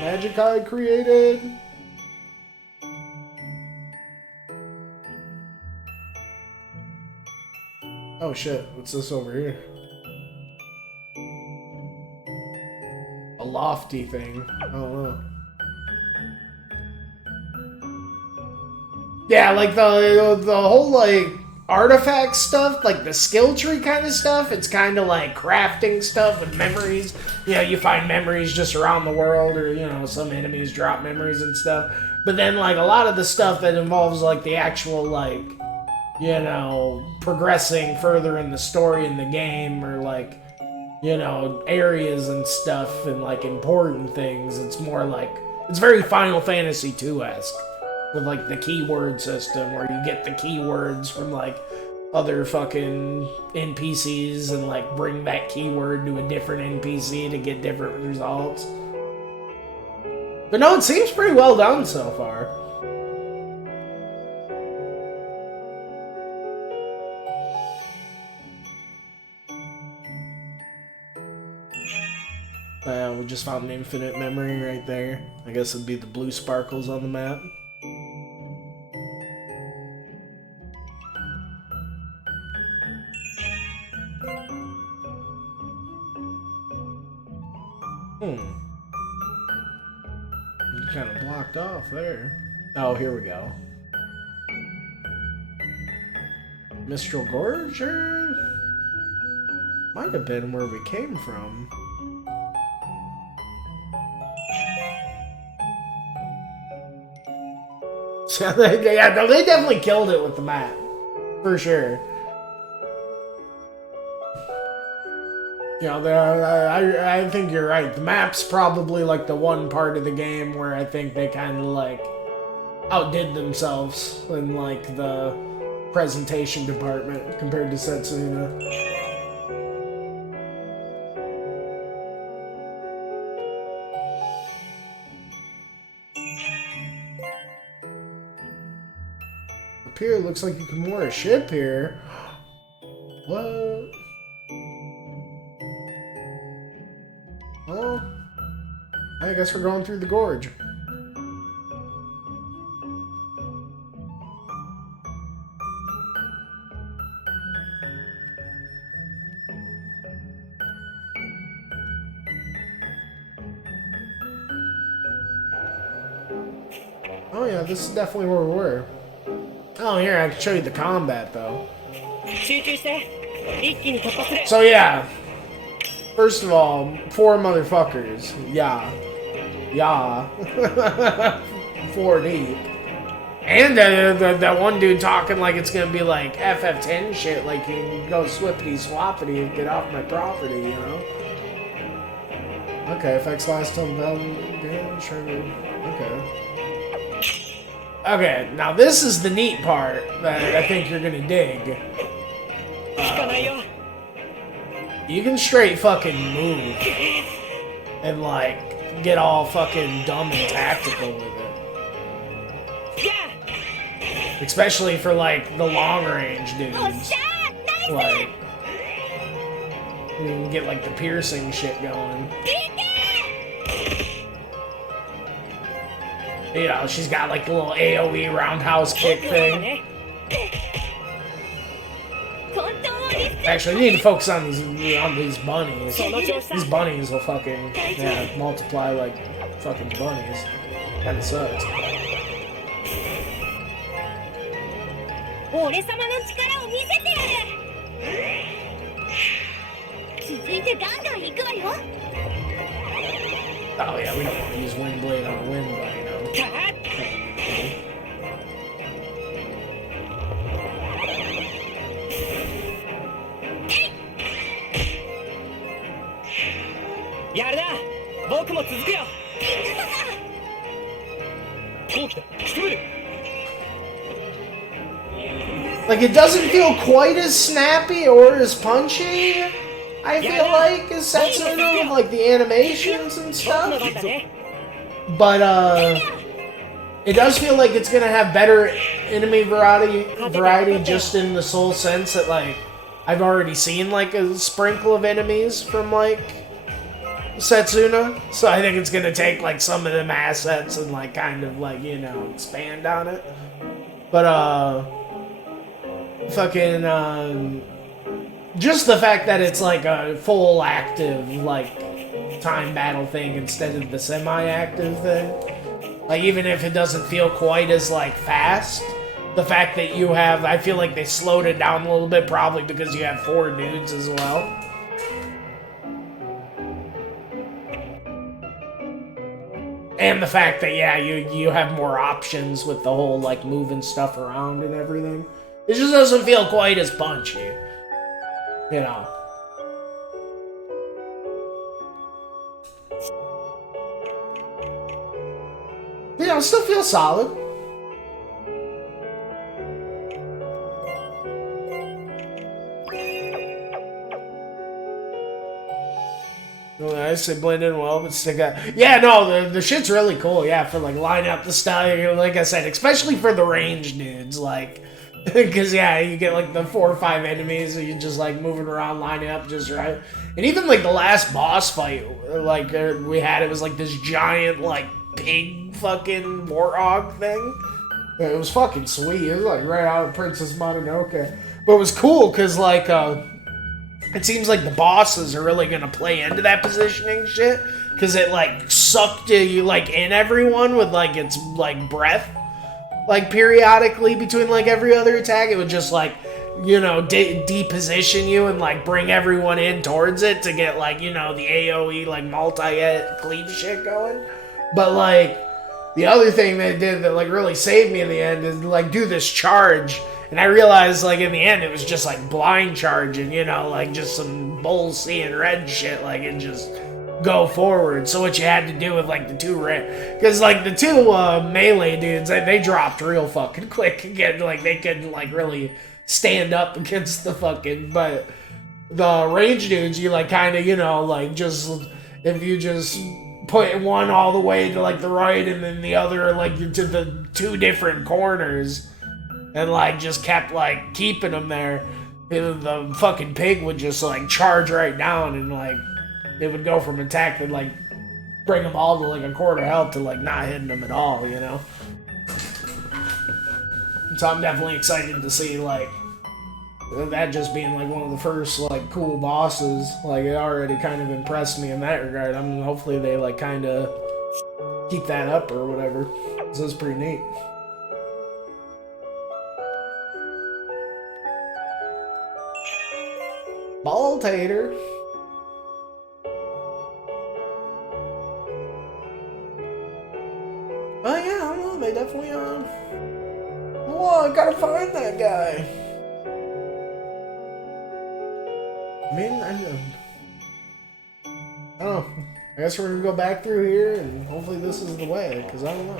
Magic Eye created. Oh, shit. What's this over here? A lofty thing. I don't know. Yeah, like, the whole, like, artifact stuff, like the skill tree kind of stuff, it's kind of like crafting stuff with memories. You know, you find memories just around the world, or, you know, some enemies drop memories and stuff. But then, like, a lot of the stuff that involves, like, the actual, like, you know, progressing further in the story in the game, or, like, you know, areas and stuff, and, like, important things, it's more like, it's very Final Fantasy II-esque. With, like, the keyword system, where you get the keywords from, like, other fucking NPCs and, like, bring that keyword to a different NPC to get different results. But no, it seems pretty well done so far. We just found an infinite memory right there. I guess it'd be the blue sparkles on the map. Kind of blocked off there. Oh, here we go. Mistral Gorge? Might have been where we came from. So yeah, no, they definitely killed it with the map. For sure. You know, I think you're right. The map's probably, like, the one part of the game where I think they kind of, like, outdid themselves in, like, the presentation department compared to Setsuna. Up here, it looks like you can moor a ship here. What? Well, I guess we're going through the gorge. Oh yeah, this is definitely where we were. Oh, here, I can show you the combat, though. So yeah. First of all, 4 motherfuckers. Yeah. 4 deep. And that one dude talking like it's gonna be like FF10 shit, like you can go swippity swappity and get off my property, you know? Okay, effects last till damage triggered. Okay. Okay, now this is the neat part that I think you're gonna dig. You can straight fucking move and, like, get all fucking dumb and tactical with it. Especially for, like, the long range dudes. Like, you can get, like, the piercing shit going. You know, she's got, like, the little AoE roundhouse kick thing. Actually, I need to focus on these bunnies. These bunnies will fucking multiply like fucking bunnies. Kinda sucks. 俺様の力を見せてやる。続いてガンガン行くわよ。 Oh yeah, we don't want to use Wind Blade on a Wind Blade, you know. やるな僕も続くよこう来た仕留める Like, it doesn't feel quite as snappy or as punchy, I feel like, as Setsuna with, like, the animations and 僕の stuff. 番だね But, it does feel like it's gonna have better enemy variety just in the sole sense that, like, I've already seen, like, a sprinkle of enemies from, like, Setsuna. So I think it's gonna take, like, some of them assets and, like, kind of, like, you know, expand on it. But, fucking, just the fact that it's, like, a full active, like, time battle thing instead of the semi-active thing. Like, even if it doesn't feel quite as, like, fast, the fact that you have, I feel like they slowed it down a little bit, probably because you have 4 dudes as well. And the fact that, yeah, you have more options with the whole, like, moving stuff around and everything. It just doesn't feel quite as punchy. You know. You know, it still feels solid. I say blend in well, but stick out. Yeah, no, the shit's really cool. Yeah, for like line up the style. Like I said, especially for the range dudes, like, because yeah, you get like the 4 or 5 enemies, and you just like moving around, lining up just right. And even like the last boss fight, like we had, it was like this giant like pig fucking warthog thing. It was fucking sweet. It was like right out of Princess Mononoke, but it was cool because like it seems like the bosses are really gonna play into that positioning shit, because it like sucked you like in everyone with like its like breath, like periodically between like every other attack. It would just like, you know, deposition you and like bring everyone in towards it to get like, you know, the AoE like multi-hit cleave shit going. But like the other thing they did that like really saved me in the end is like do this charge. And I realized, like, in the end, it was just, like, blind charging, you know, like, just some bull seeing red shit, like, and just go forward. So what you had to do with, like, the 2 because, like, the 2 melee dudes, they dropped real fucking quick again. Like, they couldn't, like, really stand up against the fucking, but the range dudes, you, like, kind of, you know, like, just, if you just put one all the way to, like, the right and then the other, like, to the 2 different corners, and, like, just kept, like, keeping them there, the fucking pig would just, like, charge right down, and, like, it would go from attack to, like, bring them all to, like, a quarter health to, like, not hitting them at all, you know? So I'm definitely excited to see, like, that just being, like, one of the first, like, cool bosses. Like, it already kind of impressed me in that regard. I mean, hopefully they, like, kind of keep that up or whatever. So it's pretty neat. Ball tater. Oh yeah, I don't know. They definitely oh, I gotta find that guy. I mean, I don't know. I guess we're gonna go back through here, and hopefully this is the way, because I don't know.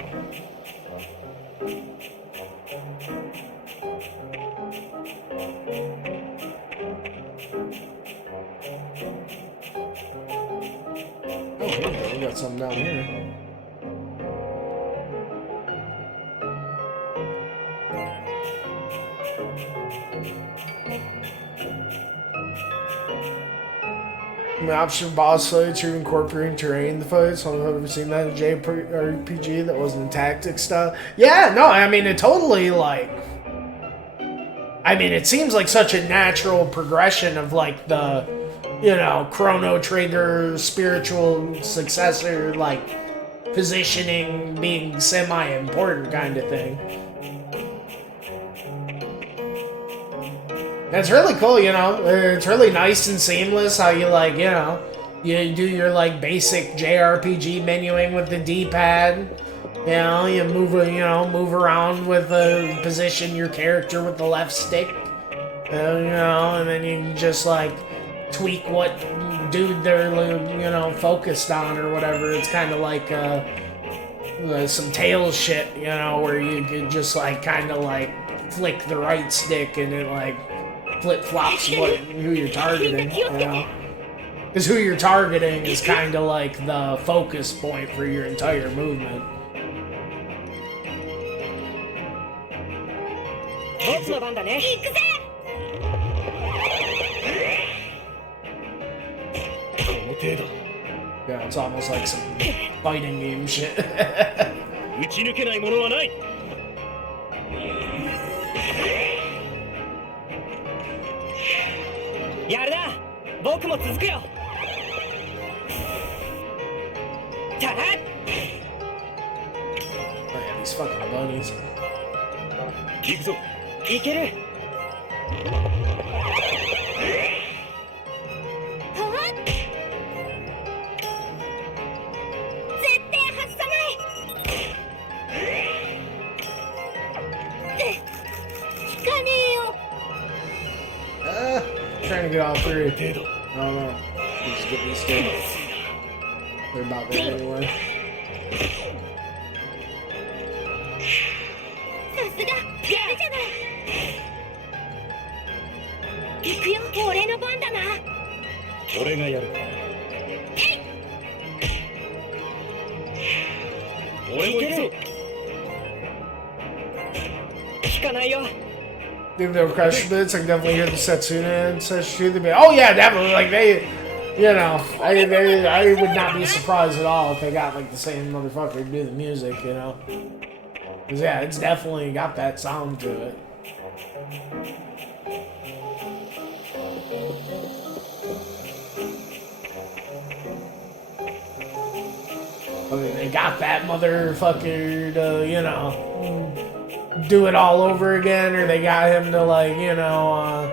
Oh, okay, we got something down here. The option boss fights are incorporating terrain in the fights. I've ever seen that in JRPG that wasn't tactic style. Yeah, no, I mean, it totally, like, I mean, it seems like such a natural progression of like the, you know, Chrono Trigger spiritual successor, like positioning being semi-important kind of thing. It's really cool, you know. It's really nice and seamless how you like, you know, you do your like basic JRPG menuing with the D-pad. You know, you move around with the position your character with the left stick. You know, and then you can just like tweak what dude they're, you know, focused on or whatever. It's kind of like some Tails shit, you know, where you can just like kind of like flick the right stick and it like flip flops who you're targeting. You know, because who you're targeting is kind of like the focus point for your entire movement. 僕の番だね。行くぜ。この程度 Yeah, it's almost like some fighting game shit. 打ち抜けないものはない。やるな。僕も続くよ。たら。 Oh yeah, these fucking bunnies. 行くぞ。いける。はっ。絶対外さない。効かねえよ。Trying to get all three. 程度 I don't know. You just get these two. They're about there anyway. さすがやるじゃない。行くよ、俺の番だな。俺がやる。俺も行くぞ。効かないよ。 Leave no crush bits. I can definitely hear the Setsuna and such too. They'd be, oh yeah, definitely. Like they, you know, I would not be surprised at all if they got like the same motherfucker to do the music, you know. Cause yeah, it's definitely got that sound to it. I mean, they got that motherfucker to, you know, do it all over again, or they got him to, like, you know,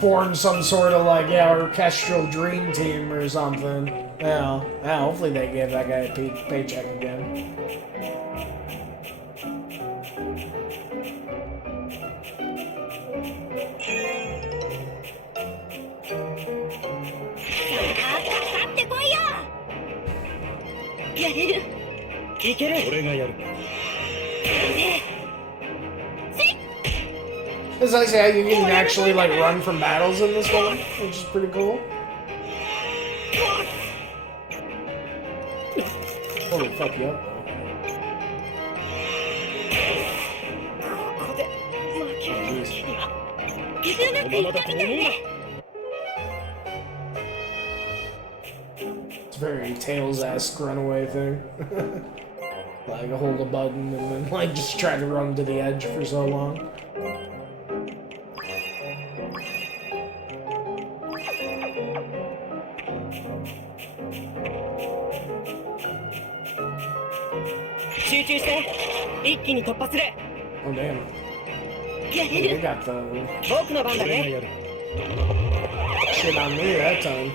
form some sort of, like, yeah, orchestral dream team or something. You know, yeah, hopefully they give that guy a paycheck again. It's nice how you can actually like run from battles in this one, which is pretty cool. Holy fuck you up, though. It's very Tails-esque runaway thing. Like hold a button and then like just try to run to the edge for so long. Oh damn. They got the shit on me that time.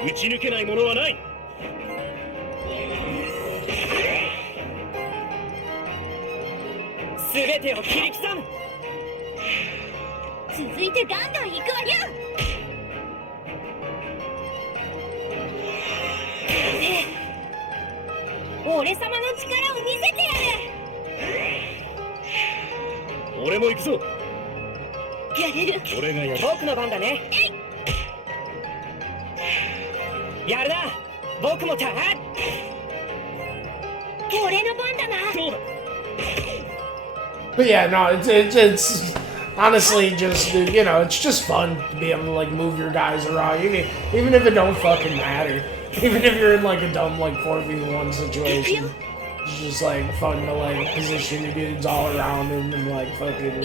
打ち抜けないものはない。すべてを切り刻む。続いてガンガン行くわよ。俺様の力を見せてやる。俺も行くぞ。やれる。俺がやる。僕の番だね。やるな。僕もたら。俺の番だな。そうだ。 But yeah, no, it's honestly just, you know, it's just fun to be able to like move your guys around, even if it don't fucking matter. Even if you're in like a dumb like 4v1 situation, it's just like fun to like position your dudes all around him and like fucking.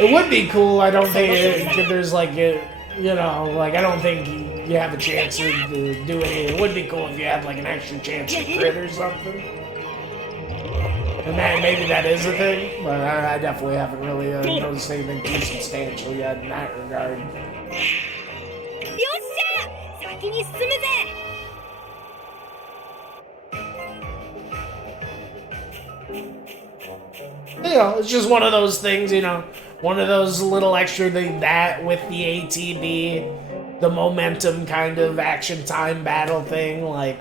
It would be cool. I don't think there's like it, you know, like I don't think you have a chance to do it. It would be cool if you had like an extra chance to crit or something. And that, maybe that is a thing, but I definitely haven't really noticed anything too substantial yet in that regard. よっしゃ先に進むぜ You know, it's just one of those things, you know, one of those little extra things that with the ATB, the momentum kind of action time battle thing, like,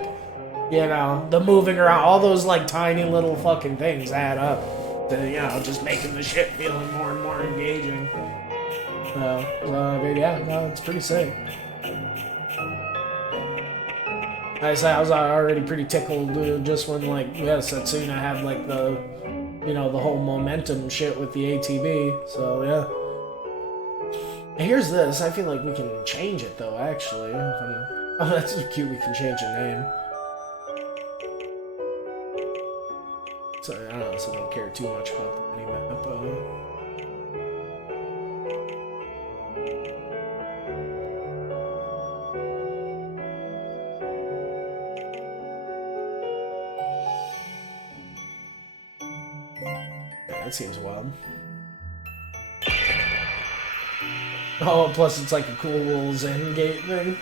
you know, the moving around, all those like tiny little fucking things add up to, you know, just making the shit feeling more and more engaging. So I mean, yeah, no, it's pretty sick. I said I was already pretty tickled just when like, yeah, Setsuna had like the, you know, the whole momentum shit with the ATB, so yeah. And here's this, I feel like we can change it though, actually. Oh, that's cute, we can change the name. So, I don't know, so I don't care too much about the mini-map. Yeah, that seems wild. Oh, plus it's like a cool little Zen gate thing.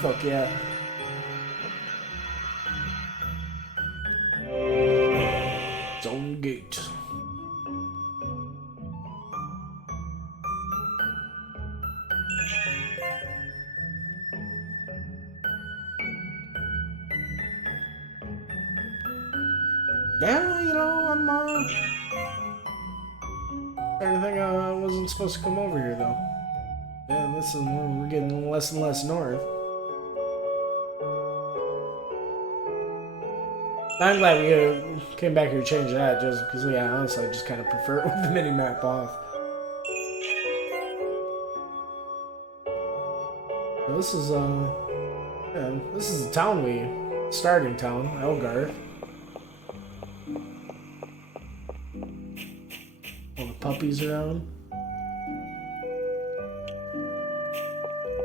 Fuck yeah. Zone gate. Yeah, you know, I'm I think I wasn't supposed to come over here though. Yeah, this is where we're getting less and less north. I'm glad we came back here to change that, just because, yeah, honestly, I just kind of prefer it with the mini-map off. So this is, yeah, this is the town starting town, Elgar. All the puppies around.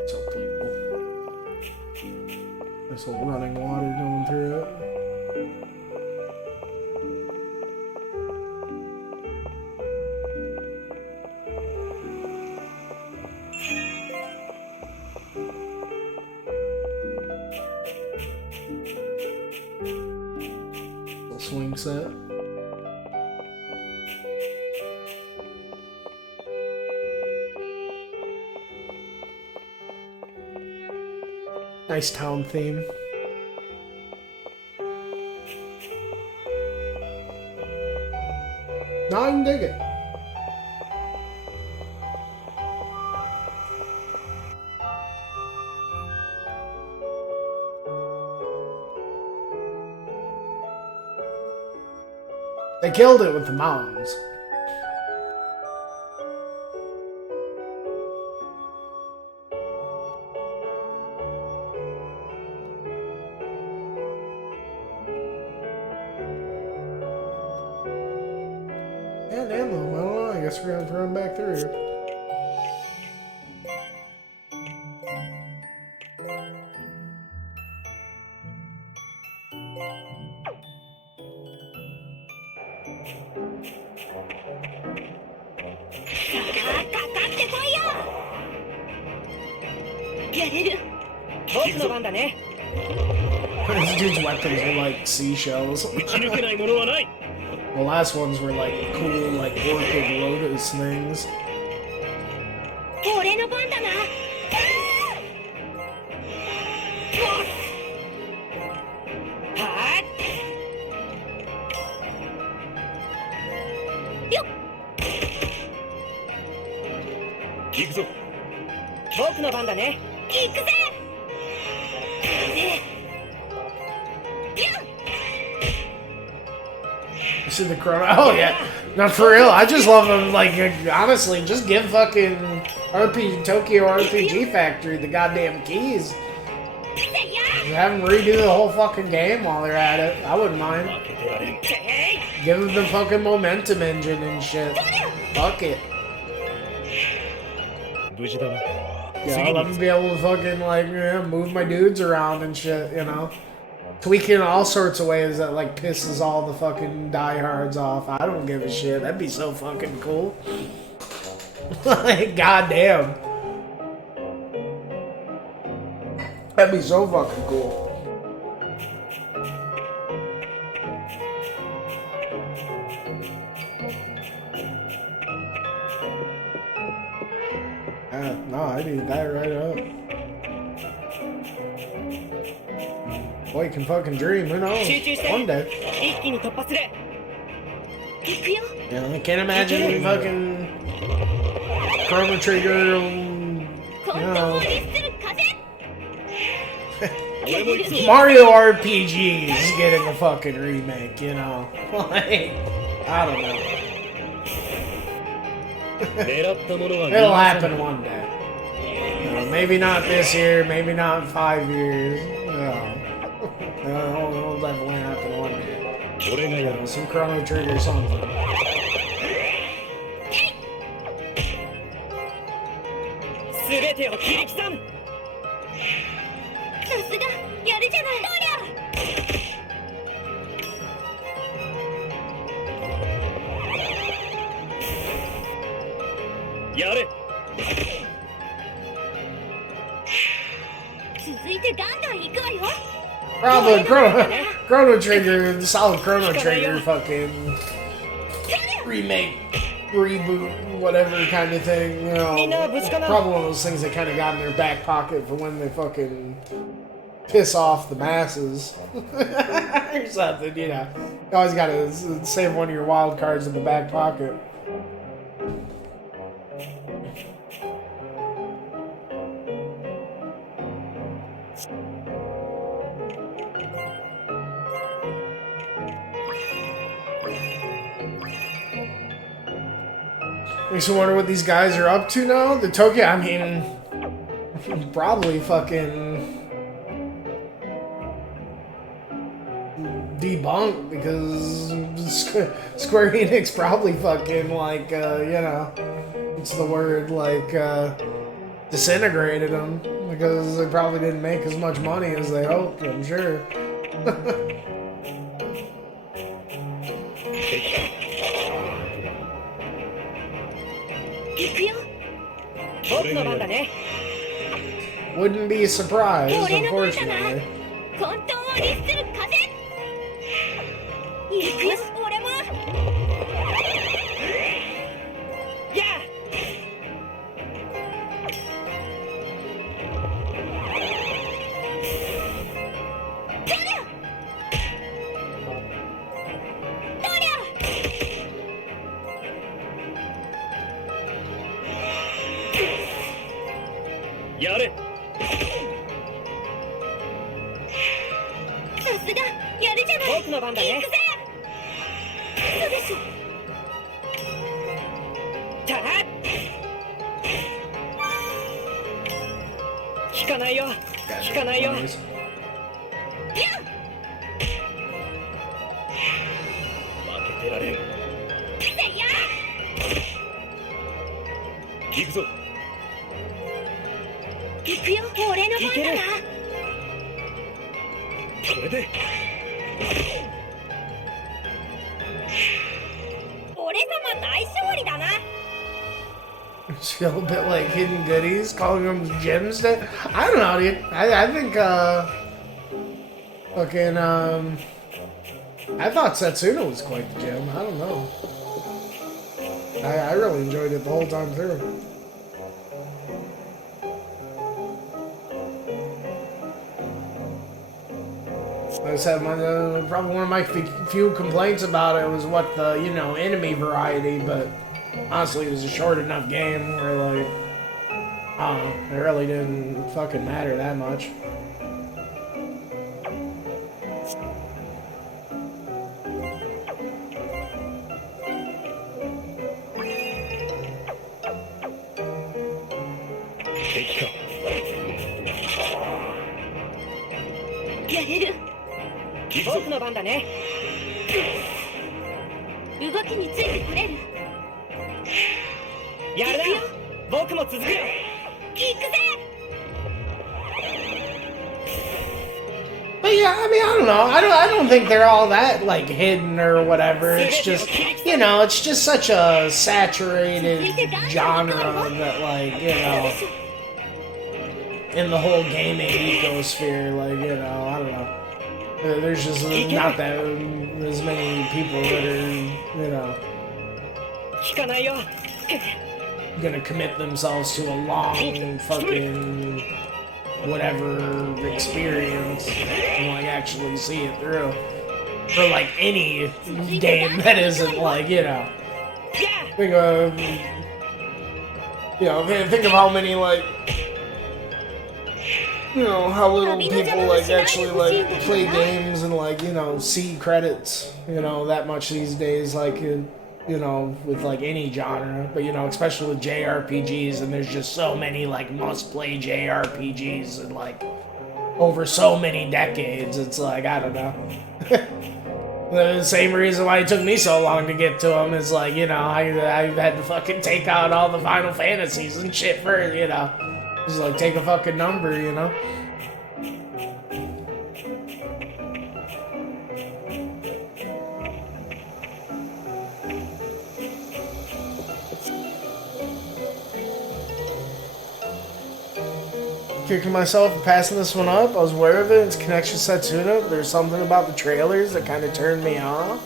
So playful. Nice little running water going through it. Swing set. Nice town theme. No, I can dig it. They killed it with the mountains. And ammo. I don't know. I guess we're gonna have to run back through here. This dude's weapons were like seashells. The last ones were like cool, like orchid lotus things. 俺の番だなよっ行くぞ。僕の番だね。行くぜ You see the chrono? Oh yeah, no, for real. I just love them. Like honestly, just give fucking Tokyo RPG Factory the goddamn keys. have them redo the whole fucking game while they're at it. I wouldn't mind. 負けてられん。 Give them the fucking momentum engine and shit. Fuck it. 無事だな。 Yeah, let me be able to fucking, like, yeah, move my dudes around and shit, you know? Tweak in all sorts of ways that, like, pisses all the fucking diehards off. I don't give a shit. That'd be so fucking cool. Like, goddamn. That'd be so fucking cool. Yeah, no, I need that right up. Boy, you can fucking dream, who knows? One day. 一気に突破する。行くよ。 You know, I can't imagine fucking Chrono Trigger, you コントロ know, ールする風。 Mario RPG is getting a fucking remake, you know? Like, I don't know. 狙ったものは It'll happen one day. You know, maybe not this year, maybe not in 5 years. No. It'll definitely happen one day. 俺が You やる know, some Chrono Trigger something. 全てを切り刻む。さすがやるじゃない。どりやれ。ゃ。続いてガンガン行くわよ。 Probably Chrono Trigger, solid Chrono Trigger fucking remake, reboot, whatever kind of thing. You know, probably one of those things they kind of got in their back pocket for when they fucking piss off the masses or something. You know, you always gotta save one of your wild cards in the back pocket. Makes you wonder what these guys are up to now. The Tokyo, I mean, probably fucking debunked because Square Enix probably fucking like, you know, what's the word, like, disintegrated them because they probably didn't make as much money as they hoped, I'm sure. 行くよ。僕の番だね。 Wouldn't be surprised, 俺の番だな。 unfortunately. コントロールする風。行くよ。俺も。やあ。どりゃ。どりゃ。やれ。さすがやるじゃない。僕の番だね。行くぜ。嘘でしょ。たあ。聞かないよ。聞かないよ。 ピュン。負けてられん。せいや。行くぞ。行くよ。俺の番だな。これで。俺様大勝利だな。 It's a little bit like hidden goodies, calling them gems. I don't know, dude. I think, fucking, I thought Setsuna was quite the gem. I don't know. I really enjoyed it the whole time through. I just had probably one of my few complaints about it was what the, you know, enemy variety, but honestly, it was a short enough game where, like, I don't know, it really didn't fucking matter that much. 僕の番だね。動きについてこれる。やるな。僕も続くよ。行くぜ。 But yeah, I mean, I don't know. I don't think they're all that like hidden or whatever. It's just, you know, it's just such a saturated genre that, like, you know, in the whole gaming ecosphere, like, you know, I don't know. There's just not that as many people that are, you know, 聞かないよ。 gonna commit themselves to a long fucking whatever experience and like actually see it through. For like any game that isn't like, you know, think of, you know, think of how many like, you know, how little people like actually like play games and like, you know, see credits, you know, that much these days, like, you know, with like any genre, but you know, especially with JRPGs, and there's just so many like must-play JRPGs and like over so many decades. It's like, I don't know. The same reason why it took me so long to get to them is like, you know, I had to fucking take out all the Final Fantasies and shit for, you know, just like take a fucking number, you know. Kicking myself for passing this one up. I was aware of it. It's connection to Setsuna. There's something about the trailers that kind of turned me off.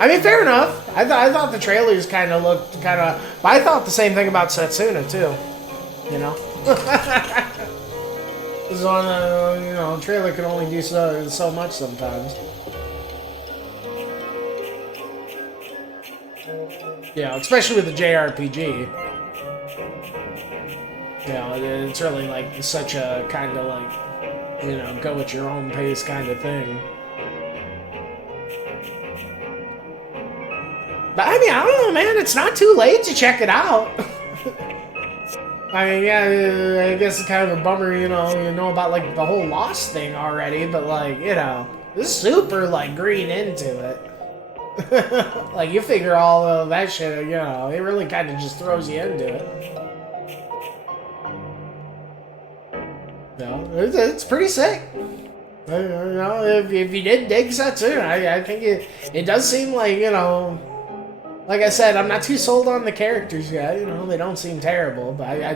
I mean, fair enough. I thought the trailers kind of looked kind of... But I thought the same thing about Setsuna, too. You know? This is one of, you know, a trailer can only do so much sometimes. Yeah, especially with the JRPG. You know, it's really like such a kind of like, you know, go at your own pace kind of thing. But I mean, I don't know, man. It's not too late to check it out. I mean, yeah, I guess it's kind of a bummer, you know about like the whole Lost thing already, but like, you know, this is super like green into it. Like you figure all of that shit, you know, it really kind of just throws you into it. No, it's pretty sick. You know, if you did dig Setsuna, I think it does seem like, you know, like I said, I'm not too sold on the characters yet. You know, they don't seem terrible, but I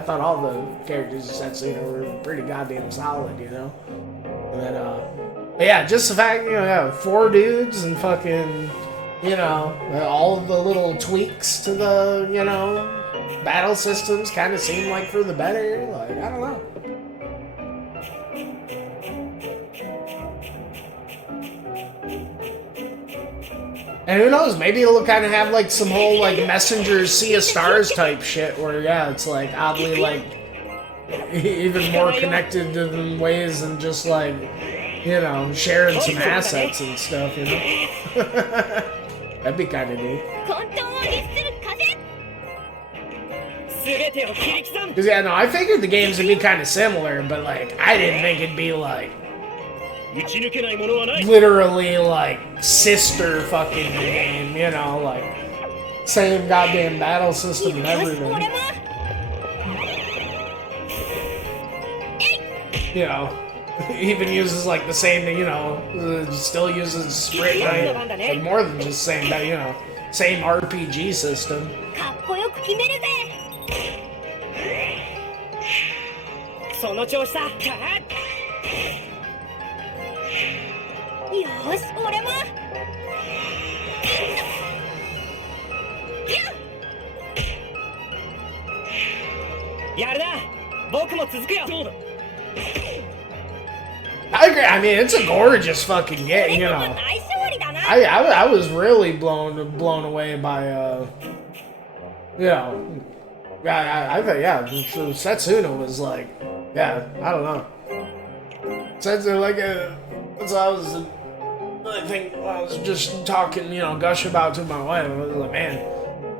thought all the characters in Setsuna were pretty goddamn solid, you know. And then, but yeah, just the fact, you know, yeah, 4 dudes and fucking, you know, all of the little tweaks to the, you know, battle systems kind of seem like for the better. Like, I don't know. And who knows, maybe it'll kind of have like some whole like Messenger Sea of Stars type shit where, yeah, it's like oddly like even more connected to them ways than just like, you know, sharing some assets and stuff, you know? That'd be kind of neat. Because, yeah, no, I figured the games would be kind of similar, but like, I didn't think it'd be like literally like sister fucking game, you know, like same goddamn battle system and everything. You know, even uses like the same, you know, still uses sprint, right? Like more than just same, you know, same RPG system. I agree. I mean, it's a gorgeous fucking game, you know. I was really blown away by you know, I think, yeah, Setsuna was like, yeah, I don't know. Setsuna, like, that's what I think I was just talking, you know, gush about to my wife. I was like, man,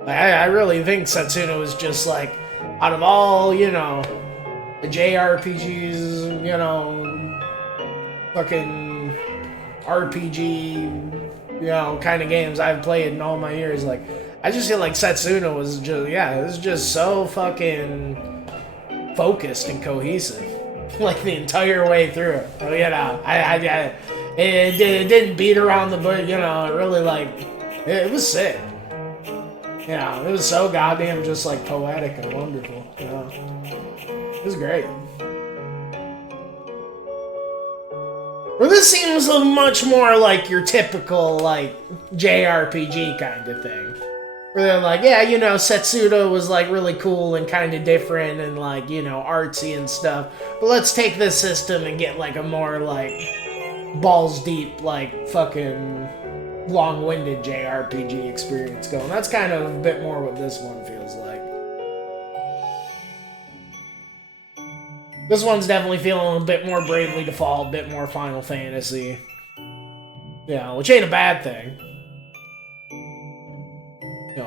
I really think Setsuna was just like, out of all, you know, the JRPGs, you know, fucking RPG, kind of games I've played in all my years. Like, I just feel like Setsuna was just, it was just so fucking focused and cohesive, like the entire way through. It didn't beat around the bush, it really it was sick. It was so goddamn just like poetic and wonderful. It was great. Well, this seems much more like your typical like JRPG kind of thing. Where they're like, Setsuda was like really cool and kind of different and like, artsy and stuff. But let's take this system and get like a more like balls deep, like fucking long-winded JRPG experience going. That's kind of a bit more what this one feels like. This one's definitely feeling a bit more Bravely Default, a bit more Final Fantasy. Which ain't a bad thing.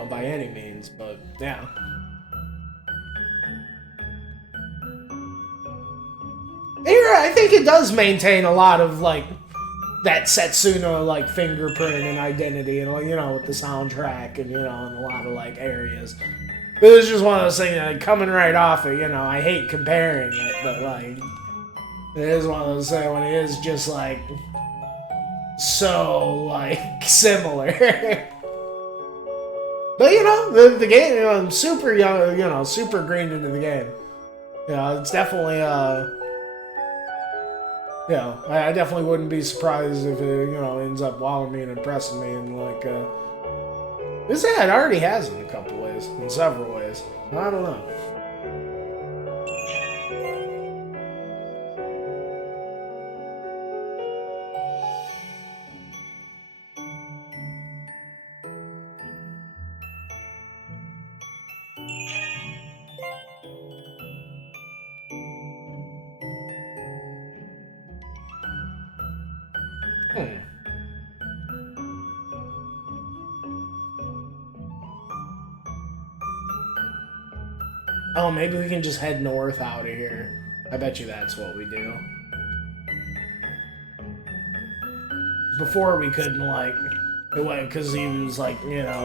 By any means, but yeah. Here, I think it does maintain a lot of like that Setsuna like fingerprint and identity, and with the soundtrack and in a lot of like areas. It was just one of those things like coming right off it. I hate comparing it, but like it is one of those things when it is just like so like similar. But the game, I'm super young, super green into the game. It's definitely I definitely wouldn't be surprised if it, ends up wowing me and impressing me and like it already has in a couple ways, in several ways. I don't know. Oh, maybe we can just head north out of here. I bet you that's what we do. Before we couldn't, like, because he was, like,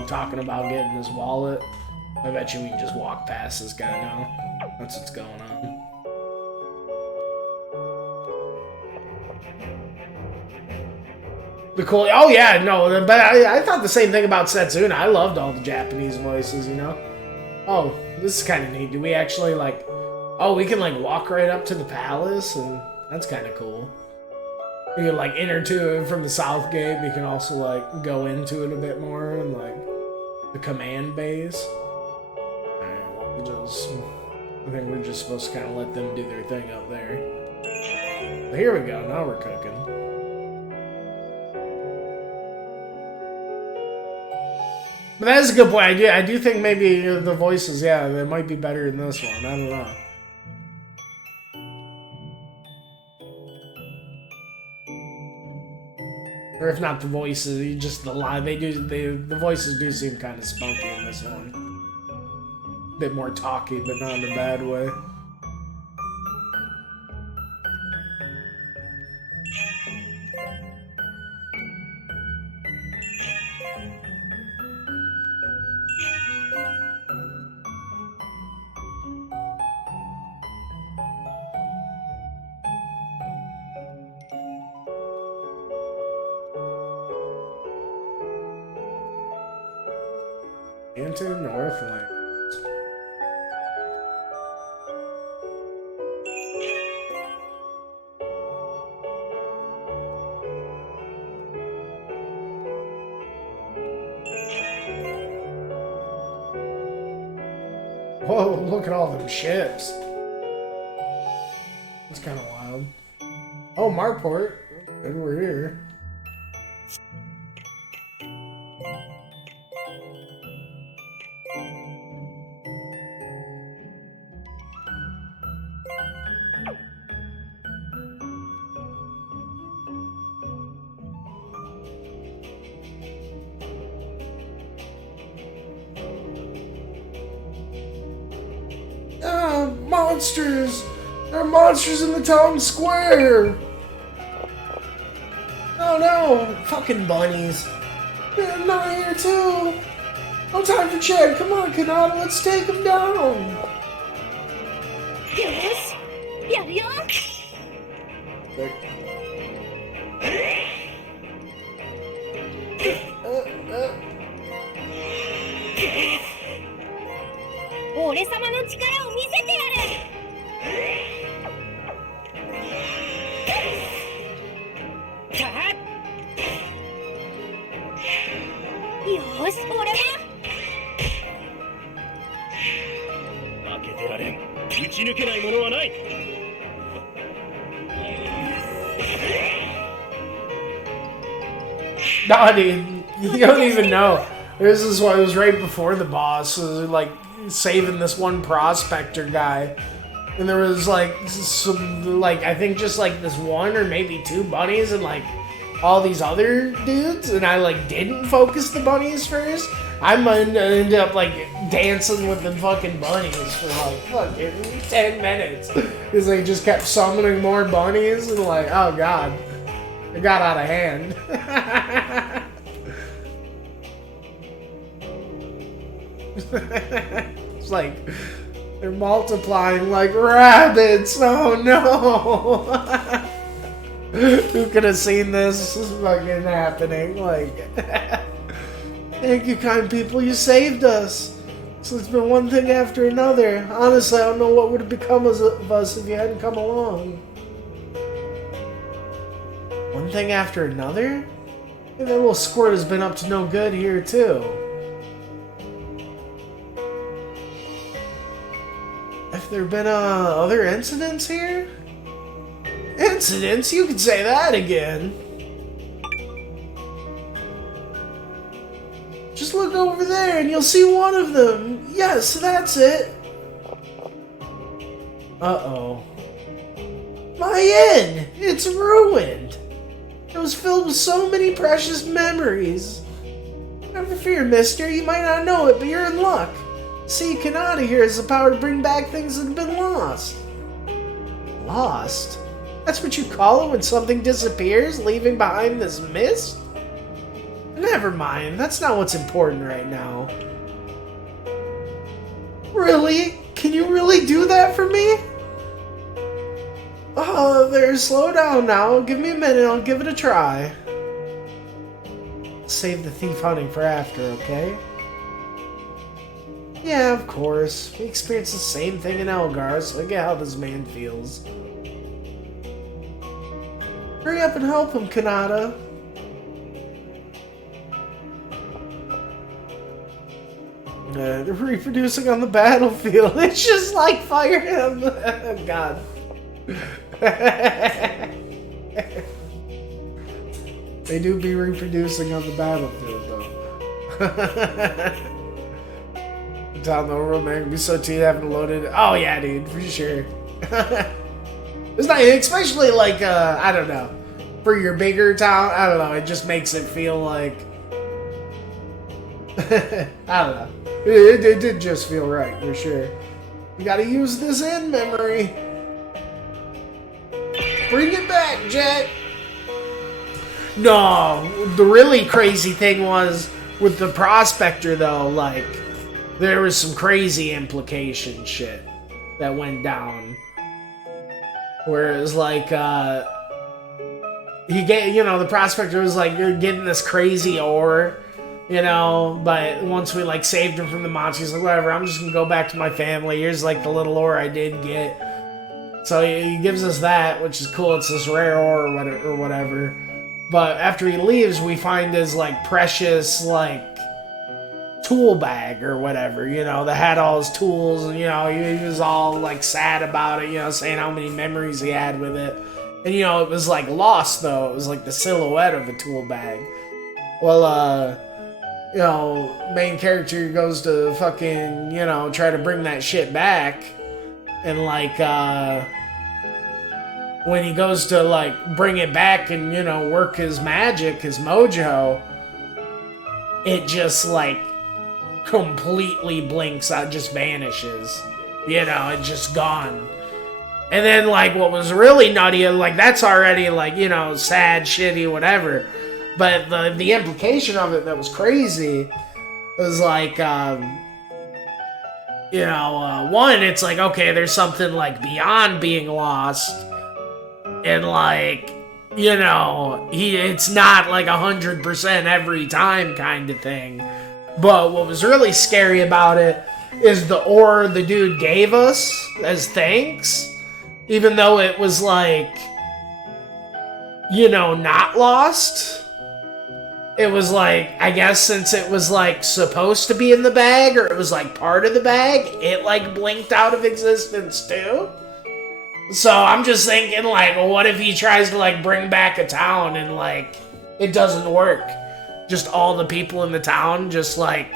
talking about getting his wallet. I bet you we can just walk past this guy now. That's what's going on. The cool. Oh yeah, no, but I thought the same thing about Setsuna. I loved all the Japanese voices, Oh, this is kind of neat. Do we actually like? Oh, we can like walk right up to the palace, and that's kind of cool. You can like enter to it from the south gate. We can also like go into it a bit more, and like the command base. Alright, I think we're just supposed to kind of let them do their thing up there. But here we go. Now we're cooking. But that is a good point. I do think maybe the voices, they might be better in this one. I don't know. Or if not the voices, just the line. The voices do seem kind of spunky in this one. A bit more talky, but not in a bad way. Into Northland. Whoa, look at all them ships. It's kind of wild. Oh, Marport. And we're here. Monsters! There are monsters in the town square! No! Oh no! Fucking bunnies. They're not here too! No time for chat. Come on, Kanata, let's take them down! よしやるよ 俺様の力を見せてやる よし俺は 負けてられん。打ち抜けないものはない。 Nah, dude, you don't even know. This is why it was right before the boss. It was like saving this one prospector guy. And there was like some, like, I think just like this one or maybe two bunnies and like all these other dudes. And I like didn't focus the bunnies first. I might end up like dancing with the fucking bunnies for like fucking 10 minutes. Because they just kept summoning more bunnies and like, oh god. It got out of hand. It's like they're multiplying like rabbits. Oh no! Who could have seen this fucking happening? Like, thank you, kind people. You saved us. So it's been one thing after another. Honestly, I don't know what would have become of us if you hadn't come along. One thing after another? Hey, that little squirt has been up to no good here, too. Have there been, other incidents here? Incidents? You could say that again. Just look over there and you'll see one of them. Yes, that's it. Uh-oh. My inn! It's ruined! It was filled with so many precious memories. Never fear, mister. You might not know it, but you're in luck. See, Kanata here has the power to bring back things that have been lost. Lost? That's what you call it when something disappears, leaving behind this mist? Never mind. That's not what's important right now. Really? Can you really do that for me? Oh, there, slow down now. Give me a minute, I'll give it a try. Save the thief hunting for after, okay? Yeah, of course. We experienced the same thing in Elgar, so I get how this man feels. Hurry up and help him, Kanata. They're reproducing on the battlefield. It's just like fire him. God. They do be reproducing on the battlefield, though. Down the road, man, be so too having loaded. Oh yeah, dude, for sure. It's not, especially like I don't know, for your bigger town. I don't know. It just makes it feel like I don't know. It did just feel right for sure. You gotta use this in memory. Bring it back, Jack! No, the really crazy thing was with the prospector though, like, there was some crazy implication shit that went down. Where it was like, he get, you know, the prospector was like, you're getting this crazy ore, you know, but once we like saved him from the monster, he's like, whatever, I'm just gonna go back to my family. Here's like the little ore I did get. So he gives us that, which is cool. It's this rare ore or whatever. But after he leaves, we find his like precious like tool bag or whatever, you know, that had all his tools, and you know, he was all like sad about it, you know, saying how many memories he had with it. And you know, it was like lost though. It was like the silhouette of a tool bag. Well, you know, main character goes to fucking, you know, try to bring that shit back. And like, when he goes to like bring it back and, you know, work his magic, his mojo, it just like completely blinks out, just vanishes. You know, it's just gone. And then, like, what was really nutty, like, that's already, like, you know, sad, shitty, whatever. But the implication of it that was crazy was, like, you know, one, it's like, okay, there's something, like, beyond being lost. And, like, you know, it's not, like, 100% every time kind of thing. But what was really scary about it is the ore the dude gave us as thanks. Even though it was, like, you know, not lost. It was, like, I guess since it was, like, supposed to be in the bag, or it was, like, part of the bag, it, like, blinked out of existence, too. So I'm just thinking, like, well, what if he tries to, like, bring back a town and, like, it doesn't work? Just all the people in the town just, like,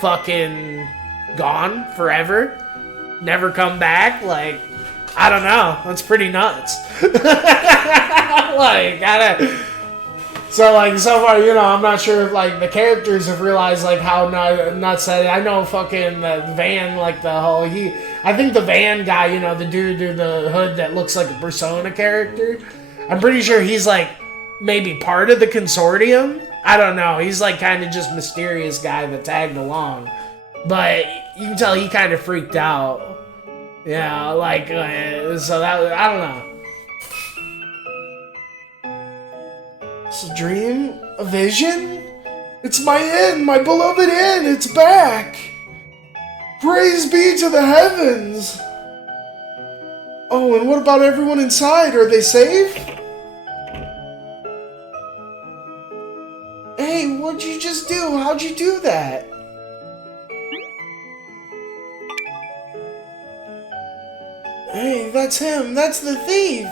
fucking gone forever? Never come back? Like, I don't know. That's pretty nuts. Like, so, like, so far, you know, I'm not sure if, like, the characters have realized, like, how nuts that. I know fucking the Van, like, the whole, I think the Van guy, you know, the dude in the hood that looks like a Persona character, I'm pretty sure he's, like, maybe part of the consortium. I don't know. He's, like, kind of just mysterious guy that tagged along. But you can tell he kind of freaked out. Yeah, like, so that, I don't know. It's a dream? A vision? It's my inn, my beloved inn, it's back! Praise be to the heavens! Oh, and what about everyone inside? Are they safe? Hey, what'd you just do? How'd you do that? Hey, that's him. That's the thief.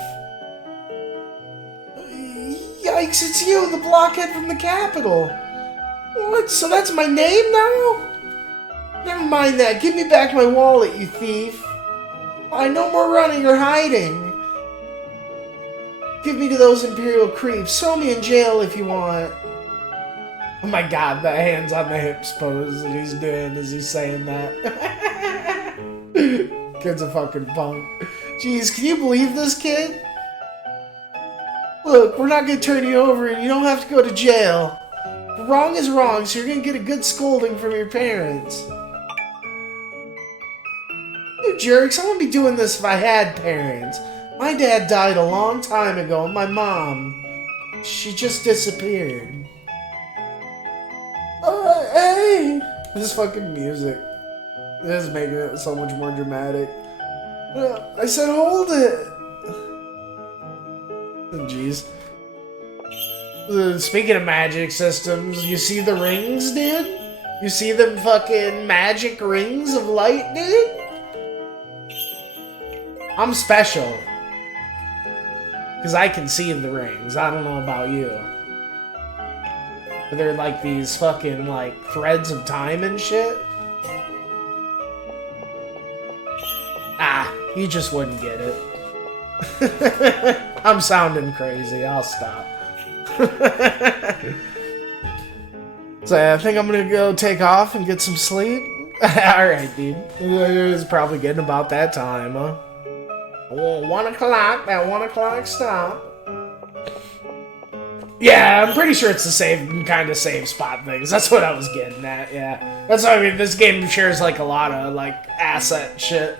Yikes, it's you, the blockhead from the capital. What? So that's my name now? Never mind that. Give me back my wallet, you thief. No more running or hiding. Give me to those Imperial creeps. Throw me in jail if you want. Oh my god, the hands on the hips pose that he's doing as he's saying that. Kid's a fucking punk. Jeez, can you believe this kid? Look, we're not gonna turn you over and you don't have to go to jail. Wrong is wrong, so you're gonna get a good scolding from your parents. You jerks, I wouldn't be doing this if I had parents. My dad died a long time ago, and my mom, she just disappeared. Hey! This fucking music. This is making it so much more dramatic. I said hold it! Jeez. Speaking of magic systems, you see the rings, dude? You see them fucking magic rings of light, dude? I'm special. Because I can see the rings. I don't know about you. But they're like these fucking, like, threads of time and shit. You just wouldn't get it. I'm sounding crazy. I'll stop. So I think I'm gonna go take off and get some sleep. Alright, dude. It's probably getting about that time, huh? Oh, 1 o'clock. That 1 o'clock stop. Yeah, I'm pretty sure it's the same kind of save spot things. That's what I was getting at, yeah. That's what I mean. This game shares, like, a lot of, like, asset shit.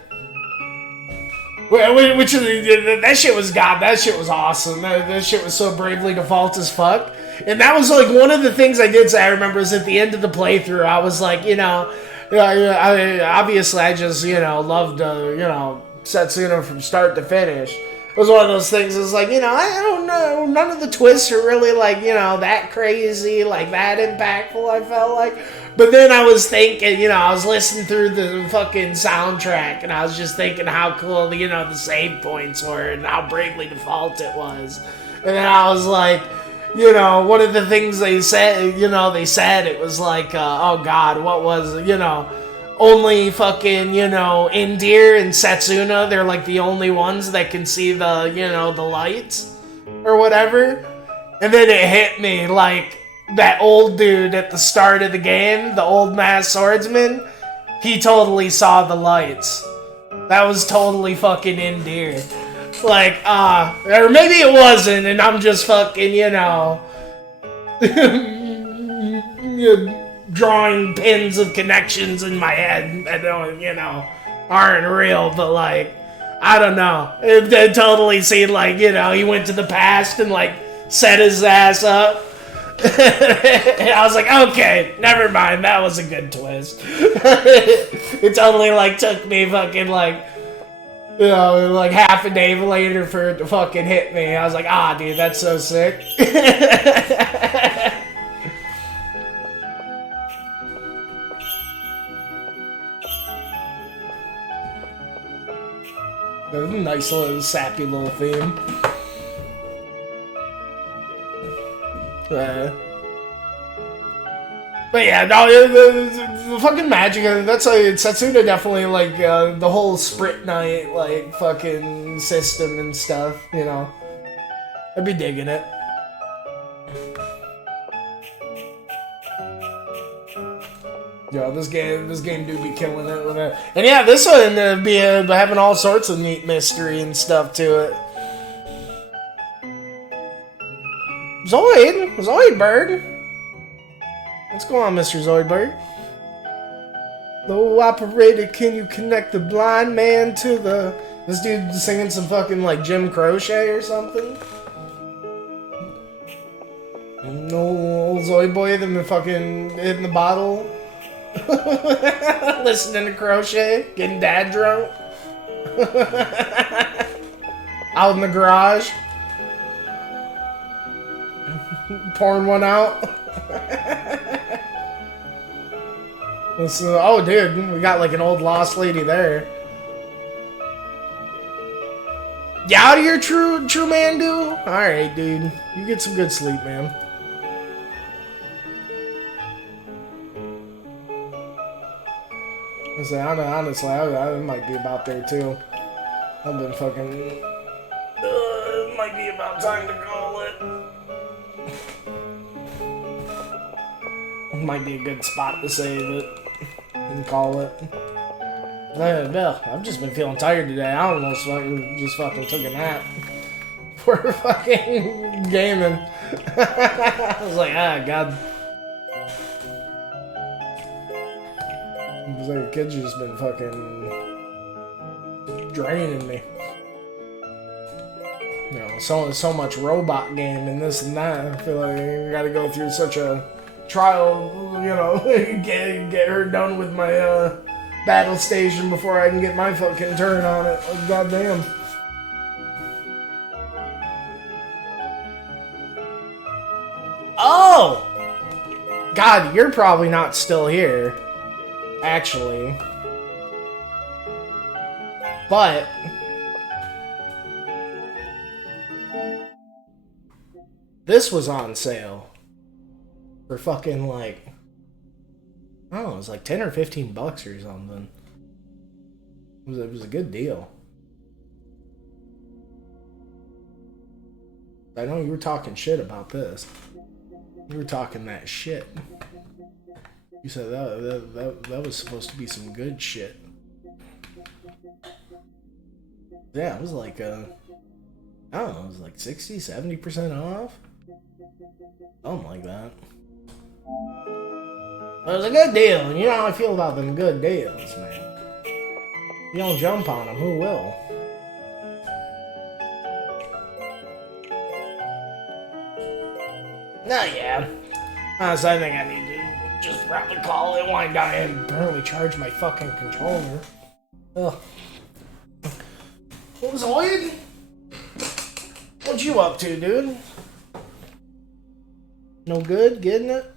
Which that shit was god. That shit was awesome. That shit was so bravely default as fuck. And that was like one of the things I did say. I remember is at the end of the playthrough, I was like, you know, obviously I just loved Setsuna from start to finish. It was one of those things. It's like, I don't know. None of the twists are really like that crazy, like that impactful. I felt like. But then I was thinking, I was listening through the fucking soundtrack, and I was just thinking how cool, the save points were, and how bravely default it was. And then I was like, one of the things they said, it was like, oh god, what was it, only fucking, Indir and Setsuna, they're like the only ones that can see the, the lights, or whatever. And then it hit me, like, that old dude at the start of the game, the old masked swordsman, he totally saw the lights. That was totally fucking endeared. Like, or maybe it wasn't, and I'm just fucking, you know, drawing pins of connections in my head that don't, you know, aren't real, but like, I don't know. It totally seemed like, you know, he went to the past and like set his ass up. And I was like, okay, never mind, that was a good twist. It totally like took me fucking like, you know, like half a day later for it to fucking hit me. I was like, ah, dude, that's so sick. Nice little sappy little theme. But yeah, no, the fucking magic of it, that's like, Setsuna definitely, like, the whole sprint night, like, fucking system and stuff, you know. I'd be digging it. Yo, this game do be killing it with it. And yeah, this one be having all sorts of neat mystery and stuff to it. Zoidberg. What's going on, Mr. Zoidberg? Low operator, can you connect the blind man to the... This dude singing some fucking, like, Jim Crochet or something? No old Zoid boy that been fucking hitting the bottle? Listening to Crochet? Getting dad drunk? Out in the garage? Pouring one out? So, oh, dude, we got like an old lost lady there. You out of here, true man, dude? Alright, dude. You get some good sleep, man. I say, honestly, I might be about there, too. I've been fucking... it might be about time to call it. Might be a good spot to save it and call it. I've just been feeling tired today. I almost just fucking took a nap. We're fucking gaming. I was like, ah, God. It was like the kids just been fucking draining me. You know, so much robot game and this and that. I feel like I gotta go through such a trial, you know, get her done with my battle station before I can get my fucking turn on it. Like, goddamn. Oh! God, you're probably not still here. Actually. But... this was on sale. For fucking, like... I don't know, it was like 10 or 15 bucks or something. It was a good deal. I know you were talking shit about this. You were talking that shit. You said that was supposed to be some good shit. Yeah, it was like, I don't know, it was like 60, 70% off? Something like that. But it was a good deal, and you know how I feel about them good deals, man. You don't jump on them, who will? Oh, yeah. Honestly, I think I need to just probably call it, wind down, and apparently charge my fucking controller. Ugh. What was Zoid? What you up to, dude? No good? Getting it?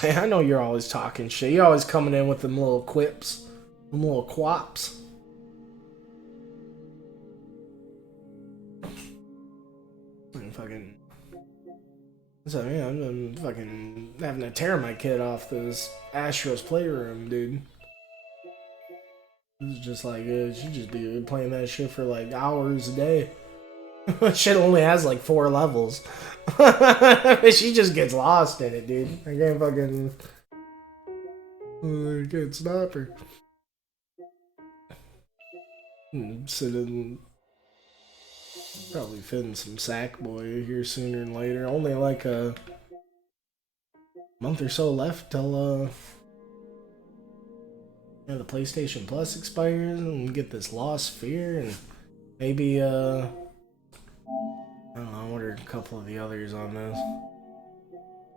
Hey, I know you're always talking shit. You're always coming in with them little quips. Them little quaps. I'm fucking... So, yeah, I'm fucking having to tear my kid off this Astro's Playroom, dude. It's just like, she just be playing that shit for like hours a day. Shit only has like 4 levels. She just gets lost in it, dude. I can't fucking... I can't stop her. Sitting... Probably fitting some Sackboy here sooner than later. Only like a month or so left till the PlayStation Plus expires and we get this Lost Sphear and maybe I don't know, what are a couple of the others on this?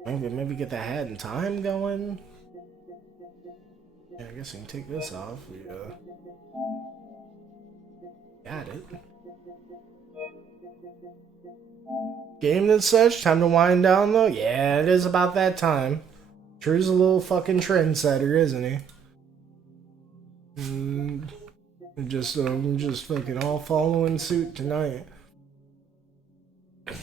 Maybe get the Hat in Time going. Yeah, I guess I can take this off. We got it. Game and such, time to wind down though? Yeah, it is about that time. Drew's a little fucking trendsetter, isn't he? Just fucking all following suit tonight.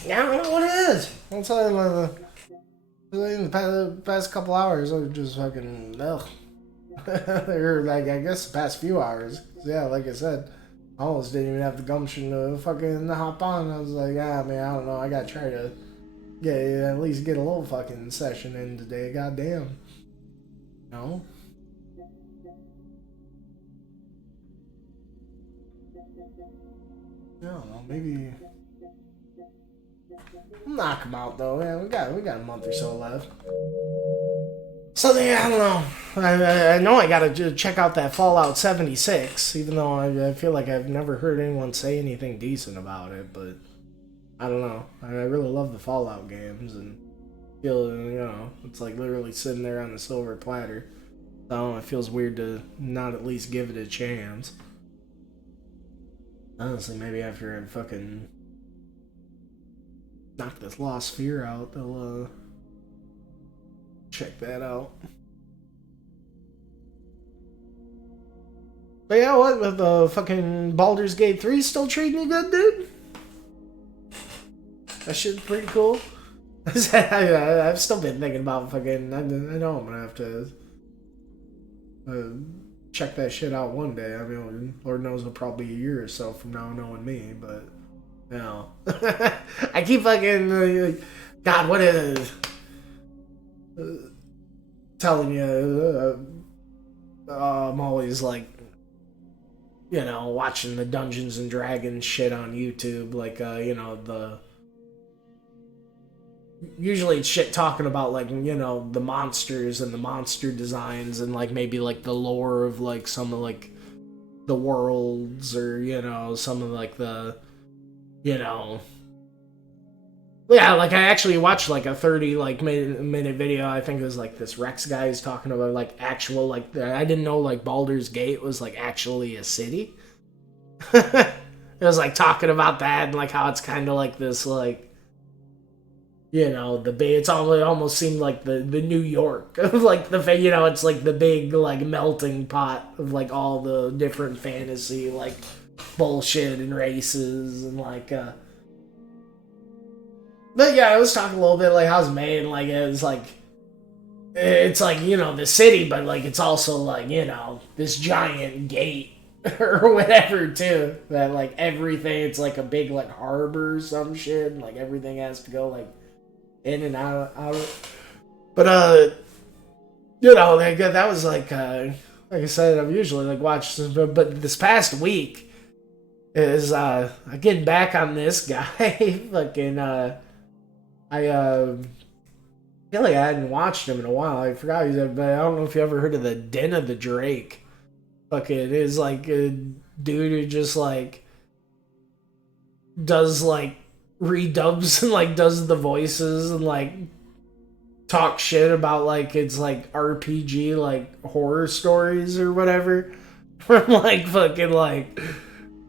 Yeah, I don't know what it is. I'll tell you, in the past couple hours, I've just fucking, ugh. Or, like, I guess the past few hours. Yeah, like I said, I almost didn't even have the gumption to fucking hop on. I was like, ah, man, I don't know. I gotta try to at least get a little fucking session in today. Goddamn. No? I don't know, maybe... We'll knock them out though. Yeah, we got a month or so left. So yeah, I don't know. I know I gotta check out that Fallout 76, even though I feel like I've never heard anyone say anything decent about it. But I don't know. I really love the Fallout games and feel, it's like literally sitting there on the silver platter. So I don't know, it feels weird to not at least give it a chance. Honestly, maybe after I fucking knock this Lost Sphear out, they'll check that out. But yeah, what with fucking Baldur's Gate 3 still treating you good, dude? That shit's pretty cool. I've still been thinking about fucking. I know I'm gonna have to check that shit out one day. I mean, Lord knows it'll probably be a year or so from now, knowing me, but I keep fucking. God, what is telling you? I'm always like, watching the Dungeons and Dragons shit on YouTube, like usually it's shit talking about like the monsters and the monster designs and like maybe like the lore of like some of like the worlds or some of like the yeah, like I actually watched like a 30 minute video. I think it was like this Rex guy is talking about like actual like I didn't know like Baldur's Gate was like actually a city. It was like talking about that and like how it's kind of like this like the big, it almost seemed like the New York of like the it's like the big like melting pot of like all the different fantasy like bullshit and races and like but yeah, I was talking a little bit like how it's made, like it's like the city, but like it's also like this giant gate or whatever too, that like everything, it's like a big like harbor or some shit and like everything has to go like in and out. But that was like I said, I've usually like watched this, but this past week is getting back on this guy. Fucking I feel like I hadn't watched him in a while. I forgot he's but I don't know if you ever heard of the Den of the Drake. Fucking it is like a dude who just like does like redubs and like does the voices and like talk shit about like it's like RPG like horror stories or whatever from like fucking like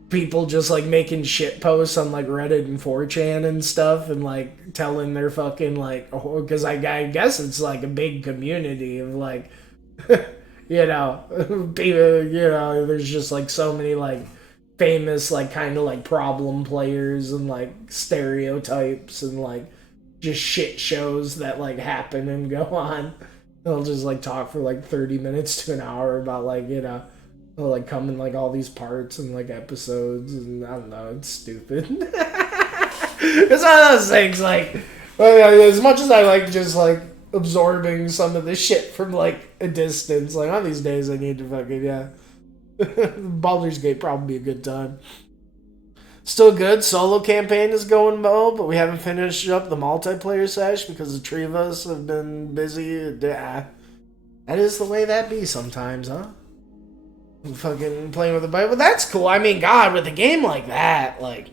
people just like making shit posts on like Reddit and 4chan and stuff and like telling their fucking like because I guess it's like a big community of like people there's just like so many like famous like kind of like problem players and like stereotypes and like just shit shows that like happen and go on. They'll just like talk for like 30 minutes to an hour about like they'll like come in like all these parts and like episodes and I don't know, it's stupid. It's one of those things, like, as much as I like just, like, absorbing some of this shit from, like, a distance, like, one of these days I need to fucking, yeah. Baldur's Gate probably be a good time. Still good. Solo campaign is going well, but we haven't finished up the multiplayer sesh because the three of us have been busy. Yeah. That is the way that be sometimes, huh? Fucking playing with the bike. But that's cool. I mean, God, with a game like that, like,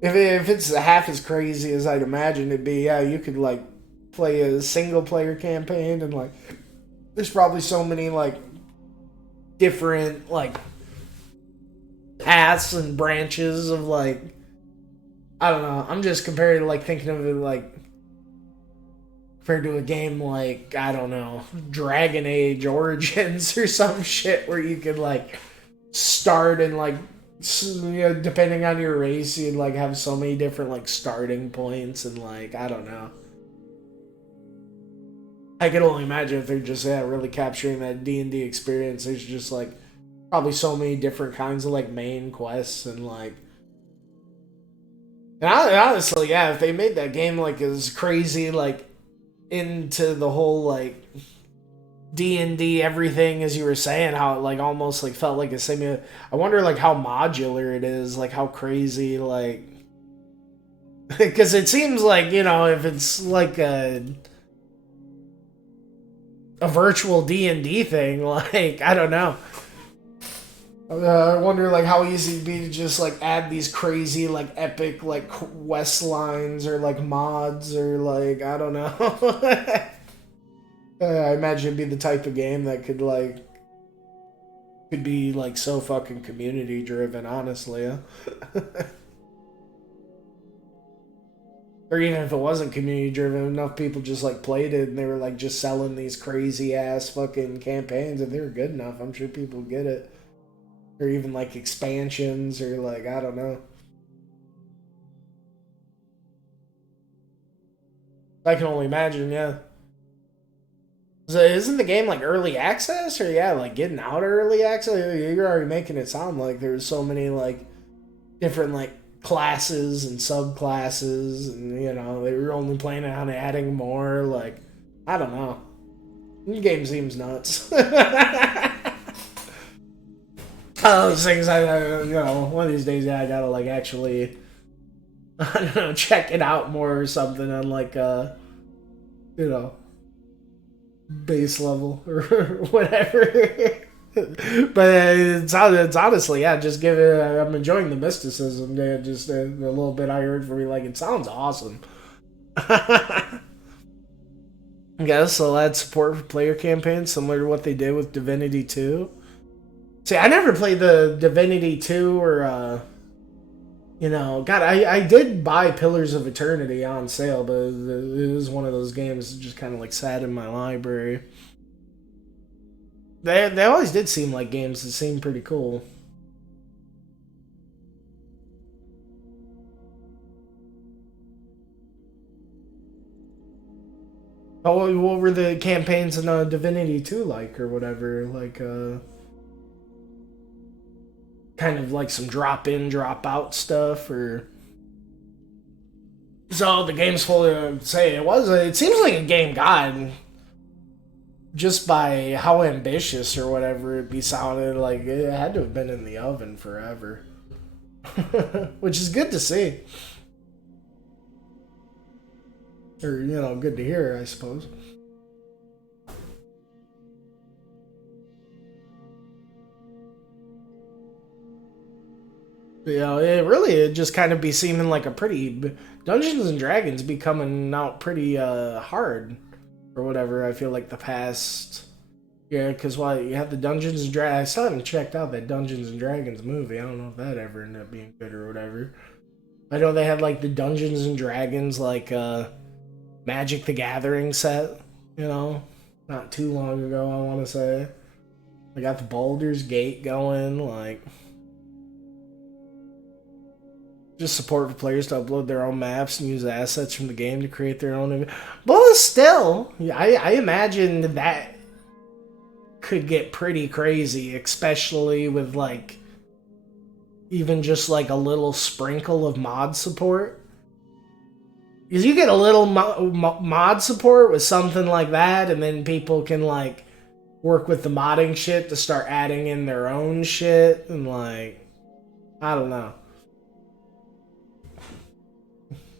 if it's half as crazy as I'd imagine it'd be, yeah, you could, like, play a single player campaign and, like, there's probably so many, like, different, like, paths and branches of, like, I don't know. I'm just comparing to, like, thinking of it, like, compared to a game like, I don't know, Dragon Age Origins or some shit where you could, like, start and, like, you know, depending on your race, you'd, like, have so many different, like, starting points and, like, I don't know. I can only imagine if they're just, yeah, really capturing that D&D experience. There's just, like, probably so many different kinds of, like, main quests and, like... And honestly, yeah, if they made that game, like, as crazy, like, into the whole, like, D&D everything, as you were saying, how it, like, almost, like, felt like a simulator. I wonder, like, how modular it is, like, how crazy, like... Because it seems like, you know, if it's, like, a virtual D&D thing, like, I don't know. I wonder, like, how easy it'd be to just, like, add these crazy, like, epic, like, quest lines or, like, mods or, like, I don't know. I imagine it'd be the type of game that could, like, could be, like, so fucking community driven, honestly. Huh? Or even if it wasn't community driven, enough people just, like, played it and they were, like, just selling these crazy ass fucking campaigns. If they were good enough, I'm sure people would get it. Or even, like, expansions or, like, I don't know. I can only imagine, yeah. So isn't the game, like, early access? Or, yeah, like, getting out of early access? You're already making it sound like there's so many, like, different, like, classes and subclasses, and, you know, they were only planning on adding more, like, I don't know. The game seems nuts. Those things, you know, one of these days, yeah, I gotta, like, actually, I don't know, check it out more or something on, like, you know, base level or whatever. But it's honestly, yeah, just give it, I'm enjoying the mysticism, yeah, just a little bit I heard from you, like, it sounds awesome. I guess so. Add support for player campaigns, similar to what they did with Divinity 2. See, I never played the Divinity 2 or, you know, God, I did buy Pillars of Eternity on sale, but it was one of those games that just kind of, like, sat in my library. They always did seem like games that seemed pretty cool. Oh, what were the campaigns in Divinity 2 like, or whatever? Like, kind of like some drop-in, drop-out stuff, or... So the game's full of, say, it seems like a game god. Just by how ambitious or whatever it be sounded, like it had to have been in the oven forever. Which is good to see. Or, you know, good to hear, I suppose. You know, it just kind of be seeming like a pretty... Dungeons and Dragons be coming out pretty hard. Or whatever, I feel like the past... Yeah, because while you have the Dungeons and Dragons... I still haven't checked out that Dungeons and Dragons movie. I don't know if that ever ended up being good or whatever. I know they had, like, the Dungeons and Dragons, like, Magic the Gathering set, you know? Not too long ago, I want to say. They got the Baldur's Gate going, like... Just support for players to upload their own maps and use assets from the game to create their own... But still, I imagine that could get pretty crazy, especially with, like, even just like a little sprinkle of mod support. Because you get a little mod support with something like that, and then people can like work with the modding shit to start adding in their own shit, and like, I don't know.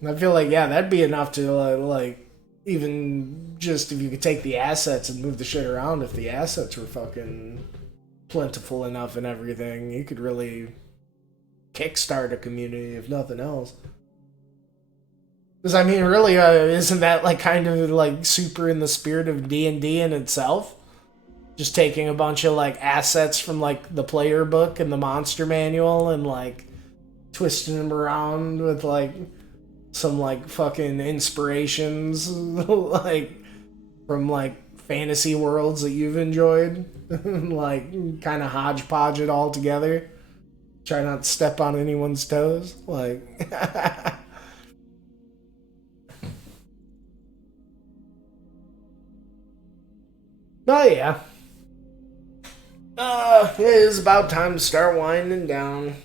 I feel like, yeah, that'd be enough to like even just if you could take the assets and move the shit around, if the assets were fucking plentiful enough and everything, you could really kickstart a community if nothing else. Because I mean, really, isn't that like kind of like super in the spirit of D&D in itself? Just taking a bunch of like assets from like the player book and the monster manual and like twisting them around with like some like fucking inspirations like from like fantasy worlds that you've enjoyed. Like kind of hodgepodge it all together. Try not to step on anyone's toes. Like oh yeah. It is about time to start winding down.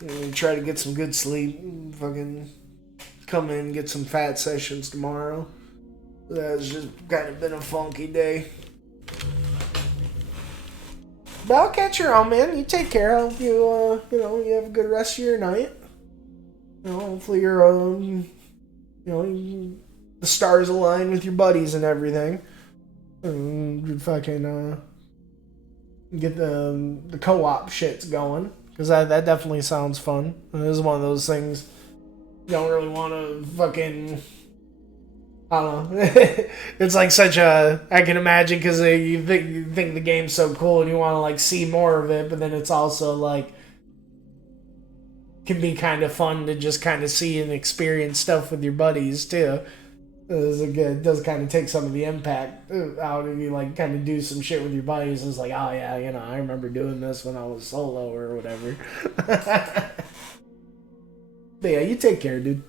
And try to get some good sleep. Fucking come in and get some fat sessions tomorrow. That's just kind of been a funky day. But I'll catch you on, man. You take care. I hope you, you have a good rest of your night. Hopefully you're, the stars align with your buddies and everything. And you fucking, get the co-op shits going. Because that definitely sounds fun. It is one of those things you don't really want to fucking... I don't know. It's like such a... I can imagine because you think the game's so cool and you want to like see more of it, but then it's also like... can be kind of fun to just kind of see and experience stuff with your buddies too. It does kind of take some of the impact out if you like kind of do some shit with your buddies. It's like, oh yeah, I remember doing this when I was solo or whatever. But yeah, you take care, dude.